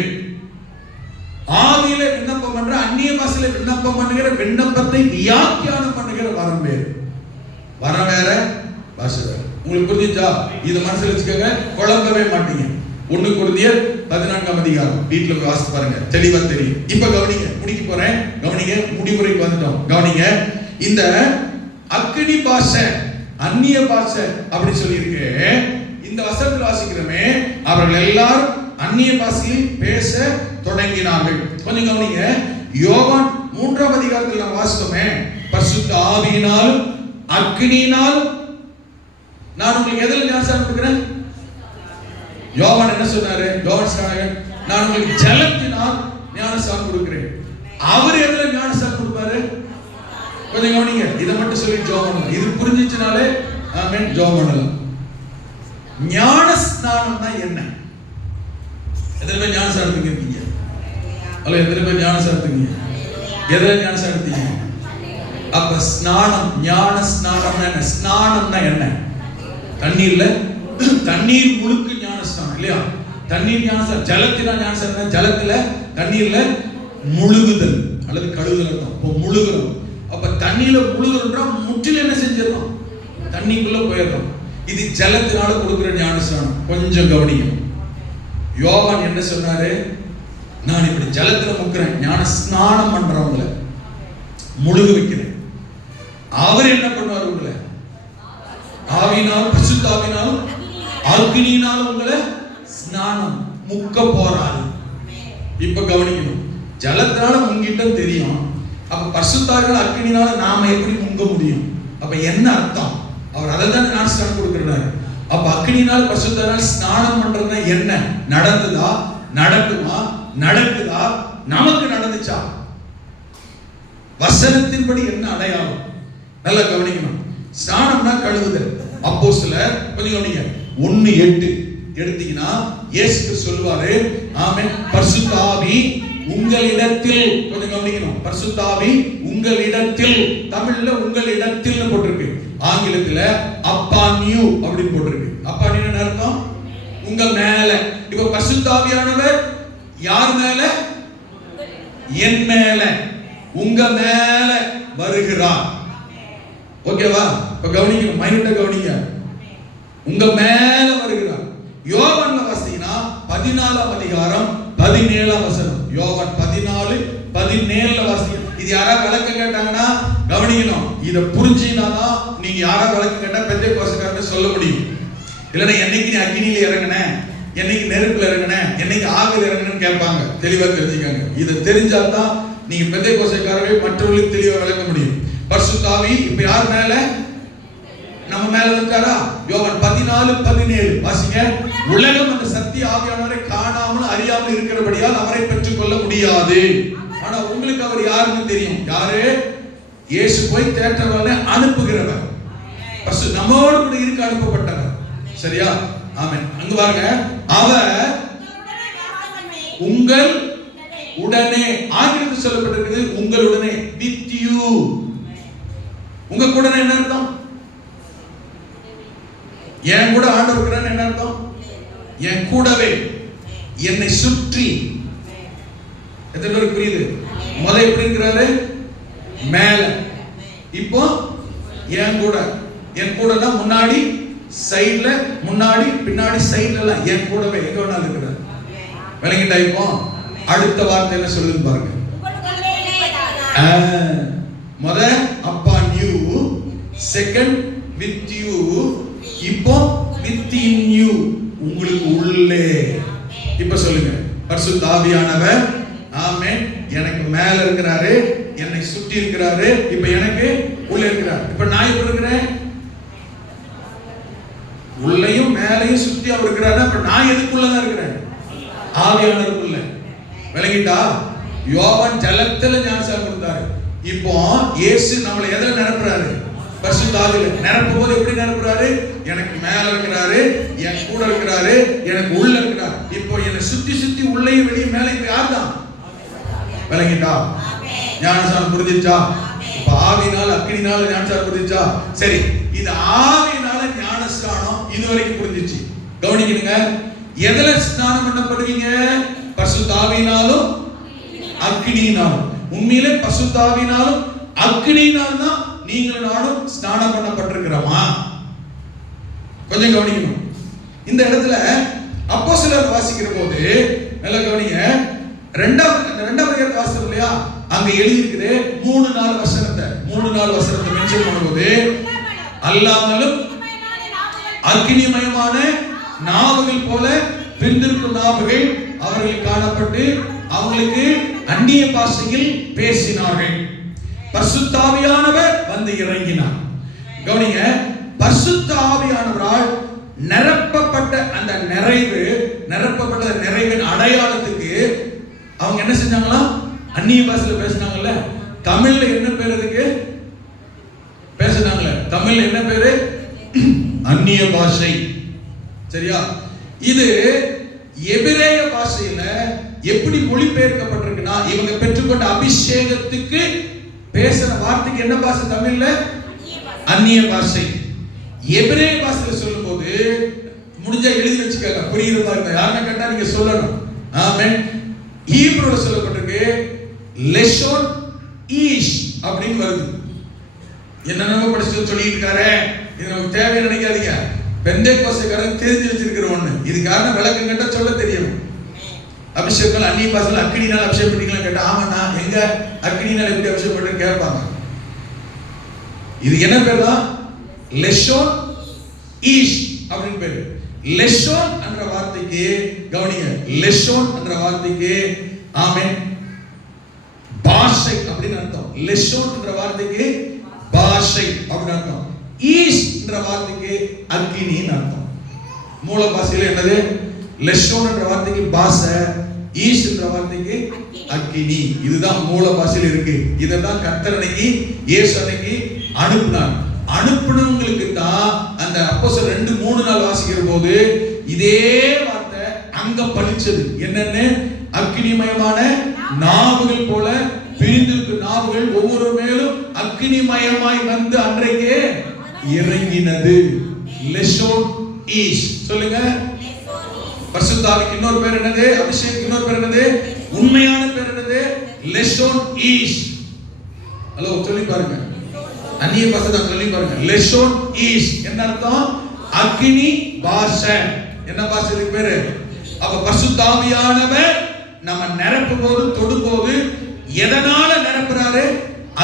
ஆவியில விண்ணப்பம் பண்ற, அந்நிய பாஷையில விண்ணப்பம் பண்ணுகிற, விண்ணப்பத்தை வியாக்கியானம் பண்ணுகிற வரம் வேறு. வரம் வேற, பாஷை வேற. உங்களுக்கு புரிஞ்சுச்சா? இது மனசுல வச்சுக்கோங்க, குழம்பவே மாட்டீங்க. 1 கொரிந்தியர் 14ஆம் அதிகாரம் வீட்டுல போய் வாசித்து பாருங்க, தெளிவா தெரியும். இப்ப கவனிங்க, முடிக்க போறேன். கவனிங்க, முடிவுரைக்கு வந்துட்டோம். கவனிங்க, இந்த அக்கினி பாஷை, அந்நிய பாஷை அப்படி சொல்லி இருக்கு. இந்த வசனத்தில் வாசிக்கிறோமே, அவர்கள் எல்லாரும் அந்நிய பாஷையில் பேச தொடங்கினார்கள். கொஞ்சம் கவனிங்க, யோவான் 3ஆம் அதிகாரத்தில் நாம் வாசித்தோமே, பரிசுத்த ஆவியினால் அக்கினியினால் நான் உங்களுக்கு எதில் ஞானஸ்நானம் கொடுக்கிறேன்? யோவான் என்ன சொன்னாரு? யோவான் சொன்னாரு, நான் உங்களுக்கு ஜலத்தினால் ஞானஸ்நானம் கொடுக்கிறேன். அவர் எதுல ஞானஸ்நானம் கொடுப்பாரு? கொஞ்சம் கவனிங்க, இதை மட்டும் சொல்லி ஜெபம் பண்ணலாம். இது புரிஞ்சிச்சுனாலே ஆமென், ஜெபம் பண்ணலாம். ஞானஸ்நானம்னா என்ன? எத்தனை பேர் ஞானஸ்நானம் எடுத்துக்கிறீங்க? அல்ல, எத்தனை பேர் ஞானஸ்நானம் எடுத்துக்கிறீங்க? எதுல ஞானஸ்நானம் எடுத்தீங்க? அப்ப ஸ்நானம், ஞானஸ்நானம்னா என்ன? ஸ்நானம்னா என்ன? தண்ணீர்ல, தண்ணீர் முழுக்க ஞானஸ்நானம் இல்லையா? தண்ணீர் ஞானஸ்நானம், ஜலத்தினா ஞானஸ்நானம், ஜலத்துல தண்ணீர்ல முழுகுதல் அல்லது கழுவுதல் அர்த்தம். இப்போ முழுகுறோம். அப்ப தண்ணியில முழுகுறோம்னா முற்றிலும் என்ன செஞ்சிடறோம்? தண்ணிக்குள்ள போயிடுறோம். இது ஜலத்தினால கொடுக்கிற ஞானஸ்நானம். கொஞ்சம் கவனிங்க, யோவான் என்ன சொன்னாரு? நான் இப்படி ஜலத்துல முக்குறேன், ஞான ஸ்நானம் பண்றவங்கள முழுக வைக்கிறேன். அவர் என்ன பண்ணுவார்? உங்களை ஆவியினால், பரிசுத்த ஆவியினாலும் அக்னியினாலும் உங்களை ஸ்நானம் முக்க போறாரு. இப்ப கவனிக்கணும், ஜலத்தினால முங்கிட்டும் தெரியும். அப்ப பரிசுத்த ஆவியினால அக்னியினால நாம எப்படி முங்க முடியும்? அப்ப என்ன அர்த்தம்? அவர் அதை தான் ஞானஸ்நானம் கொடுக்கிறாரு. அப்ப அக்னியினால் பரிசுத்த ஆவியினால் ஸ்நானம் பண்றதுன்னா என்ன? நடந்ததா? நடக்குமா? நடக்குதா? நமக்கு நடந்துச்சா? வசனத்தின்படி என்ன அடையாளம்? நல்லா கவனிக்கணும். ஸ்நானம்னா கழுவுதல். அப்போஸ்தலர் கொஞ்சம் கவனிங்க, 1:8 எடுத்தீங்கன்னா இயேசு சொல்லுவாரு, ஆமென், பரிசுத்த ஆவி உங்களிடத்தில், கொஞ்சம் கவனிக்கணும், பரிசுத்த ஆவி உங்களிடத்தில், தமிழ்ல உங்களிடத்தில் போட்டிருக்கு, ஆங்கிலத்துல அப்பான் யூ அப்படின்னு போட்டிருக்கு. அப்பான் என்ன அர்த்தம்? உங்க மேல. இப்ப பரிசுத்த ஆவியானவர் யார் மேல? என் மேல, உங்க மேல வருகிறார். ஓகேவா? இப்ப கவனிக்கணும், மைனூட்டா கவனிங்க, உங்க மேல வருகிறார். யோவான்ல வாசிங்கன்னா 14ஆம் அதிகாரம் 17ஆம் வசனம். யோவான் 14:17 வாசிங்க. இது யாரா விளக்க கேட்டாங்கன்னா கவனிக்கணும், இத புரிஞ்சினாதான் நீங்க யாரா விளக்க கேட்டா பெந்தேகோஸ்தேக்காரங்க சொல்ல முடியும். இல்லைன்னா என்னைக்கு நீ அக்னியில இறங்கின, என்னைக்கு நெருப்புல இறங்கின, என்னைக்கு ஆவில இறங்கினு கேட்பாங்க. தெளிவா தெரிஞ்சுக்காங்க. இதை தெரிஞ்சாதான் நீங்க பெந்தேகோஸ்தேக்காரர்கள் மற்றவர்களுக்கு தெளிவா விளக்க முடியும். பரிசுத்த ஆவி இப்ப யார் மேல? நம்ம மேல வந்தாரா? யோவான் 14:17 வாசிங்க. உலகம் அந்த சத்திய ஆவியானவரை காணாமல் அறியாமல் இருக்கிறபடியால் அவரை பெற்றுக் கொள்ள முடியாது. ஆனா ஆனா உங்களுக்கு அவர் யாருன்னு தெரியும். யாரு? இயேசு போய் தேற்றவனை அனுப்புகிறவர். நம்மோடு கூட இருக்க அனுப்பப்பட்டவர். சரியா? ஆமென். அங்க பாருங்க, அவர் உங்கள் உடனே, ஆங்கிலத்தில் சொல்லப்பட்டிருக்கிறது உங்களுடனே, with you. உங்க கூட என்ன அர்த்தம்? என் கூட ஆண்டவர் இருக்கிறார் என்ன அர்த்தம்? என் கூடவே, என்னை சுற்றி. எத்தனை பேருக்கு புரியுது? முதல்ல எப்படி இருக்கிறாரு? மேல. இப்போ என் கூட, என் கூடனா முன்னாடி சைடுல, முன்னாடி பின்னாடி சைடுல எல்லாம் என் கூடவே எங்க வேணாலும் இருக்கிறார். விளங்கிட்டா? இப்போ அடுத்த வார்த்தை என்ன சொல்லுங்க பாருங்க. முத upon you, second with you, இப்போ within you, உங்களுக்கு உள்ளே. இப்ப சொல்லுங்க, பரிசுத்த ஆவியானவர் ஆமென் எனக்கு மேல இருக்கிறாரு, என்னை சுற்றி இருக்கிறாரு, இப்ப எனக்கு உள்ள இருக்கிறார். இப்ப நான் எப்படி இருக்கிறேன்? உள்ளேயும் மேலையும் சுற்றி அவர் இருக்கிறாரு. அப்ப நான் எதுக்குள்ளதான் இருக்கிறேன்? ஆவியானவருக்குள்ள. விளங்கிட்டா? யோவான் ஜலத்துல ஞானஸ்நானம் கொடுத்தாரு. இப்போ இயேசு நம்மளை எதுல நிரப்புறாரு? பரிசுத்த ஆவியில. நிரப்பும் போது எப்படி நிரப்புறாரு? எனக்கு மேல இருக்கிறாரு, என் கூட இருக்கிறாரு, எனக்கு உள்ள இருக்கிறார். இப்போ என்னை சுத்தி சுத்தி உள்ளேயும் வெளியே மேலையும் யார் தான்? விளங்கிட்டா? ஞானஸ்நானம் புரிஞ்சிச்சா? இப்ப ஆவினால அக்கினினால ஞானஸ்நானம் புரிஞ்சிச்சா? சரி, இது ஆவினால ஞானஸ்நானம் இதுவரைக்கும் புரிஞ்சிச்சு. கவனிக்கணுங்க, எதுல ஸ்நானம் பண்ணப்படுவீங்க? பரிசுத்த ஆவியினாலும் அக்கினியினாலும். உண்மையிலே பரிசுத்த ஆவியினாலும் அக்கினியினாலும் தான் நீங்களும் நானும் ஸ்நானம் பண்ணப்பட்டிருக்கிறோமா? கொஞ்சம் கவனிக்கணும். இந்த இடத்துல அப்போஸ்தலர் வாசிக்கிற போது நல்லா கவனிங்க. ரெண்டாவது வாசகம் இல்லையா, அங்க எழுதி இருக்குது 3-4 வசனத்தை மென்ஷன் பண்ணும்போது, அல்லாமலும் அக்கினிமயமான நாவுகள் போல பிரிந்திருக்கும் நாவுகள் அவர்களுக்கு காணப்பட்டு அவங்களுக்கு அந்நிய பாஷையில் பேசினார்கள். பரிசுத்த ஆவியானவர் வந்து இறங்கினார். கவனிங்க, பரிசுத்த ஆவியானவரால் நிரப்பப்பட்ட அந்த நிரப்பப்பட்ட நிறைவின் அடையாளத்துக்கு அவங்க என்ன செஞ்சாங்களா? அந்நிய பாஷையில பேசினாங்கல்ல. தமிழ்ல என்ன பேர் அதுக்கு? பேசினாங்கல்ல, தமிழ்ல என்ன பேரு? அந்நிய பாஷை. சரியா? இது எபிரேய பாஷையில எப்படி மொழிபெயர்க்கப்பட்டிருக்குன்னா, இவங்க பெற்றுக்கொண்ட அபிஷேகத்துக்கு பேசுற வார்த்தைக்கு என்ன பாஷை தமிழ்ல? அந்நிய பாஷை. எபிரேய பாஷையில சொல்லும்போது முடிஞ்சா எழுதி வச்சுக்கங்க, புரியுற மாதிரி இருந்தா. யாருன்னா கேட்டா நீங்க சொல்லணும். ஆமென். ஹீப்ரூல சொல்லப்பட்டிருக்கு லெஷோன் ஈஷ் அப்படின்னு வருது. என்னென்ன படிச்சு சொல்லிட்டு இருக்காரு, இது நமக்கு தேவை நினைக்காதீங்க. பெந்தேகோஸ்தேக்காரங்க தெரிஞ்சு வச்சிருக்கிற ஒண்ணு. இது காரணம் விளக்கம் கேட்டா சொல்ல தெரியும். அபிஷேகம் அந்நிய பாஷையில அக்கினினால அபிஷேகம் பண்ணிக்கலாம் கேட்டா, ஆமாண்ணா எங்க அக்கினினால எப்படி அபிஷேகம் பண்றேன்னு கேட்பாங்க. இது என்ன பேர் தான்? லெஷோன் ஈஷ் அப்படின்னு பேரு. லெஷோன் என்ற வார்த்தைக்கு கவனிங்க, லெஷோன் என்ற வார்த்தைக்கு ஆமென் பாஷை அப்படின்னு அர்த்தம். லெஷோன் என்ற வார்த்தைக்கு பாஷை அப்படின்னு அர்த்தம். ஈஷ் என்ற வார்த்தைக்கு அக்கினின்னு அர்த்தம். மூல பாஷையில என்னது? லெஷோன் என்ற வார்த்தைக்கு பாஷை, ஈஷ் என்ற வார்த்தைக்கு அக்கினி. இதுதான் மூல பாஷையில இருக்கு. இதெல்லாம் கர்த்தர் அன்னைக்கு இயேசு அன்னைக்கு அனுப்புனார். அனுப்புனவங்களுக்கு தான் அந்த அப்போஸ்தலர் 2-3 வாசிக்கிற போது இதே வார்த்தை அங்க பலிச்சது. என்னன்னு? அக்கினிமயமான நாவுகள் போல பிரிந்திருக்கும் நாவுகள் ஒவ்வொரு மேலும் அக்கினிமயமாய் வந்து அன்றைக்கே இறங்கினது. லெஷோன் ஈஷ். சொல்லுங்க. பரிசுத்த ஆவிக்கு இன்னொரு பேர் என்னது? அபிஷேகம் இன்னொரு பேர் என்னது? உண்மையான பேர் என்னது? லெஷோன் ஈஷ். ஹலோ சொல்லி பாருங்க, அந்நிய பாஷை தான் சொல்லி பாருங்க. லெஷோன் ஈஷ் என்ன அர்த்தம்? அக்கினி பாஷை. என்ன பாஷை இதுக்கு பேரு? அப்ப பரிசுத்த ஆவியானவர் நம்ம நிரப்பும் போது தொடும் போது எதனால நிரப்புறாரு?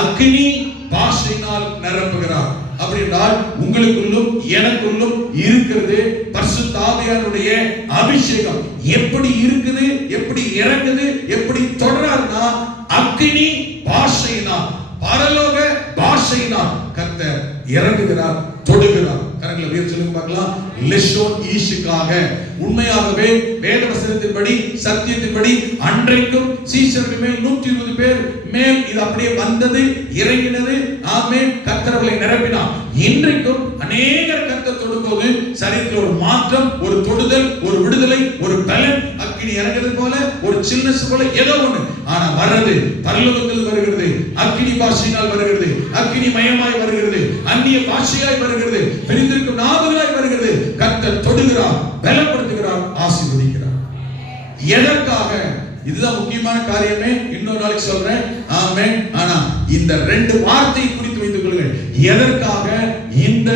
அக்கினி பாஷையினால் நிரப்புகிறார். அப்படி என்றால் உங்களுக்குள்ளும் எனக்குள்ளும் இருக்கிறது பரிசுத்த ஆவியானுடைய அபிஷேகம். எப்படி இருக்குது, எப்படி இறங்குது, எப்படி தொடர்றாருன்னா அக்கினி பாஷையினால், பரலோக பாஷையினால் கர்த்தர் இறங்குகிறார், தொடுகிறார். கரங்களை உயர்த்தி சொல்லுங்க பார்க்கலாம். லெஷோன் ஈஷுக்காக உண்மையாகவே வேத வசனத்தின்படி சத்தியத்தின்படி அன்றைக்கும் சீஷர்கள் மேல் 120 பேர் மேல் இது அப்படியே வந்தது, இறங்கினது. ஆமென். கர்த்தர்களை நிரப்பினார். இன்றைக்கும் அநேகர் கர்த்தர் தொடும்போது சரீரத்தில் ஒரு மாற்றம், ஒரு தொடுதல், ஒரு விடுதலை, ஒரு பலன், அக்கினி இறங்குறது போல, ஒரு சில்னஸ் போல ஏதோ ஒண்ணு. ஆனா வர்றது பரலோகத்தில் வருகிறது, அக்கினி பாஷையினால் வருகிறது, அக்கினி மயமாய் வருகிறது, அந்நிய பாஷையாய் வருகிறது, பிரிந்திருக்கும் நாவுகளாய் வருகிறது. கர்த்தர் தொடுகிறார், பலப்படுத்துகிறார், ஆசீர்வதிக்கிறார். எதற்காக? இதுதான் முக்கியமான காரியமே. இன்னொரு நாளைக்கு சொல்றேன். ஆமென். ஆனா இந்த 2 வார்த்தை குறித்து வைத்துக் கொள்ளுங்கள். எதற்காக இந்த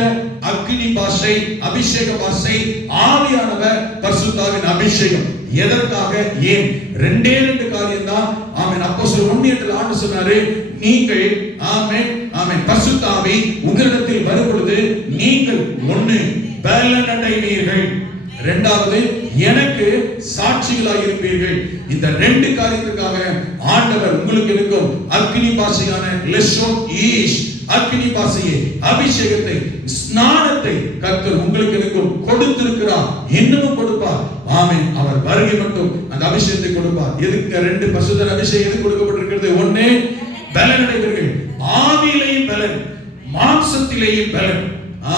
அக்கினி பாஷை, அபிஷேக பாஷை, ஆவியானவர், பரிசுத்தாவின் அபிஷேகம் எதற்காக, ஏன்? 2 காரியம் தான். ஆமென். அப்போஸ்தலர் 1:8 ஆண்டு சொன்னாரு, நீங்கள் ஆமென் ஆமென் பரிசுத்த ஆவி உங்களிடத்தில் வரும்பொழுது நீங்கள் 1 பலன் அடைவீர்கள், 2வது எனக்கு சாட்சிகளாக இருப்பீர்கள். இந்த 2 காரியத்துக்காக ஆண்டவர் உங்களுக்கு இருக்கும் அக்கினி பாஷையான லெஷோன் ஈஷ், அக்கினி பாஷையை, அபிஷேகத்தை, ஸ்நானத்தை கர்த்தர் உங்களுக்கு இருக்கும் கொடுத்திருக்கிறார், இன்னமும் கொடுப்பார். ஆமென். அவர் வருகை மட்டும் அந்த அபிஷேகத்தை கொடுப்பார். எதுக்கு 2 பரிசுத்த அபிஷேகம் எது கொடுக்கப்பட்டிருக்கிறது? 1 பலன் அடைவீர்கள். ஆவியிலேயும் பலன், மாம்சத்திலேயும் பலன்.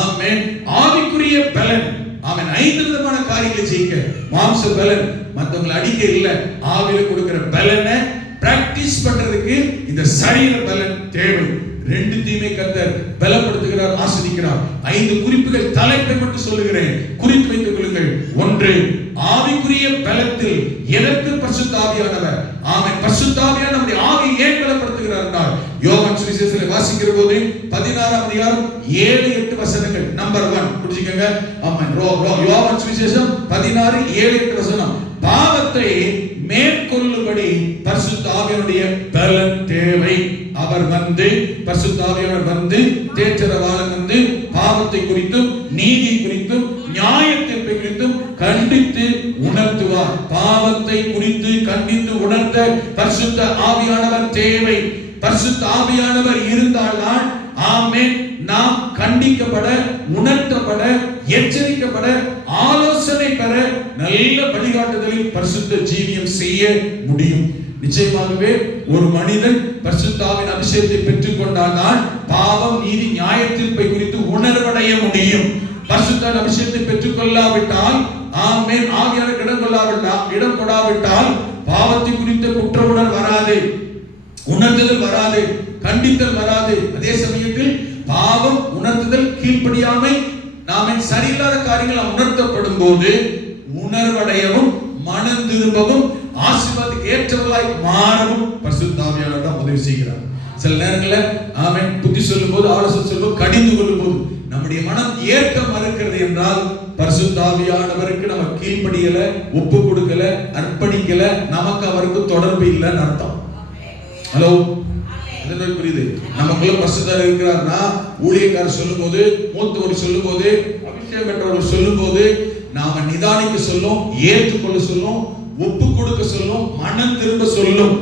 ஆமென். ஆவிக்குரிய பலன். ஆமென். 5 விதமான காரியங்களை செய்யுங்க. மாம்ச பலன் மத்தவங்களை அடிக்க இல்ல, ஆவியில கொடுக்கிற பலனை பிராக்டீஸ் பண்றதுக்கு இந்த சரீர பலன் தேவை. 2 கர்த்தர் பலப்படுத்துகிறார், ஆசீர்வதிக்கிறார். 5 குறிப்புகள், தலைப்பை மட்டும் சொல்லுகிறேன், குறித்து வைத்துக் கொள்ளுங்கள். 1 ஆவிக்குரிய பலத்தில் எதற்கு பரிசுத்த ஆவியானவர்? ஆமென். பரிசுத்த ஆவியானவர் நம்முடைய ஆவியை ஏன் பலப்படுத்துகிறார் என்றால், யோவான் சுவிசேஷத்தில் வாசிக்கிற போது 16ஆம் அதிகாரம் 7-8 வசனங்கள். நம்பர் 1 புரிஞ்சுக்கங்க. ஆமென். யோவான் சுவிசேஷம் 16:7-8 வசனம். பாவத்தை மேற்கொள்ளும்படி பரிசுத்த ஆவியானுடைய பலன் தேவை. அவர் வந்து, பரிசுத்த ஆவியானவர் வந்து, தேற்றரவாளன் வந்து பாவத்தை குறித்தும் நீதியை குறித்தும் நியாயத்தீர்ப்பை குறித்தும் கண்டித்து உணர்த்துவார். பாவத்தை குறித்து கண்டித்து உணர்த்த பரிசுத்த ஆவியானவர் தேவை. பரிசுத்த ஆவியானவர் இருந்தால்தான் ஆமென் நாம் கண்டிக்கப்பட, உணர்த்தப்பட, எச்சரிக்கப்பட, ஆலோசனை பெற, நல்ல வழிகாட்டுதலில் பரிசுத்த ஜீவியம் செய்ய முடியும். நிச்சயமாகவே ஒரு மனிதன் பரிசுத்த ஆவியின் அபிஷேகத்தை பெற்றுக் கொண்டால்தான் பாவம், நீதி, நியாயத்தீர்ப்பை குறித்து உணர்வடைய முடியும். பரிசுத்த அபிஷேகத்தை பெற்றுக் கொள்ளாவிட்டால், ஆமென், ஆவியானவர் இடம் கொடாவிட்டால் பாவத்தை குறித்த குற்ற உணர்வு வராது, உணர்த்துதல் வராது, கண்டித்தல் வராது. அதே சமயத்தில் பாவம், உணர்த்துதல், கீழ்ப்படியாமை, நாம சரியில்லாத காரியங்கள் உணர்த்தப்படும் போது உணர்வடையவும், மனம் திரும்பவும், ஆசீர்வாதத்துக்கு ஏற்றவர்களாய் மாறவும் பரிசுத்த ஆவியானவர் தான் உதவி செய்கிறார். சில நேரங்களில் ஆமென் புத்தி சொல்லும் போது, ஆலோசனை சொல்லும் போது, கடிந்து கொள்ளும் போது நம்முடைய மனம் ஏற்க மறுக்கிறது என்றால் பரிசுத்த ஆவியானவருக்கு நம்ம கீழ்ப்படியல, ஒப்பு கொடுக்கல, அர்ப்பணிக்கல, நமக்கு அவருக்கு தொடர்பு இல்லைன்னு அர்த்தம். ஹலோ, புரியுது? நமக்குள்ள பரிசுத்தர் இருக்கிறார்னா, ஊழியக்காரர் சொல்லும் போது, மூத்தவர் சொல்லும் போது, அபிஷேகம் பெற்றவர் சொல்லும் போது நாம நிதானிக்க சொல்லும், ஏற்றுக்கொள்ள சொல்லும், ஒப்பு கொடுக்க சொல்லும், மனம் திரும்ப சொல்லும்.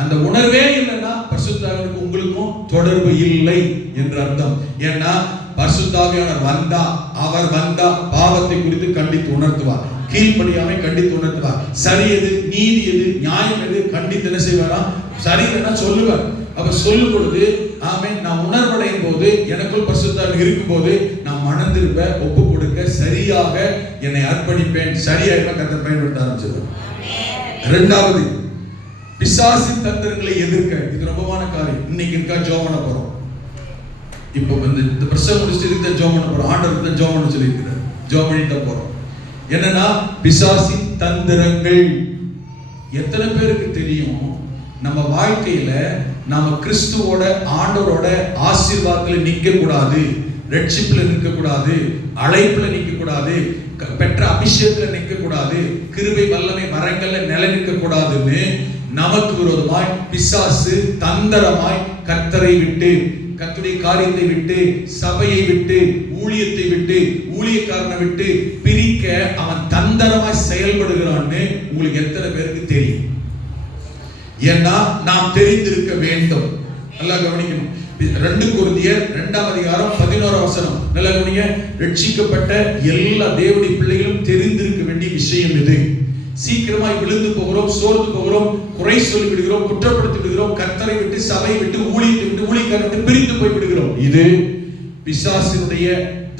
அந்த உணர்வே இல்லைன்னா பரிசுத்த ஆவியானவருக்கு உங்களுக்கும் தொடர்பு இல்லை என்று அர்த்தம். ஏன்னா பரிசுத்த ஆவியானவர் வந்தா, அவர் வந்தா பாவத்தை குறித்து கண்டித்து உணர்த்துவார், கீழ்ப்படியாமை கண்டித்து உணர்த்துவார், சரி எது, நீதி எது, நியாயம் எது கண்டித்து என்ன செய்வாரா? சரி என்ன சொல்லுவார். அப்ப சொல்லும் பொழுது ஆமென், நான் உணர்வடையும் போது, எனக்குள் பரிசுத்த ஆவி இருக்கும் போது நான் மனம் திரும்ப, ஒப்பு கொடுக்க, சரியாக என்னை அர்ப்பணிப்பேன், சரியாக கர்த்தர் பயன்படுத்த ஆரம்பிச்சிருவேன். 2வது பிசாசின் தந்திரங்களை எதிர்க்க. இது ரொம்பமான காரியம். இன்னைக்கு இருக்கா ஜெபம் பண்ண போறோம். இப்போ இந்த பிரசங்கம் முடிச்சிட்டு தான் ஜெபம் பண்ண போறோம். ஆண்டவர் தான் ஜெபம் பண்ண சொல்லியிருக்கிறார். ஜெபம் பண்ணிட்டு போறோம். என்னன்னா பிசாசின் தந்திரங்கள். எத்தனை பேருக்கு தெரியும் நம்ம வாழ்க்கையில நாம கிறிஸ்துவோட, ஆண்டவரோட ஆசீர்வாதத்துல நிக்க கூடாது, ரட்சிப்புல நிற்க கூடாது, அழைப்புல நிற்க கூடாது, பெற்ற அபிஷேகத்துல நிற்க கூடாது, கிருபை வல்லமை வரங்கள்ல நிலை நிற்க கூடாதுன்னு நமக்கு விரோதமாய் பிசாசு தந்திரமாய் கர்த்தரை விட்டு, கர்த்தருடைய காரியத்தை விட்டு, சபையை விட்டு, ஊழியத்தை விட்டு, ஊழியக்காரனை விட்டு பிரிக்க அவன் தந்திரமாய் செயல்படுகிறான்னு உங்களுக்கு எத்தனை பேருக்கு தெரியும்? ஏன்னா நாம் தெரிந்திருக்க வேண்டும். நல்லா கவனிக்கணும். 2 கொரிந்தியர் 2ஆம் அதிகாரம் 11ஆம் வசனம். நல்ல கவனிங்க. ரட்சிக்கப்பட்ட எல்லா தேவனுடைய பிள்ளைகளும் தெரிந்திருக்க வேண்டிய விஷயம் இது. சீக்கிரமாய் விழுந்து போகிறோம், சோர்ந்து போகிறோம், குறை சொல்லி விடுகிறோம், குற்றப்படுத்தி விடுகிறோம், கர்த்தரை விட்டு, சபையை விட்டு, ஊழியத்தை விட்டு, ஊழியக்காரரை விட்டு பிரிந்து போய் விடுகிறோம். இது பிசாசினுடைய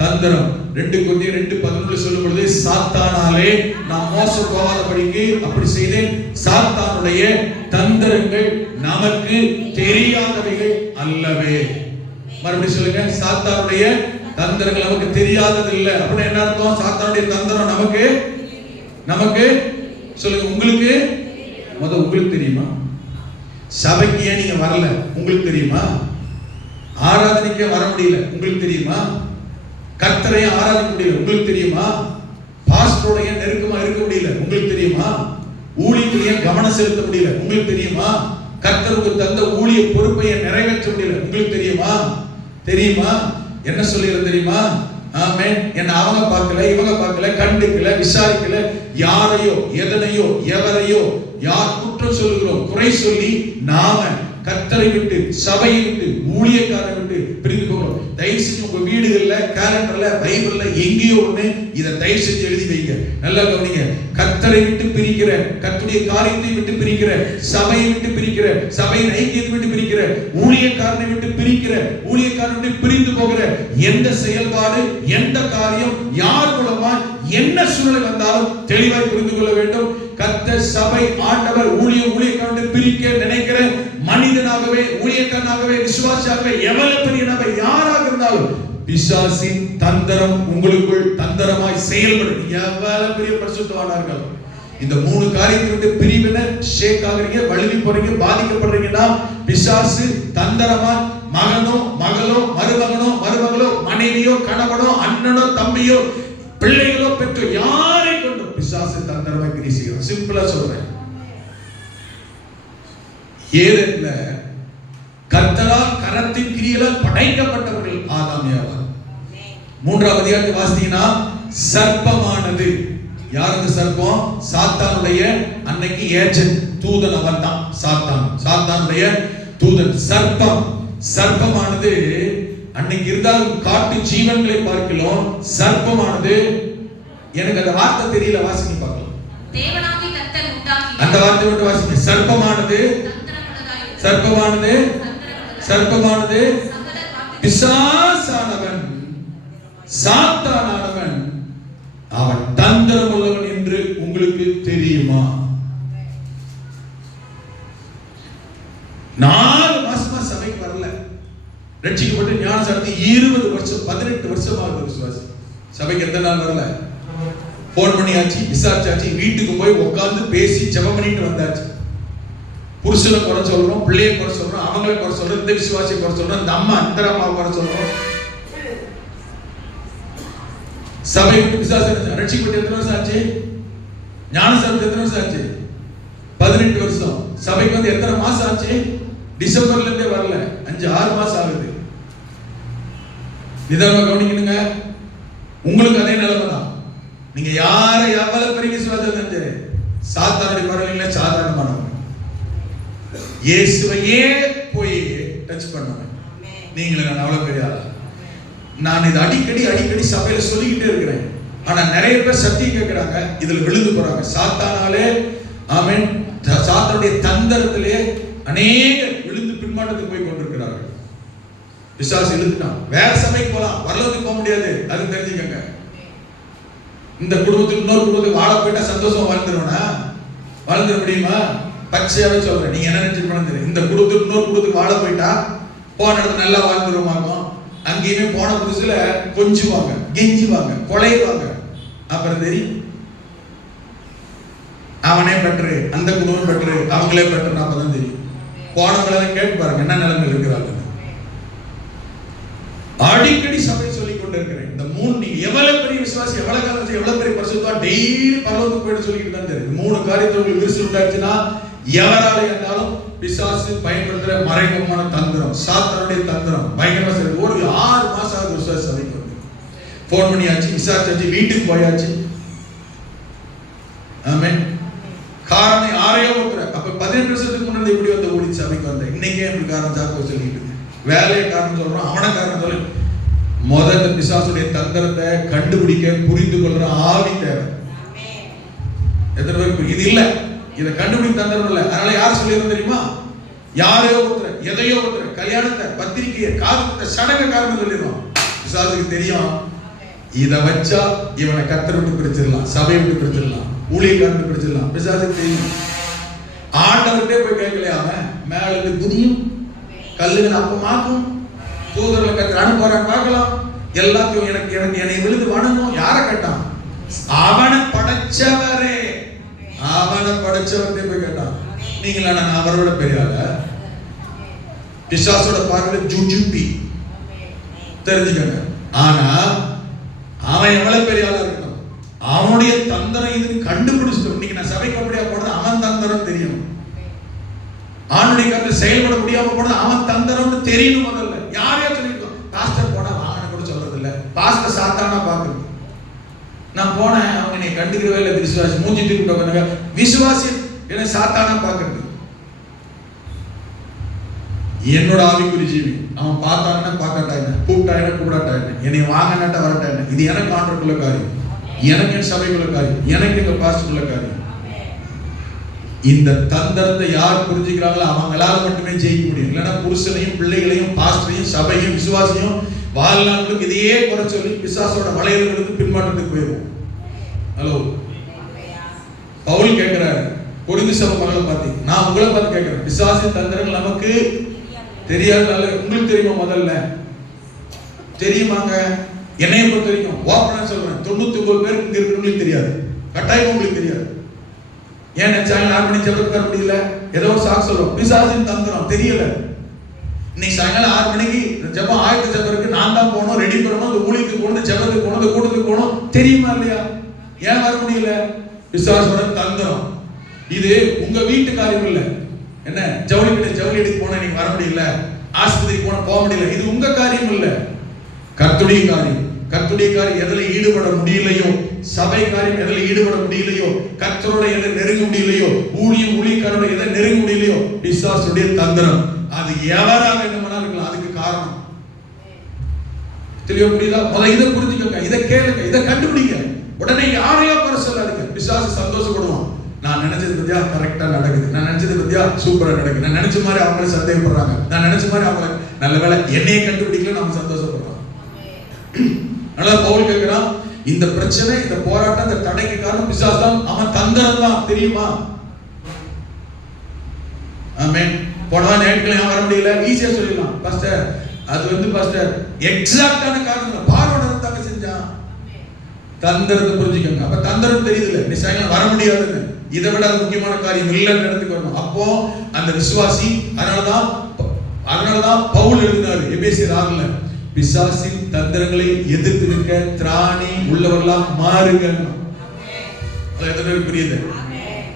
தந்திரம். 2 கொரிந்தியர் 2:11 சொல்லும் பொழுது, சாத்தானாலே நாம் மோசம் போகாதபடிக்கு அப்படி செய்தேன். சாத்தானுடைய தந்திரங்கள் நமக்கு தெரியாதவைகள் அல்லவே. மறுபடியும் சொல்லுங்க, சாத்தானுடைய தந்திரங்கள் நமக்கு தெரியாதது இல்லை. அப்படின்னா என்ன அர்த்தம்? சாத்தானுடைய தந்திரம் நமக்கு சொல்லுங்க, உங்களுக்கு உங்களுக்கு தெரியுமா? சபைக்கு ஏன் நீங்க வரல உங்களுக்கு தெரியுமா? ஆராதனைக்கு வர முடியல உங்களுக்கு தெரியுமா? கர்த்தரை ஆராதிக்க முடியல உங்களுக்கு தெரியுமா? பாஸ்டரோட நெருக்கமா இருக்க முடியல உங்களுக்கு தெரியுமா? ஊழியத்திலேயே கவனம் செலுத்த முடியல உங்களுக்கு தெரியுமா? கர்த்தருக்கு தந்த ஊழிய பொறுப்பை நிறைவேற்ற முடியல உங்களுக்கு தெரியுமா? என்ன சொல்லிருந்த தெரியுமா? ஆமென். என்ன அவங்க பார்க்கல, இவங்க பார்க்கல, கண்டுக்கல, விசாரிக்கல, யாரையோ எதனையோ எவரையோ யார் குற்றம் சொல்லுகிறோம், குறை சொல்லி நாம கர்த்தரை விட்டு, சபையை விட்டு, ஊழியக்காரரை விட்டு பிரிந்து போகிறோம். தயவு செஞ்சு உங்க வீடுகள்ல, கேலண்டர்ல, பைபிள்ல எங்கேயோ ஒண்ணு இதை தயவு செஞ்சு எழுதி வைங்க. நல்லா கவனிங்க. கர்த்தரை விட்டு பிரிக்கிற, கர்த்தருடைய காரியத்தை விட்டு பிரிக்கிற, சபையை விட்டு பிரிக்கிற, சபையின் ஐக்கியத்தை விட்டு பிரிக்கிற, ஊழியக்காரனை விட்டு பிரிக்கிற, ஊழியக்காரனை விட்டு பிரிந்து போகிற எந்த செயல்பாடு, எந்த காரியம், யார் மூலமா என்ன சூழ்நிலை வந்தாலும் தெளிவாய் புரிந்து கொள்ள வேண்டும். கர்த்தர், சபை, ஆண்டவர், ஊழியக்காரனை பிரிக்க நினைக்கிற மனிதனாகவே, ஊழியக்காரனாகவே, விசுவாசியாகவே, எவ்வளவு பெரிய நபர் யாராக இருந்தாலும் பிசாசின் தந்திரம் உங்களுக்குள் தந்திரமாய் செயல்படும். எவ்வளவு பெரிய பரிசுத்தவான்கள் இந்த 3 காரியத்தை விட்டு பிரிவின ஷேக் ஆகுறீங்க, வழுவி போறீங்க, பாதிக்கப்படுறீங்கன்னா பிசாசு தந்திரமா மகனோ, மகளோ, மருமகனோ, மனைவியோ, கணவனோ, அண்ணனோ, தம்பியோ, பிள்ளைகளோ, பெற்றோ யாரை கொண்டு பிசாசு தந்திரமாய் கிரியை செய்கிறான். சிம்பிளா சொல்றேன். ஏதென்ன கர்த்தரால் கரத்தின் கிரியையால் படைக்கப்பட்டவர்கள் ஆதாம் ஏவாள். 3ஆம் அதிகாரத்தை வாசித்தீங்கன்னா, சர்ப்பமானது யார்? அந்த சர்ப்பம் சாத்தானுடைய அன்னைக்கு ஏஜென்ட், தூதன். அவன் தான் சாத்தானுடைய தூதன். சர்ப்பமானது அன்னைக்கு இருந்தாலும் காட்டு ஜீவன்களை பார்க்கலாம். சர்ப்பமானது, எனக்கு அந்த வார்த்தை தெரியல, வாசிக்க பார்க்கலாம். தேவனாகிய கர்த்தர் உண்டாக்கினார். அந்த வார்த்தை மட்டும் வாசிங்க. சர்ப்பமானது பிசாசானவன், சாத்தானானவன், அவன் தந்திரம் உள்ளவன் என்று உங்களுக்கு தெரியுமா? 4 மாசமா சபைக்கு வரல, ரட்சிக்கப்பட்டு ஞானசாரத்தை 20 வருஷம் 18 வருஷமா விசுவாசி. சபைக்கு எத்தனை நாள் வரல? போன் பண்ணியாச்சு, விசாரிச்சாச்சு, வீட்டுக்கு போய் உட்கார்ந்து பேசி ஜெபம் பண்ணிட்டு வந்தாச்சு. புருஷனை குறை சொல்றோம், பிள்ளையை குறை சொல்றோம், அவங்களை குறை சொல்றோம், இந்த விசுவாசியை குறை சொல்றோம், இந்த அம்மா அந்த அம்மாவை குறை சொல்றோம். சபை விட்டு விசுவாசம் ரட்சிக்கப்பட்டு எத்தனை வருஷம் ஆச்சு? ஞானசாரத்துக்கு எத்தனை வருஷம் ஆச்சு? 18 வருஷம். சபைக்கு வந்து எத்தனை மாசம் ஆச்சு? டிசம்பர்ல இருந்தே வரல, 5-6 மாசம் ஆகுது. நிதானமா கவனிக்கணுங்க. உங்களுக்கு அதே நிலைமை தான். நீங்க யாரை எவ்வளவு பெரிய விசுவாசம் சரி, சாத்தானுடைய பரவாயில்ல, சாதாரணமானவங்க. இயேசுவையே போய் டச் பண்ணுவேன். நீங்களும் நான் அவ்வளவு பெரிய ஆளா? நான் இது அடிக்கடி சபையில சொல்லிக்கிட்டே இருக்கிறேன். ஆனா நிறைய பேர் சத்தியம் கேட்கிறாங்க, இதுல விழுந்து போறாங்க. சாத்தானாலே, ஆமென், சாத்தானுடைய தந்திரத்திலே அநேக விழுந்து பின்மாற்றத்துக்கு போய் கொண்டிருக்கிறார்கள். பிசாசு இழுத்துட்டான். வேற சபைக்கு போலாம், வரலத்துக்கு போக முடியாது, அது தெரிஞ்சுக்கங்க. இந்த குடும்பத்துக்கு இன்னொரு குடும்பத்துக்கு வாழ போயிட்டா சந்தோஷமா வாழ்ந்துட முடியுமா? பச்சையாவே சொல்றேன். நீங்க என்ன நினைச்சிருப்பீங்க? இந்த குடும்பத்துக்கு இன்னொரு குடும்பத்துக்கு வாழ போயிட்டா போன இடத்துல நல்லா வாழ்ந்துருவாங்க. அங்கேயுமே போன புதுசுல கொஞ்சுவாங்க, கெஞ்சுவாங்க, கொலைவாங்க. அப்புறம் தெரியும் அவனே பெற்று, அந்த குடும்பம் பெற்று, அவங்களே பெற்று, அப்பதான் தெரியும். போனவங்களை கேட்டு பாருங்க என்ன நிலைமை இருக்கிறாங்க. அடிக்கடி சபை சொல்லிக் கொண்டிருக்கிறேன். இந்த 3 நீ எவ்வளவு பெரிய விசுவாசி, எவ்வளவு காலம், எவ்வளவு பெரிய பரிசுத்தம், டெய்லி பரலோகத்துக்கு போயிட்டு சொல்லிட்டு தான் தெரியும். 3 காரியத்தை உங்களுக்கு விரிசல் உண்டாச்சுன்னா எவராலே இருந்தாலும் பிசாசு பயன்படுத்துற மறைமுகமான தந்திரம், சாத்தானுடைய தந்திரம் பயங்கரமா சரி. ஒரு 6 மாசம் ஆகுது விசுவாசி சபைக்கு வந்து. போன் பண்ணியாச்சு, விசாரிச்சாச்சு, வீட்டுக்கு போயாச்சு. ஆமென். காரணம் யாரையோ ஒருத்தர். அப்ப 18 வருஷத்துக்கு முன்னாடி இப்படி வந்த ஊழிய சபைக்கு வந்த இன்னைக்கே இப்படி காரணம் சாக்கு சொல்லிட்டு வேலையை காரணம் சொல்றோம், அவனை காரணம் சொல்லு. முதல்ல பிசாசுடைய தந்திரத்தை கண்டுபிடிக்க புரிந்து கொள்ற ஆவி தேவை. எத்தனை பேருக்கு இது இல்ல? இதை கண்டுபிடிக்க தந்திரம் இல்லை. அதனால யார் சொல்லியிருந்தோம் தெரியுமா? யாரையோ ஒருத்தர், எதையோ ஒருத்தர், கல்யாணத்தை, பத்திரிகையை, காரணத்தை, சடங்கு காரணம் சொல்லிடுவோம். பிசாசுக்கு தெரியும், இதை வச்சா இவனை கர்த்தரை விட்டு பிரிச்சிடலாம், சபையை விட்டு பிரிச்சிடலாம், ஊழியக்காரன் பிரிச்சிடலாம். பிசாசுக்கு தெரியும். ஆண்டவர்கிட்டே போய் கேட்கலையா? அவன் மேல இருந்து குதியும், கல்லுகள் அப்பமாக்கும், தூதர்களை கர்த்தர் அனுப்புறான்னு பார்க்கலாம். எல்லாத்தையும் எனக்கு என்னை விழுந்து வணங்கும். யாரை கேட்டான்? அவனை படைச்சவரே, அவனை படைச்சவர்கிட்ட போய் கேட்டான். நீங்களா நான் அவரோட பெரிய ஆள? பிசாசோட பார்வையில ஜுஜுபி தெரிஞ்சுக்கங்க. ஆனா அவன் எவ்வளவு பெரிய ஆளா இருக்கணும், அவனுடைய தந்திரம் இதுன்னு கண்டுபிடிச்சிட்டோம். இன்னைக்கு நான் சபைக்கு அப்படியா போனது, அவன் தந்திரம் தெரியும். ஆணுடைய கருத்து செயல்பட முடியாம போனது அவன் தந்திரம்னு தெரியணும். முதல்ல யாரையா சொல்லிருக்கோம், பாஸ்டர் போனா வாங்கன்னு கூட சொல்றது இல்ல, பாஸ்டர் சாத்தானா பாக்குறது. நான் போனேன், அவங்க என்னை கண்டுக்கிறவே இல்லை. விசுவாசி மூஞ்சி தூக்கிட்டு விசுவாசி என்ன சாத்தானா பாக்குறது. என்னோட ஆவிக்குரிய ஜீவி அவன் பார்த்தாங்கன்னா பார்க்கட்டா என்ன, கூப்பிட்டா என்ன கூப்பிடாட்டா என்ன, என்னை வாங்கினாட்டா வரட்டா என்ன, இது எனக்கு ஆண்டருக்குள்ள காரியம், எனக்கு என் சபைக்குள்ள காரியம், எனக்கு எங்க பாஸ்டருக்குள்ள காரியம். இந்த தந்திரத்தை யார் புரிஞ்சுக்கிறாங்களோ அவங்களால மட்டுமே ஜெயிக்க முடியும். இல்லைன்னா புருஷனையும் பிள்ளைகளையும் பாஸ்டரையும் சபையும் விசுவாசியும் வாழ்நாளுக்கு இதையே குறை சொல்லி பிசாசோட வளையல்களுக்கு பின்மாற்றத்துக்கு போயிடும். ஹலோ, பவுல் கேட்கிறாரு கொரிந்து சபை மக்களை பார்த்து, நான் உங்களை பார்த்து கேட்கிறேன், பிசாசின் தந்திரங்கள் நமக்கு தெரியாது. உங்களுக்கு தெரியுமா? முதல்ல தெரியுமாங்க? என்னைய பொறுத்த வரைக்கும் ஓப்பனா சொல்றேன், 99 பேருக்கு இங்க இருக்கிறவங்களுக்கு தெரியாது, கட்டாயம் உங்களுக்கு தெரியாது. ஏன் சாயங்காலம் 6 மணி ஜெபத்துக்கு வர முடியல? ஏதோ ஒரு சாக்கு சொல்லுவோம், பிசாசின் தந்திரம் தெரியல. இன்னைக்கு சாயங்காலம் 6 மணிக்கு ஜெபம், ஆயத்த ஜெபம் இருக்கு, நான் தான் போகணும், ரெடி பண்ணணும், இந்த ஊழியத்துக்கு போகணும், ஜெபத்துக்கு போகணும், இந்த கூட்டத்துக்கு போகணும், தெரியுமா இல்லையா? ஏன் வர முடியல? பிசாசோட தந்திரம். இது உங்க வீட்டு காரியம் இல்ல. என்ன ஜவுளி எடுக்க போனா நீங்க வர முடியல, ஆஸ்பத்திரிக்கு போனா போக முடியல, இது உங்க காரியம் இல்ல, கர்த்தருடைய காரியம். கர்த்தருடைய காரியம் எதில் ஈடுபட முடியலையோ, சபை காரியம் எதில் ஈடுபட முடியலையோ, கர்த்தரோட எதை நெருங்க முடியலையோ, ஊழியக்காரோட எதை நெருங்க முடியலையோ, பிசாசுடைய தந்திரம். அது எவரா வேண்டுமானாலும் இருக்கலாம். அதுக்கு காரணம் தெளிவா புரியுதா? முதல்ல இதை புரிஞ்சுக்கோங்க, இதை கேளுங்க, இதை கண்டுபிடிங்க. உடனே யாரையோ குறை சொல்லாதீங்க. பிசாசு சந்தோஷப்படுவான். நான் நினைச்சது பத்தியா கரெக்டா நடக்குது, நான் நினைச்சது பத்தியா சூப்பரா நடக்குது, நான் நினைச்ச மாதிரி அவங்கள சந்தேகப்படுறாங்க, நான் நினைச்ச மாதிரி அவங்கள நல்ல வேலை என்னையே கண்டுபிடிக்கல, நம்ம சந்தோஷப்படுறோம். அதனால பவுல் கேட்கிறான், இந்த பிரச்சனை, இந்த போராட்டம், இந்த தடைக்கு காரணம் பிசாசு தான், அவன் தந்திரம் தான், தெரியுமா? ஆமென். போனா ஞாயிற்றுக்கிழமை வர முடியல, ஈஸியா சொல்லிடலாம், பாஸ்டர் அது பாஸ்டர் எக்ஸாக்டான காரணம் பார்வோட தாங்க செஞ்சான். தந்திரத்தை புரிஞ்சுக்கோங்க. அப்ப தந்திரம் தெரியுதுல, நீ சாயங்காலம் வர முடியாதுன்னு, இதை விட முக்கியமான காரியம் இல்லைன்னு இடத்துக்கு வரணும். அப்போ அந்த விசுவாசி, அதனாலதான் பவுல் எழுதினாரு எபேசியர் 6ல, பிசாசின் தந்திரங்களை எதிர்த்து நிற்க திராணி உள்ளவர்களா மாறுங்க. புரியுது?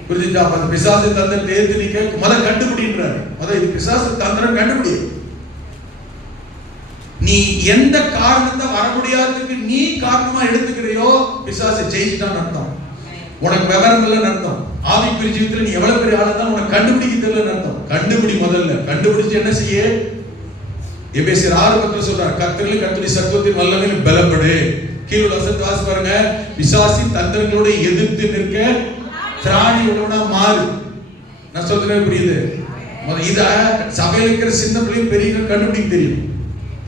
புரிஞ்சுச்சா? அப்ப பிசாசின் தந்திரத்தை எதிர்த்து நிற்க முதல் கண்டுபிடின்றாரு. முதல் இது பிசாசின் தந்திரம் கண்டுபிடி. நீ எந்த காரணத்தை வர முடியாததுக்கு நீ காரணமா எடுத்துக்கிறையோ, பிசாசை ஜெயிச்சுட்டான்னு அர்த்தம். உனக்கு விவரம் இல்லைன்னு அர்த்தம். ஆவிக்குரிய ஜீவிதத்துல நீ எவ்வளவு பெரிய ஆளா இருந்தாலும் உனக்கு கண்டுபிடிக்க தெரியலன்னு அர்த்தம். கண்டுபிடி. முதல்ல கண்டுபிடிச்சு என்ன செய்ய? எபேசியர் 6:10 சொல்றார், கர்த்தரில் கர்த்தருடைய சத்துவத்தின் வல்லமையில் பலப்படு. கீழே வசனத்தை வாசி பாருங்க, பிசாசின் தந்திரங்களோட எதிர்த்து நிற்க திராணி உள்ளவனா மாறு. நான் சொல்றேன் புரியுது? இத சபையில் இருக்கிற சின்ன பிள்ளைங்க பெரிய கண்டுபிடிக்க தெரியும்.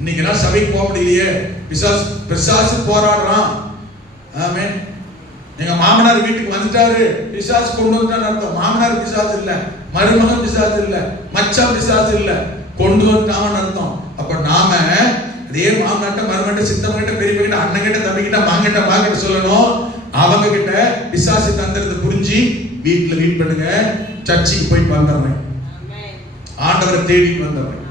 இன்னைக்கு நான் சபைக்கு போக முடியலையே, பிசாசு போராடுறான். ஆமென். எங்க மாமனார் வீட்டுக்கு வந்துட்டாரு, பிசாசு கொண்டு வந்துட்டான்னு அர்த்தம். மாமனார் பிசாசு இல்ல, மருமகன் பிசாசு இல்ல, மச்சான் பிசாசு இல்ல, கொண்டு வந்துட்டான்னு அர்த்தம். அப்ப நாம அதே மாமனாட்ட மருமகிட்ட சித்தமகிட்ட பெரியவங்கிட்ட அண்ணங்கிட்ட தம்பிக்கிட்ட மாங்கிட்ட மாங்கிட்ட சொல்லணும். அவங்க கிட்ட பிசாசு தந்திரத்தை புரிஞ்சு வீட்டுல வீட் பண்ணுங்க. சர்ச்சுக்கு போய் வந்தவன், ஆண்டவரை தேடிட்டு வந்தவன்,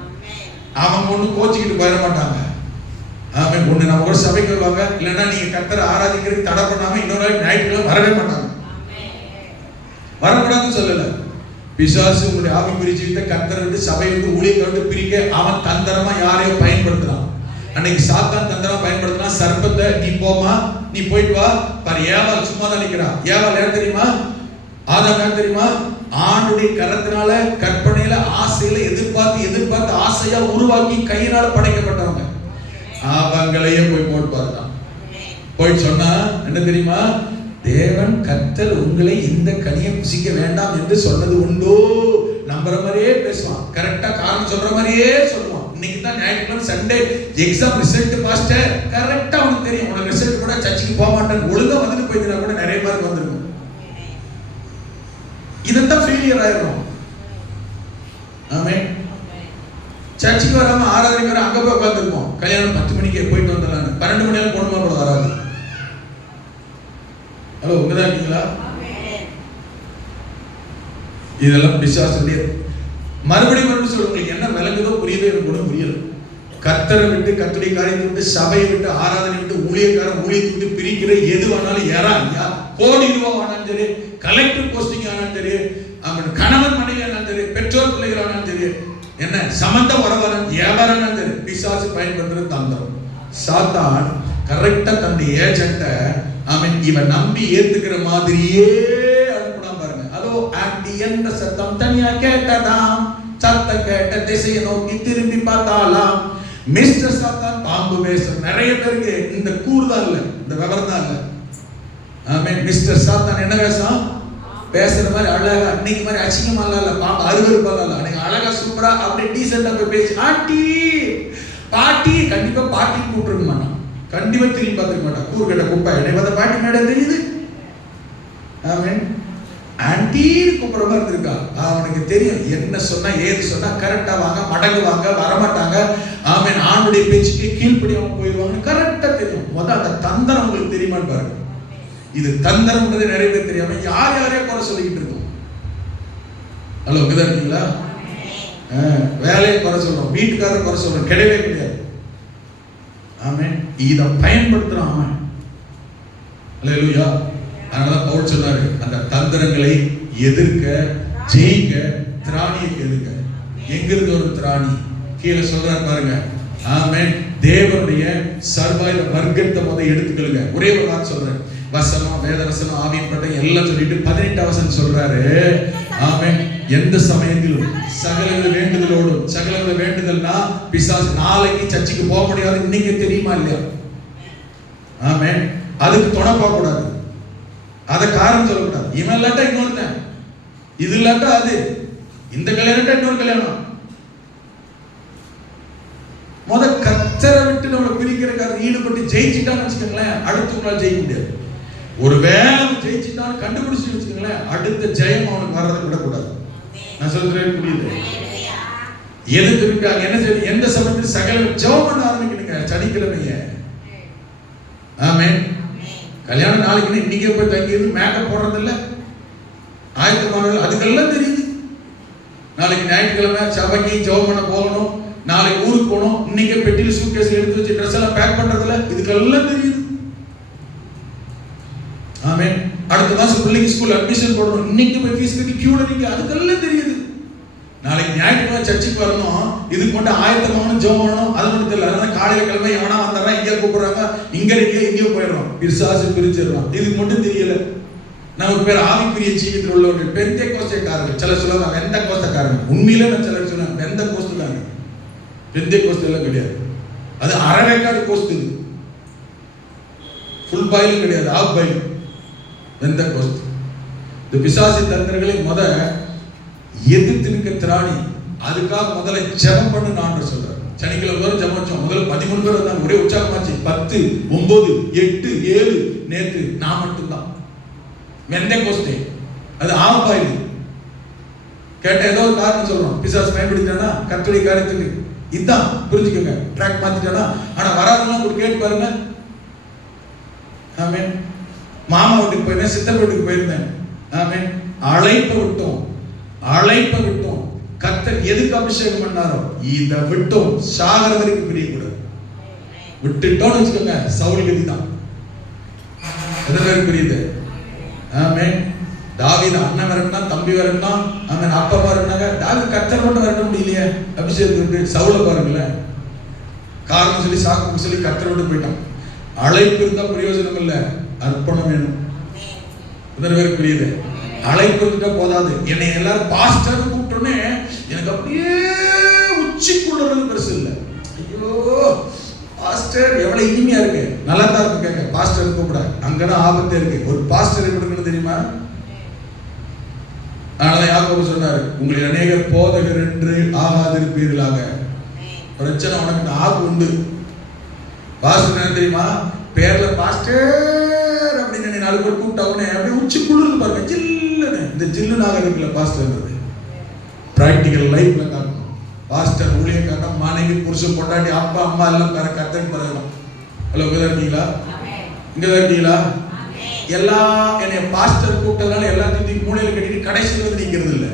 அவங்க ஒண்ணு கோச்சிக்கிட்டு போயிட மாட்டாங்க. ஆமென். ஒண்ணு நம்ம கூட சபைக்கு வருவாங்க, இல்லைன்னா நீங்க கர்த்தரை ஆராதிக்கிறதுக்கு தடை பண்ணாம இன்னொரு ஞாயிற்றுக்கிழமை வரவே மாட்டாங்க. வரக்கூடாதுன்னு சொல்லல. பிசாசு உங்களுடைய ஆவிக்குரிய ஜீவிதத்தை கர்த்தரை விட்டு சபையை விட்டு ஊழியத்தை விட்டு பிரிக்க அவன் தந்திரமா யாரையோ பயன்படுத்துறான். அன்னைக்கு சாத்தான் தந்திரமா பயன்படுத்தினா, சர்ப்பத்தை நீ போமா, நீ போயிட்டு வா பாரு. ஏவாள் சும்மா தான் நிக்கிறா. ஏவாள் யார் தெரியுமா? ஆதாம் தெரியுமா? ஆண்டுடைய கரத்தினால, கற்பனையில, ஆசையில எதிர்பார்த்து ஆசையா உருவாக்கி கையினால படைக்கப்பட்டவங்க. அவங்களையே போய் போட்டு பார்த்தான். போய் சொன்னா என்ன தெரியுமா? தேவன் கர்த்தர் உங்களை இந்த கனியை புசிக்க வேண்டாம் என்று சொன்னது உண்டோ? நம்புற மாதிரியே பேசுவான், கரெக்டா காரணம் சொல்ற மாதிரியே சொல்லுவான். இன்னைக்கு தான் ஞாயிற்றுக்கிழமை சண்டே எக்ஸாம் ரிசல்ட் மாஸ்டர், கரெக்டா உனக்கு தெரியும், உனக்கு ரிசல்ட் கூட சர்ச்சுக்கு போக மாட்டேன், ஒழுங்கா வந்துட்டு போயிருந்தா கூட நிறைய மார்க் வந்திருக்கும். இதெல்லாம் ஃபெயிலியர் ஆயிடும். ஆமென். சர்ச்சுக்கு வராம ஆராதனைக்கு வர அங்க போய் உட்கார்ந்துருப்போம். கல்யாணம் 10 மணிக்கு போயிட்டு வந்துடலாம், 12 மணி நேரம் போகணுமா கூட வராது. ஹலோ, உங்கதான் இருக்கீங்களா? இதெல்லாம் பிசாசுடைய மறுபடியும் சொல்லுங்க. என்ன விளங்குதோ புரியுதோ எனக்கு கூட புரியல. கர்த்தரை விட்டு, கர்த்தருடைய காரியத்தை விட்டு, சபையை விட்டு, ஆராதனை விட்டு, ஊழியக்காரன் ஊழியத்தை விட்டு பிரிக்கிற எது வேணாலும் யாரா கோடி ரூபாய் ஆனாலும் சரி, கலெக்டர் போஸ்டிங் ஆனாலும் சரி, அவங்க கணவன் மனைவி ஆனாலும் சரி, பெற்றோர் பிள்ளைகள் ஆனாலும் சரி, என்ன சம்பந்த உறவானாலும் வியாபாரம் சரி, பிசாசு பயன்படுத்துற தந்திரம். சாத்தான் கரெக்டா தன்னுடைய ஏஜென்ட்டை இவன் நம்பி ஏத்துக்கிற மாதிரியே அனுப்பினான் பாருங்க. அதோ ஆண்டி என்ற சத்தம் தனியா கேட்டதாம், சத்த கேட்ட திசையை நோக்கி திரும்பி பார்த்தாலாம். மிஸ்டர் சாத்தான் பாம்பு வேஷம். நிறைய பேருக்கு இந்த கூறுதான் இல்ல, இந்த விவரம் தான் இல்ல. ஆமென். மிஸ்டர் சாத்தான் என்ன வேஷம்? பேசுற மாதிரி அழகா, இன்னைக்கு மாதிரி அசிங்கமா இல்ல, பாம்பு அருவருப்பால இல்ல, அன்னைக்கு அழகா சூப்பரா அப்படியே டீசெண்டா போய் பேசி ஆண்டி பாட்டி, கண்டிப்பா பாட்டி கூப்பிட்டுருக்க மாட்டான், கண்டிப்பா திரும்பி பார்த்துக்க மாட்டான். கூறுகட்ட குப்பை என்னை பார்த்த பாட்டி மேடம் தெரியுது. ஆமென். ஆன்டின்னு கூப்பிடுற மாதிரி இருந்திருக்கா. அவனுக்கு தெரியும் என்ன சொன்னா ஏது சொன்னா கரெக்டா வாங்க, மடங்குவாங்க, வரமாட்டாங்க. ஆமென். ஆணுடைய பேச்சுக்கு கீழ்ப்படியாம போயிடுவாங்க, கரெக்டா தெரியும். முதல்ல அந்த தந்திரம் உங்களுக்கு தெரியுமான்னு பாருங்க. இது தந்திரம்ன்றது நிறைய பேர் தெரியாம யாரையோ குறை சொல்லிக்கிட்டு இருக்கோம். ஹலோ, இங்கதான் இருக்கீங்களா? வேலையை குறை சொல்றோம், வீட்டுக்காரரை குறை சொல்றோம், கிடையவே கிடையாது. ஆமென். இத பயன்படுத்துறான் அவன். அல்லேலூயா. அதனால பவுல் சொன்னாரு, அந்த தந்திரங்களை எதிர்க்க, ஜெயிக்க திராணியை எதிர்க்க. எங்கிருந்து ஒரு திராணி? கீழே சொல்றாரு பாருங்க. ஆமென். தேவனுடைய சர்வாயுத வர்க்கத்தை முதல்ல எடுத்துக்கொள்ளுங்க. ஒரே ஒரு வார்த்தை சொல்றேன், வசனம், வேத வசனம், ஆவியின் பட்டை எல்லாம் சொல்லிட்டு 18 வசனம் சொல்றாரு. ஆமென். எந்த சமயத்திலும் சகலவித வேண்டுதலோடும், சகலவித வேண்டுதல்னா பிசாசு நாளைக்கு சர்ச்சுக்கு போக முடியாது, இன்னைக்கு தெரியுமா இல்லையா? ஆமென். அதுக்கு துணை போக கூடாது, அத காரணம் சொல்லக்கூடாது. இவன் இல்லாட்டா இன்னொருத்தன், இது இல்லாட்டா அது, இந்த கல்யாணம் இன்னொரு கல்யாணம். கர்த்தரை விட்டு நம்ம பிரிக்கிறதுக்காக ஈடுபட்டு ஜெயிச்சுட்டான்னு வச்சுக்கோங்களேன், அடுத்த நாள் ஜெயிக்க முடியாது. ஒரு வேலை ஜெயிச்சுட்டான்னு கண்டுபிடிச்சு வச்சுக்கோங்களேன், அடுத்த ஜெயம் அவனுக்கு வர்றதை விடக்கூடாது. நான் சொல்றேன், புரியுது? எதுக்கு இருக்காங்க என்ன செய்ய? எந்த சமயத்தில் சகல ஜெபம் பண்ண ஆரம்பிக்கணுங்க சனிக்கிழமைய. ஆமென். கல்யாணம் நாளைக்கு இன்னைக்கே போய் தங்கியிருந்து மேக்கப் போடுறது இல்ல, ஆயத்தமானது அதுக்கெல்லாம் தெரியுது. நாளைக்கு ஞாயிற்றுக்கிழமை சபைக்கு ஜெபம் பண்ண போகணும், நாளைக்கு ஊருக்கு போகணும், இன்னைக்கே பெட்டியில் சூட்கேஸ் எடுத்து வச்சு ட்ரெஸ் எல்லாம் பேக் பண்றதுல இதுக்கெல்லாம் தெரியுது. ஆமென். அடுத்த மாசம் பிள்ளைக்கு ஸ்கூல் அட்மிஷன் போடணும், இன்னைக்கு போய் ஃபீஸ் கட்டி கியூல நிக்க, அதுக்கெல்லாம் தெரியுது. நாளைக்கு ஞாயிற்றுக்கிழமை சர்ச்சுக்கு வரணும், இதுக்கு மட்டும் ஆயத்தமாகணும், ஜெபம் பண்ணணும், அது மட்டும் தெரியல. அதனால காலையில கிழமை எவனா வந்துடுறான், இங்கே கூப்பிடுறாங்க, இங்க இருக்க இங்கேயும் போயிடுறோம், பிசாசு பிரிச்சிடுறான். இதுக்கு மட்டும் தெரியல. நமக்கு பேர் ஆவிக்குரிய ஜீவித்தில் உள்ளவர்கள் பெந்தை கோஸ்தக்காரர்கள். சில சொல்லுவாங்க வெந்த கோஸ்தக்காரங்க. உண்மையில நான் சிலர் சொல்லுவேன் வெந்த கோஸ்துக்காரங்க. பெந்தை கோஸ்து எல்லாம் கிடையாது, அது அரைவேக்காடு கோஸ்து, ஃபுல் பாயிலும் கிடையாது, ஆஃப் பாயில், வெந்த கோஸ்து. இந்த பிசாசு தந்திரங்களை எதிர்த்து நிற்க திராணி. அதுக்காக முதல்ல ஜெபம் பண்ணு நான் சொல்றேன். சனிக்கிழமை வரை ஜெபம் வச்சோம். முதல்ல 13 பேர் வந்தாங்க, ஒரே உற்சாகமாச்சு. 10, 9, 8, 7 நேற்று நான் மட்டும்தான். வெந்த கோஸ்தே, அது ஆஃப் பாயில். கேட்ட ஏதோ ஒரு காரணம் சொல்றோம், பிசாசு பயன்படுத்தினா கர்த்தருடைய காரியத்துக்கு இதான் புரிஞ்சுக்கோங்க, ட்ராக் மாத்திட்டானா. ஆனா வராதெல்லாம் கூட கேட்டு பாருங்க. ஆமென். மாமா வீட்டுக்கு போயிருந்தேன், சித்தர் வீட்டுக்கு போயிருந்தேன். ஆமென். அழைப்பை விட்டோம். கர்த்தர் எதுக்கு அபிஷேகம் பண்ணாரோ இத விட்டோம். சாகர வரைக்கும் பிரியக்கூடாது. விட்டுட்டோம்னு வச்சுக்கோங்க, சவுல் கதி தான். எத்தனை புரியுது? ஆமென். தாவீது அண்ணன் வரணும்னா, தம்பி வரணும்னா, ஆமென், அப்பா வரணும்னாங்க. தாவீது கர்த்தர் மட்டும் வரணும் முடியலையே, அபிஷேகத்துக்கு. சவுல பாருங்களேன், காரணம் சொல்லி சாக்கு சொல்லி கர்த்தர் விட்டு போயிட்டான். அழைப்பு இருந்தா பிரயோஜனம் இல்லை, அர்ப்பணம் வேணும். எத்தனை பேருக்கு புரியுது? அழைப்பு இருக்க போதாது. என்னை எல்லாரும் பாஸ்டர் கூப்பிட்டோன்னே எனக்கு அப்படியே உச்சிக்குள்ளது பெருசு இல்லை. ஐயோ பாஸ்டர் எவ்வளவு இனிமையா இருக்கு, நல்லா தான் இருக்கு கேட்க. பாஸ்டர் கூப்பிட அங்கதான் ஆபத்து இருக்கு. ஒரு பாஸ்டர் எப்படி தெரியுமா? அதனால யாக்கோபு சொன்னாரு, உங்களை அநேகர் போதகர் என்று ஆகாதிருப்பீர்களாக. பிரச்சனை உனக்கு ஆகு உண்டு. பாஸ்டர் என்ன தெரியுமா? பேர்ல பாஸ்டர் அப்படின்னு 4 பேர் கூப்பிட்டாவுனே அப்படியே உச்சி குளிர்ந்து பாருங்க, ஜில்லுன்னு. இந்த ஜில்லுனாக இருக்குல்ல பாஸ்டர்ன்றது பிராக்டிக்கல் லைஃப்ல காட்டணும். பாஸ்டர் ஊழியக்காரன் மனைவி புருஷன் பொண்டாட்டி அப்பா அம்மா எல்லாம் கர்த்தருக்கு பிறகு. ஹலோ, இங்கதான் இருக்கீங்களா? இங்கதான் இருக்கீங்களா? எல்லா என்னைய பாஸ்டர் கூப்பிட்டதுனால எல்லாத்தையும் மூலையில கட்டிட்டு கடைசியில் வந்து நிக்கிறது இல்லை.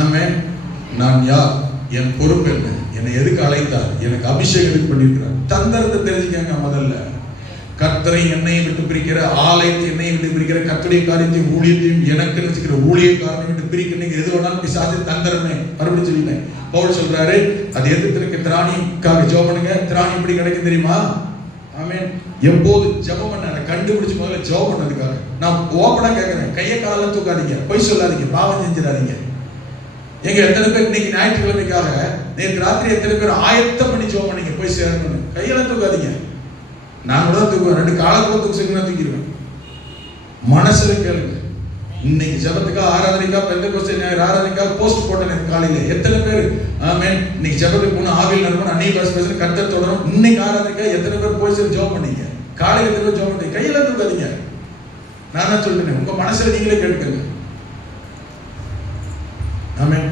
ஆமென். நான் யார், என் பொறுப்பு என்ன, என்னை எதுக்கு அழைத்தார், எனக்கு அபிஷேகம் எதுக்கு பண்ணிருக்கிறார், தந்திரத்தை தெரிஞ்சுக்கங்க. முதல்ல கர்த்தரை என்னையும் விட்டு பிரிக்கிற, ஆலயத்தை என்னையும் விட்டு பிரிக்கிற, கர்த்தருடைய காரியத்தையும் ஊழியத்தையும் எனக்கு நினைச்சுக்கிற ஊழியக்காரனை விட்டு பிரிக்கணும். எது வேணாலும் பிசாசு தந்திரமே. மறுபடியும் சொல்லிட்டேன். பவுல் சொல்றாரு, அது எதிர்த்திருக்க திராணிக்காக ஜெபம் பண்ணுங்க. திராணி எப்படி கிடைக்கும் தெரியுமா? ஆமென். எப்போது ஜெபம் பண்ண கண்டுபிடிச்சு முதல்ல ஜெபம் பண்ணதுக்காக. நான் ஓப்பனா கேட்கிறேன், கையை காலெல்லாம் தூக்காதீங்க, பொய் சொல்லாதீங்க, பாவம் செஞ்சிடாதீங்க. எங்க எத்தனை பேர் இன்னைக்கு ஞாயிற்றுக்கிழமைக்காக நேற்று ராத்திரி எத்தனை பேர் ஆயத்தம் பண்ணி ஜெபம் பண்ணீங்க? போய் சேரணும். கையெல்லாம் தூக்காதீங்க. நான் கூட தூக்குவேன், 2 காலத்துல தூக்கு சிக்கனா தூக்கிடுவேன். மனசுல கேளுங்க. இன்னைக்கு ஜெபத்துக்காக ஆராதனைக்காக பெந்தெகோஸ்தே ஆராதனைக்காக போஸ்ட் போட்டேன் காலையில. எத்தனை பேர் ஆமென் இன்னைக்கு ஜெபத்துக்கு போன ஆவியில் நடக்கணும், அன்னைக்கு பேச கர்த்தர் தொடரும். இன்னைக்கு ஆராதனைக்காக எத்தனை பேர் போய் சேர்ந்து ஜெபம் பண்ணீங்க? காலையில எத்தனை பேர் ஜெபம் பண்ணீங்க? கையெல்லாம் தூக்காதீங்க. நான் தான் சொல்லிட்டேன், உங்க மனசுல நீங்களே கேட்டுக்கங்க. ஆமென்.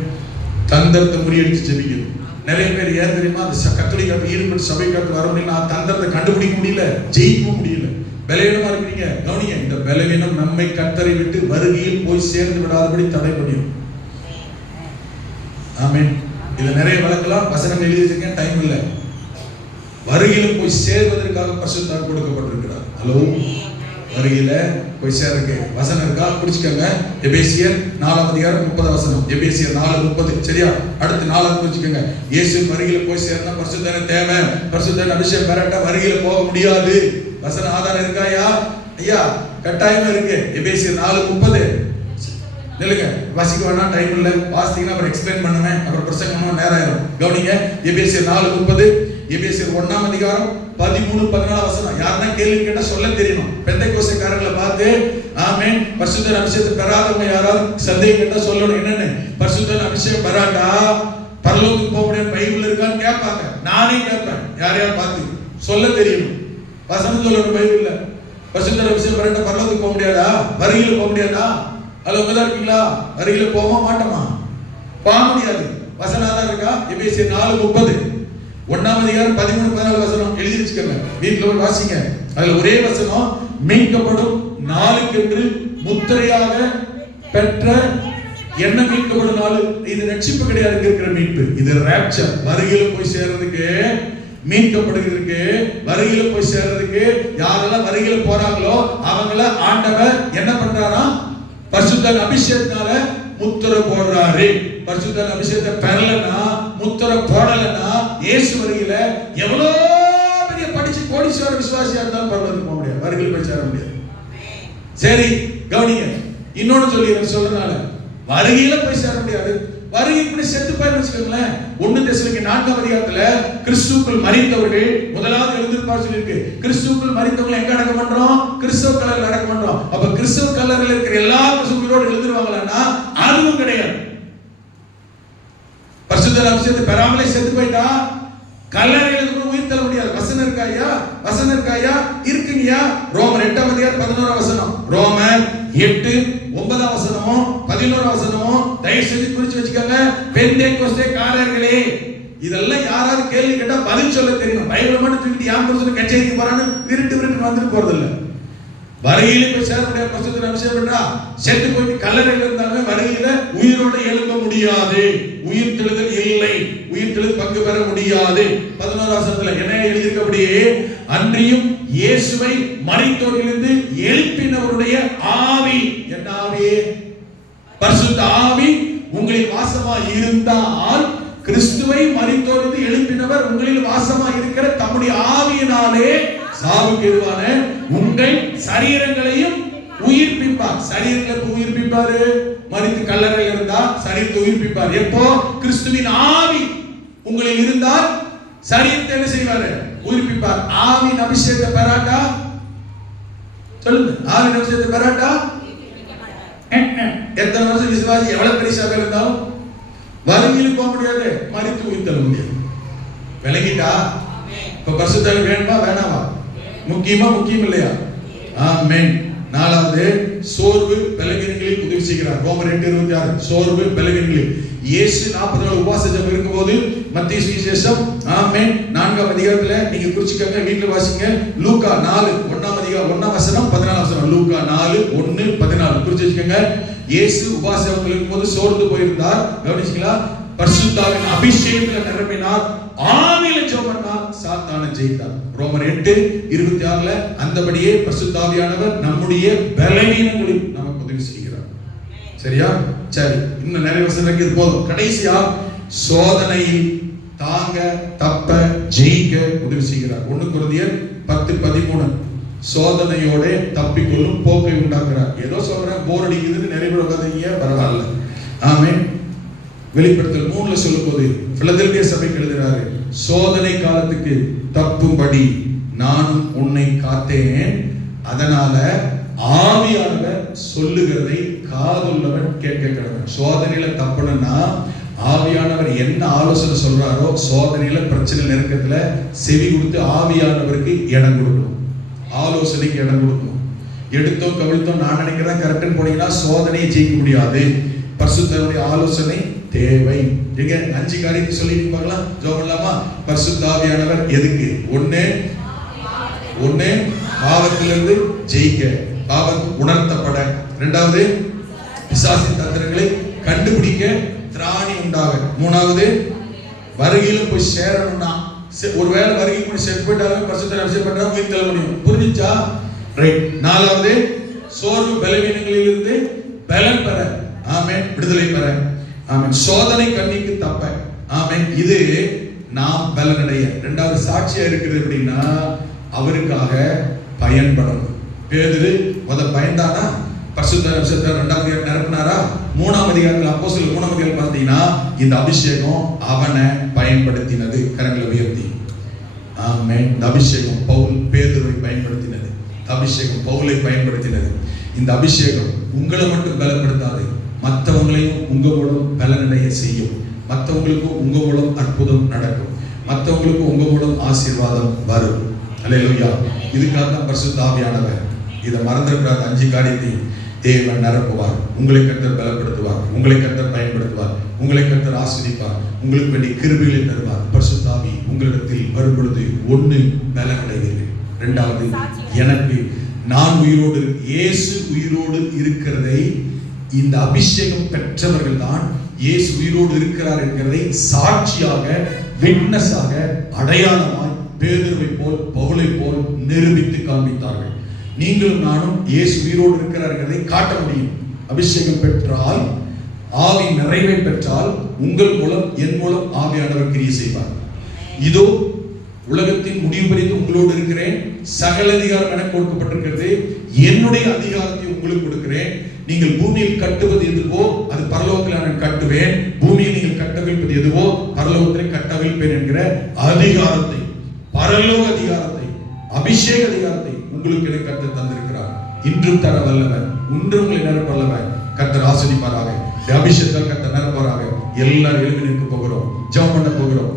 தந்திரத்தை முறியடிச்சு ஜெபிக்கணும். நிறைய பேர் ஏன் தெரியுமா? அந்த கத்தோலிக்க ஈடுபட்டு சபைக்கு வர முடியல, தந்திரத்தை கண்டுபிடிக்க முடியல, ஜெயிக்க முடியல, பலவீனமா இருக்கிறீங்க. கவனிங்க, இந்த பலவீனம் நம்மை கர்த்தரை விட்டு வருகையில் போய் சேர்ந்து விடாதபடி தடை பண்ணிடும். ஆமென். இதுல நிறைய வழக்கெல்லாம் வசனம் எழுதி வச்சிருக்கேன், டைம் இல்லை. வருகையில் போய் சேர்வதற்காக பரிசுத்தர் கொடுக்கப்பட்டிருக்கிறார். ஹலோ, வருகையில போய் சேர்றதுக்கு வசனம் இருக்கா? குடிச்சுக்கோங்க. எபேசியர் 4:30 எபேசியர் 4:30. சரியா? அடுத்து 4 குடிச்சுக்கோங்க. இயேசு வருகையில போய் சேர்ந்தா பரிசுத்தர் தேவை. பரிசுத்தர் அபிஷேகம் பெறட்ட வருகையில போக முடியாது. வசன ஆதாரம் இருக்காயா? ஐயா கட்டாயமா இருக்கு. எபேசியர் 4:30. நில்லுங்க, வாசிக்க வேணாம், டைம் இல்லை. வாசித்தீங்கன்னா அப்புறம் எக்ஸ்பிளைன் பண்ணுவேன், அப்புறம் பிரசங்கம் பண்ணுவேன், நேரம் ஆயிரும். கவனிங்க, எபேசியர் 4:30. எபேசியர் 1:13-14 யாருன்னா கேள்வி கேட்டா சொல்ல தெரியணும். பெந்தெகோஸ்தேக்காரங்களை பார்த்து ஆமென் பரிசுத்தர் அபிஷேகத்தை பெறாதவங்க யாராவது சந்தேகம் கேட்டா சொல்லணும். என்னன்னு? பரிசுத்தர் அபிஷேகம் பெறாட்டா பரலோகத்துக்கு போக முடியாது பைபிள் இருக்கான்னு கேட்பாங்க. நானே கேட்பேன், யாரையாவது பார்த்து சொல்ல தெரியணும். வசனம் சொல்லணும் பைபிள்ல. பரிசுத்தர் அபிஷேகம் பெறாட்டா பரலோகத்துக்கு போக முடியாதா? வருகையில போக முடியாதா? அது உங்கதான் இருக்கீங்களா? வருகையில போக மாட்டோமா? போக முடியாது. வசனம் ஆதாரம் இருக்கா? எபேசியர் 4:30 1:13-14 எழுதி வச்சுக்கோங்க. வீட்டுல போய் வாசிங்க. அதுல ஒரே வசனம், மீட்கப்படும் நாளுக்கென்று முத்திரையாக பெற்ற என்ன மீட்கப்படும் நாள். இது ரட்சிப்பு கிடையாது, இருக்கிற மீட்பு. இது ராப்சர். வருகையில போய் சேர்றதுக்கு, மீட்கப்படுகிறதுக்கு, வருகையில போய் சேர்றதுக்கு யாரெல்லாம் வருகையில போறாங்களோ அவங்கள ஆண்டவர் என்ன பண்றாரா? பரிசுத்த அபிஷேகத்தால முத்திரை போடுறாரு. பரிசுத்த அபிஷேகத்தை பெறலனா, முத்திரை போடலனா, இயேசு வருகையில எவ்வளவு பெரிய படிச்சு கோடீஸ்வர விசுவாசியா இருந்தாலும் பரலோகத்துக்கு போக முடியாது, வருகையில போய் சேர முடியாது. சரி கவனிங்க, இன்னொன்னு சொல்லி சொல்றதுனால வருகையில போய் சேர முடியாது. வருகைக்கு செத்து போய் வச்சுக்கோங்களேன். 1 தெசலோனிக்கேயர் 4:00 கிறிஸ்துவுக்குள் மரித்தவர்கள் முதலாவது எழுந்திருப்பார் சொல்லிருக்கு. கிறிஸ்துவுக்குள் மரித்தவங்களை எங்க அடக்கம் பண்றோம்? கிறிஸ்துவ கல்லறையில் அடக்கம் பண்றோம். அப்ப கிறிஸ்துவ கல்லறையில் இருக்கிற எல்லா கிறிஸ்துவரோடு எழுந்திருவாங்களான்னா அதுவும் கிடையாது. பரிசுத்த அபிஷேகத்தை பெறாமலே செத்து போயிட்டா கல்லறையில கூட உயிர் தள்ள முடியாது. வசனம் இருக்காயா? வசனம் இருக்காயா? இருக்குங்கயா. ரோமர் 8:11 ரோமர் 8:9 11 தயவு செஞ்சு குறிச்சு வச்சுக்கோங்க. பெந்தெகோஸ்தேக்காரர்களே, இதெல்லாம் யாராவது கேள்வி கேட்டா பதில் சொல்ல தெரியணும். பைபிளை மட்டும் தூக்கிட்டு யாம் பரிசுத்த கச்சேரிக்கு போறான்னு விருட்டு வந்துட்டு போறது இல்ல. வருகையில போய் சேர முடியாது. பரிசுத்த அபிஷேகம் பண்ணா செத்து போயிட்டு கல்லறையில இருந்தாலும் வருகையில உயிரோட எழும்ப முடியாது. உயிர் தெழுதல் இல்லை, உயிர் தெழுதல் பங்கு பெற முடியாது. 11 என்ன எழுதியிருக்கபடியே, அன்றியும் இயேசுவை மரித்தோரிலிருந்து எழுப்பினவருடைய ஆவி, என்ன ஆவி? பரிசுத்த ஆவி உங்களில் வாசமா இருந்தால், கிறிஸ்துவை மரித்தோரிலிருந்து எழுப்பினவர் உங்களில் வாசமா இருக்கிற தம்முடைய ஆவியினாலே சாவுக்கு எதுவான உங்கள் சரீரங்களையும் உயிர்ப்பிப்பார். சரீரத்தை உயிர்ப்பிப்பாரு. மரித்து கல்லறையில் இருந்தா சரீரத்தை உயிர்ப்பிப்பார். எப்போ? கிறிஸ்துவின் ஆவி உங்களில் இருந்தால் சரீரத்தை என்ன செய்வாரு? உயிர்ப்பிப்பார். ஆவியின் அபிஷேகத்தை பெறாட்டா சொல்லுங்க, ஆவியின் அபிஷேகத்தை பெறாட்டா எத்தனை வருஷம் விசுவாசி எவ்வளவு பெரிய சபை இருந்தாலும் வருகையில் போக முடியாது, மரித்து உயிர் தள்ள முடியாது. விளங்கிட்டா? இப்ப பரிசுத்தம் வேணுமா வேணாமா? முக்கியமா முக்கியம் இல்லையா? ஆமென். நாலாவது, சோர்வு பலவீனங்களில் உதவி செய்கிறார். ரோமர் 8:26. சோர்வு பலவீனங்களில் இயேசு 40 நாள் உபவாச ஜெபம் இருக்கும்போது மத்தேயு சுவிசேஷம் 4ஆம் அதிகாரத்துல நீங்க குறிச்சுக்கங்க, வீட்ல வாசிங்க. லூக்கா 4:1ஆம் அதிகாரம் 1ஆம் வசனம் 14ஆம் வசனம். லூக்கா 4:1-14 குறிச்சு வச்சுக்கங்க. இயேசு உபவாச ஜெபத்தில் இருக்கும்போது சோர்ந்து போயிருந்தார். கவனிச்சீங்களா? பரிசுத்தாவின் அபிஷேகத்தில் நிரம்பினார். ஆவியில ஜெபம் பண்ணார், சாத்தானை ஜெயித்தார். ரோமர் 8:26ல அந்தபடியே பரிசுத்தாவியானவர் நம்முடைய பலவீனங்களில் நமக்கு உதவி செய்கிறார். சரியா? சரி, இன்னும் நிறைய வசனம் இது போதும். கடைசியா, சோதனையில் தாங்க தப்ப ஜெயிக்க உதவி செய்கிறார். 1 கொரிந்தியர் 10:13. சோதனையோட தப்பிக்கொள்ளும் போக்கை உண்டாக்குறார். ஏதோ சொல்றேன், போர் அடிக்குதுன்னு நிறைய பேர் உட்கார்ந்தீங்க, பரவாயில்ல. ஆமென். வெளிப்படுத்தல் 3ல சொல்லும்போது பிலதெல்பியா சபைக்கு எழுதுறாரு, சோதனை காலத்துக்கு தப்பும்படி நானும் உன்னை காத்தேன், அதனால ஆவியானவர் சொல்லுகிறதை காதுள்ளவன் கேட்க கடவன். சோதனையில தப்பணும்னா ஆவியானவர் என்ன ஆலோசனை சொல்றாரோ, சோதனையில பிரச்சனை நெருக்கத்துல செவி கொடுத்து ஆவியானவருக்கு இடம் கொடுக்கணும், ஆலோசனைக்கு இடம் கொடுக்கணும். எடுத்தோம் கவிழ்த்தோம் நான் நினைக்கிறேன் கரெக்ட்னு போனீங்கன்னா சோதனையை ஜெயிக்க முடியாது. பரிசுத்தருடைய ஆலோசனை தேவை. எங்க 5 காரியத்தை சொல்லி பார்க்கலாம், ஜெபம் பண்ணலாமா? பரிசுத்த ஆவியானவர் எதுக்கு? ஒண்ணு பாவத்திலிருந்து ஜெயிக்க, பாவம் உணர்த்தப்பட. இரண்டாவது, பிசாசின் தந்திரங்களை கண்டுபிடிக்க திராணி உண்டாக. மூணாவது, வருகையிலும் போய் சேரணும்னா, ஒருவேளை வருகை போய் செத்து போயிட்டாலும் பரிசுத்த அபிஷேகம் பண்றா உயிர் தள்ள முடியும். புரிஞ்சுச்சா? ரைட். நாலாவது, சோர்வு பலவீனங்களில் இருந்து பலன் பெற. ஆமென். விடுதலை பெற. ஆமென். சோதனை கண்ணிக்கு தப்ப. ஆமென். இது நாம் பலனடைய. இரண்டாவது, சாட்சியா இருக்கிறது எப்படின்னா அவருக்காக பயன்படணும். பேதுரு பயந்தானா? பரிசுத்த அபிஷேகத்தை 2ஆம் அதிகாரம் நிரப்பினாரா? 3ஆம் அதிகாரத்தில் அப்போஸ்தலர் 3ஆம் அதிகாரம் பார்த்தீங்கன்னா இந்த அபிஷேகம் அவனை பயன்படுத்தினது. கரங்களை உயர்த்தி. ஆமென். இந்த அபிஷேகம் பேதுருவை பயன்படுத்தினது. அபிஷேகம் பவுலை பயன்படுத்தினது. இந்த அபிஷேகம் உங்களை மட்டும் பலப்படுத்தாது, மற்றவங்களையும் உங்க மூலம் பலனடைய செய்யும். மற்றவங்களுக்கும் உங்க மூலம் அற்புதம் நடக்கும். மற்றவங்களுக்கும் உங்க மூலம் ஆசீர்வாதம் வரும். அல்லேலூயா. இதுக்காக தான் பரிசுத்த ஆவியானவர். இதை மறந்துடக்கூடாது. 5 காரியத்தையும் தேவன் நிரப்புவார். உங்களை கர்த்தர் பலப்படுத்துவார், உங்களை கர்த்தர் பயன்படுத்துவார், உங்களை கர்த்தர் ஆசீர்வதிப்பார், உங்களுக்கு வேண்டிய கிருபைகளை தருவார். பரிசுத்த ஆவி உங்களிடத்தில் வரும் பொழுது 1 பலனடைவீர்கள். 2வது, எனக்கு நான் உயிரோடு, இயேசு உயிரோடு இருக்கிறதை, இந்த அபிஷேகம் பெற்றவர்கள் தான் இயேசு உயிரோடு இருக்கிறார் என்கிறதை சாட்சியாக, விட்னஸாக, அடையாளமாய் பேதுருவை போல் பவுலை போல் நிரூபித்து காண்பித்தார்கள். நீங்களும் நானும் இயேசு உயிரோடு இருக்கிறார் என்கிறதை காட்ட முடியும். அபிஷேகம் பெற்றால், ஆவி நிறைவை பெற்றால் உங்கள் மூலம் என் மூலம் ஆவியானவர் கிரியை செய்வார். இதோ உலகத்தின் முடிவு பறித்து உங்களோடு இருக்கிறேன், சகல அதிகாரம் எனக்கு கொடுக்கப்பட்டிருக்கிறது, என்னுடைய அதிகாரத்தை உங்களுக்கு கொடுக்கிறேன். நீங்கள் பூமியில் கட்டுவது எதுவோ அது பரலோகத்தில் நான் கட்டுவேன், பூமியில் நீங்கள் கட்டவிழ்ப்பது எதுவோ பரலோகத்தில் கட்டவிழ்ப்பேன் என்கிற அதிகாரத்தை, பரலோக அதிகாரத்தை, அபிஷேக அதிகாரத்தை உங்களுக்கு எனக்கு கர்த்தர் தந்திருக்கிறார். இன்றும் தர வல்லவர், இன்றும் உங்களை நிரப்ப வல்லவர். கர்த்தர் ஆசீர்வதிப்பாராக. அபிஷேகத்தால் கர்த்தர் நிரப்புவாராக. எல்லாரும் எழுப்பி நிற்க போகிறோம், ஜெபம் பண்ண போகிறோம்.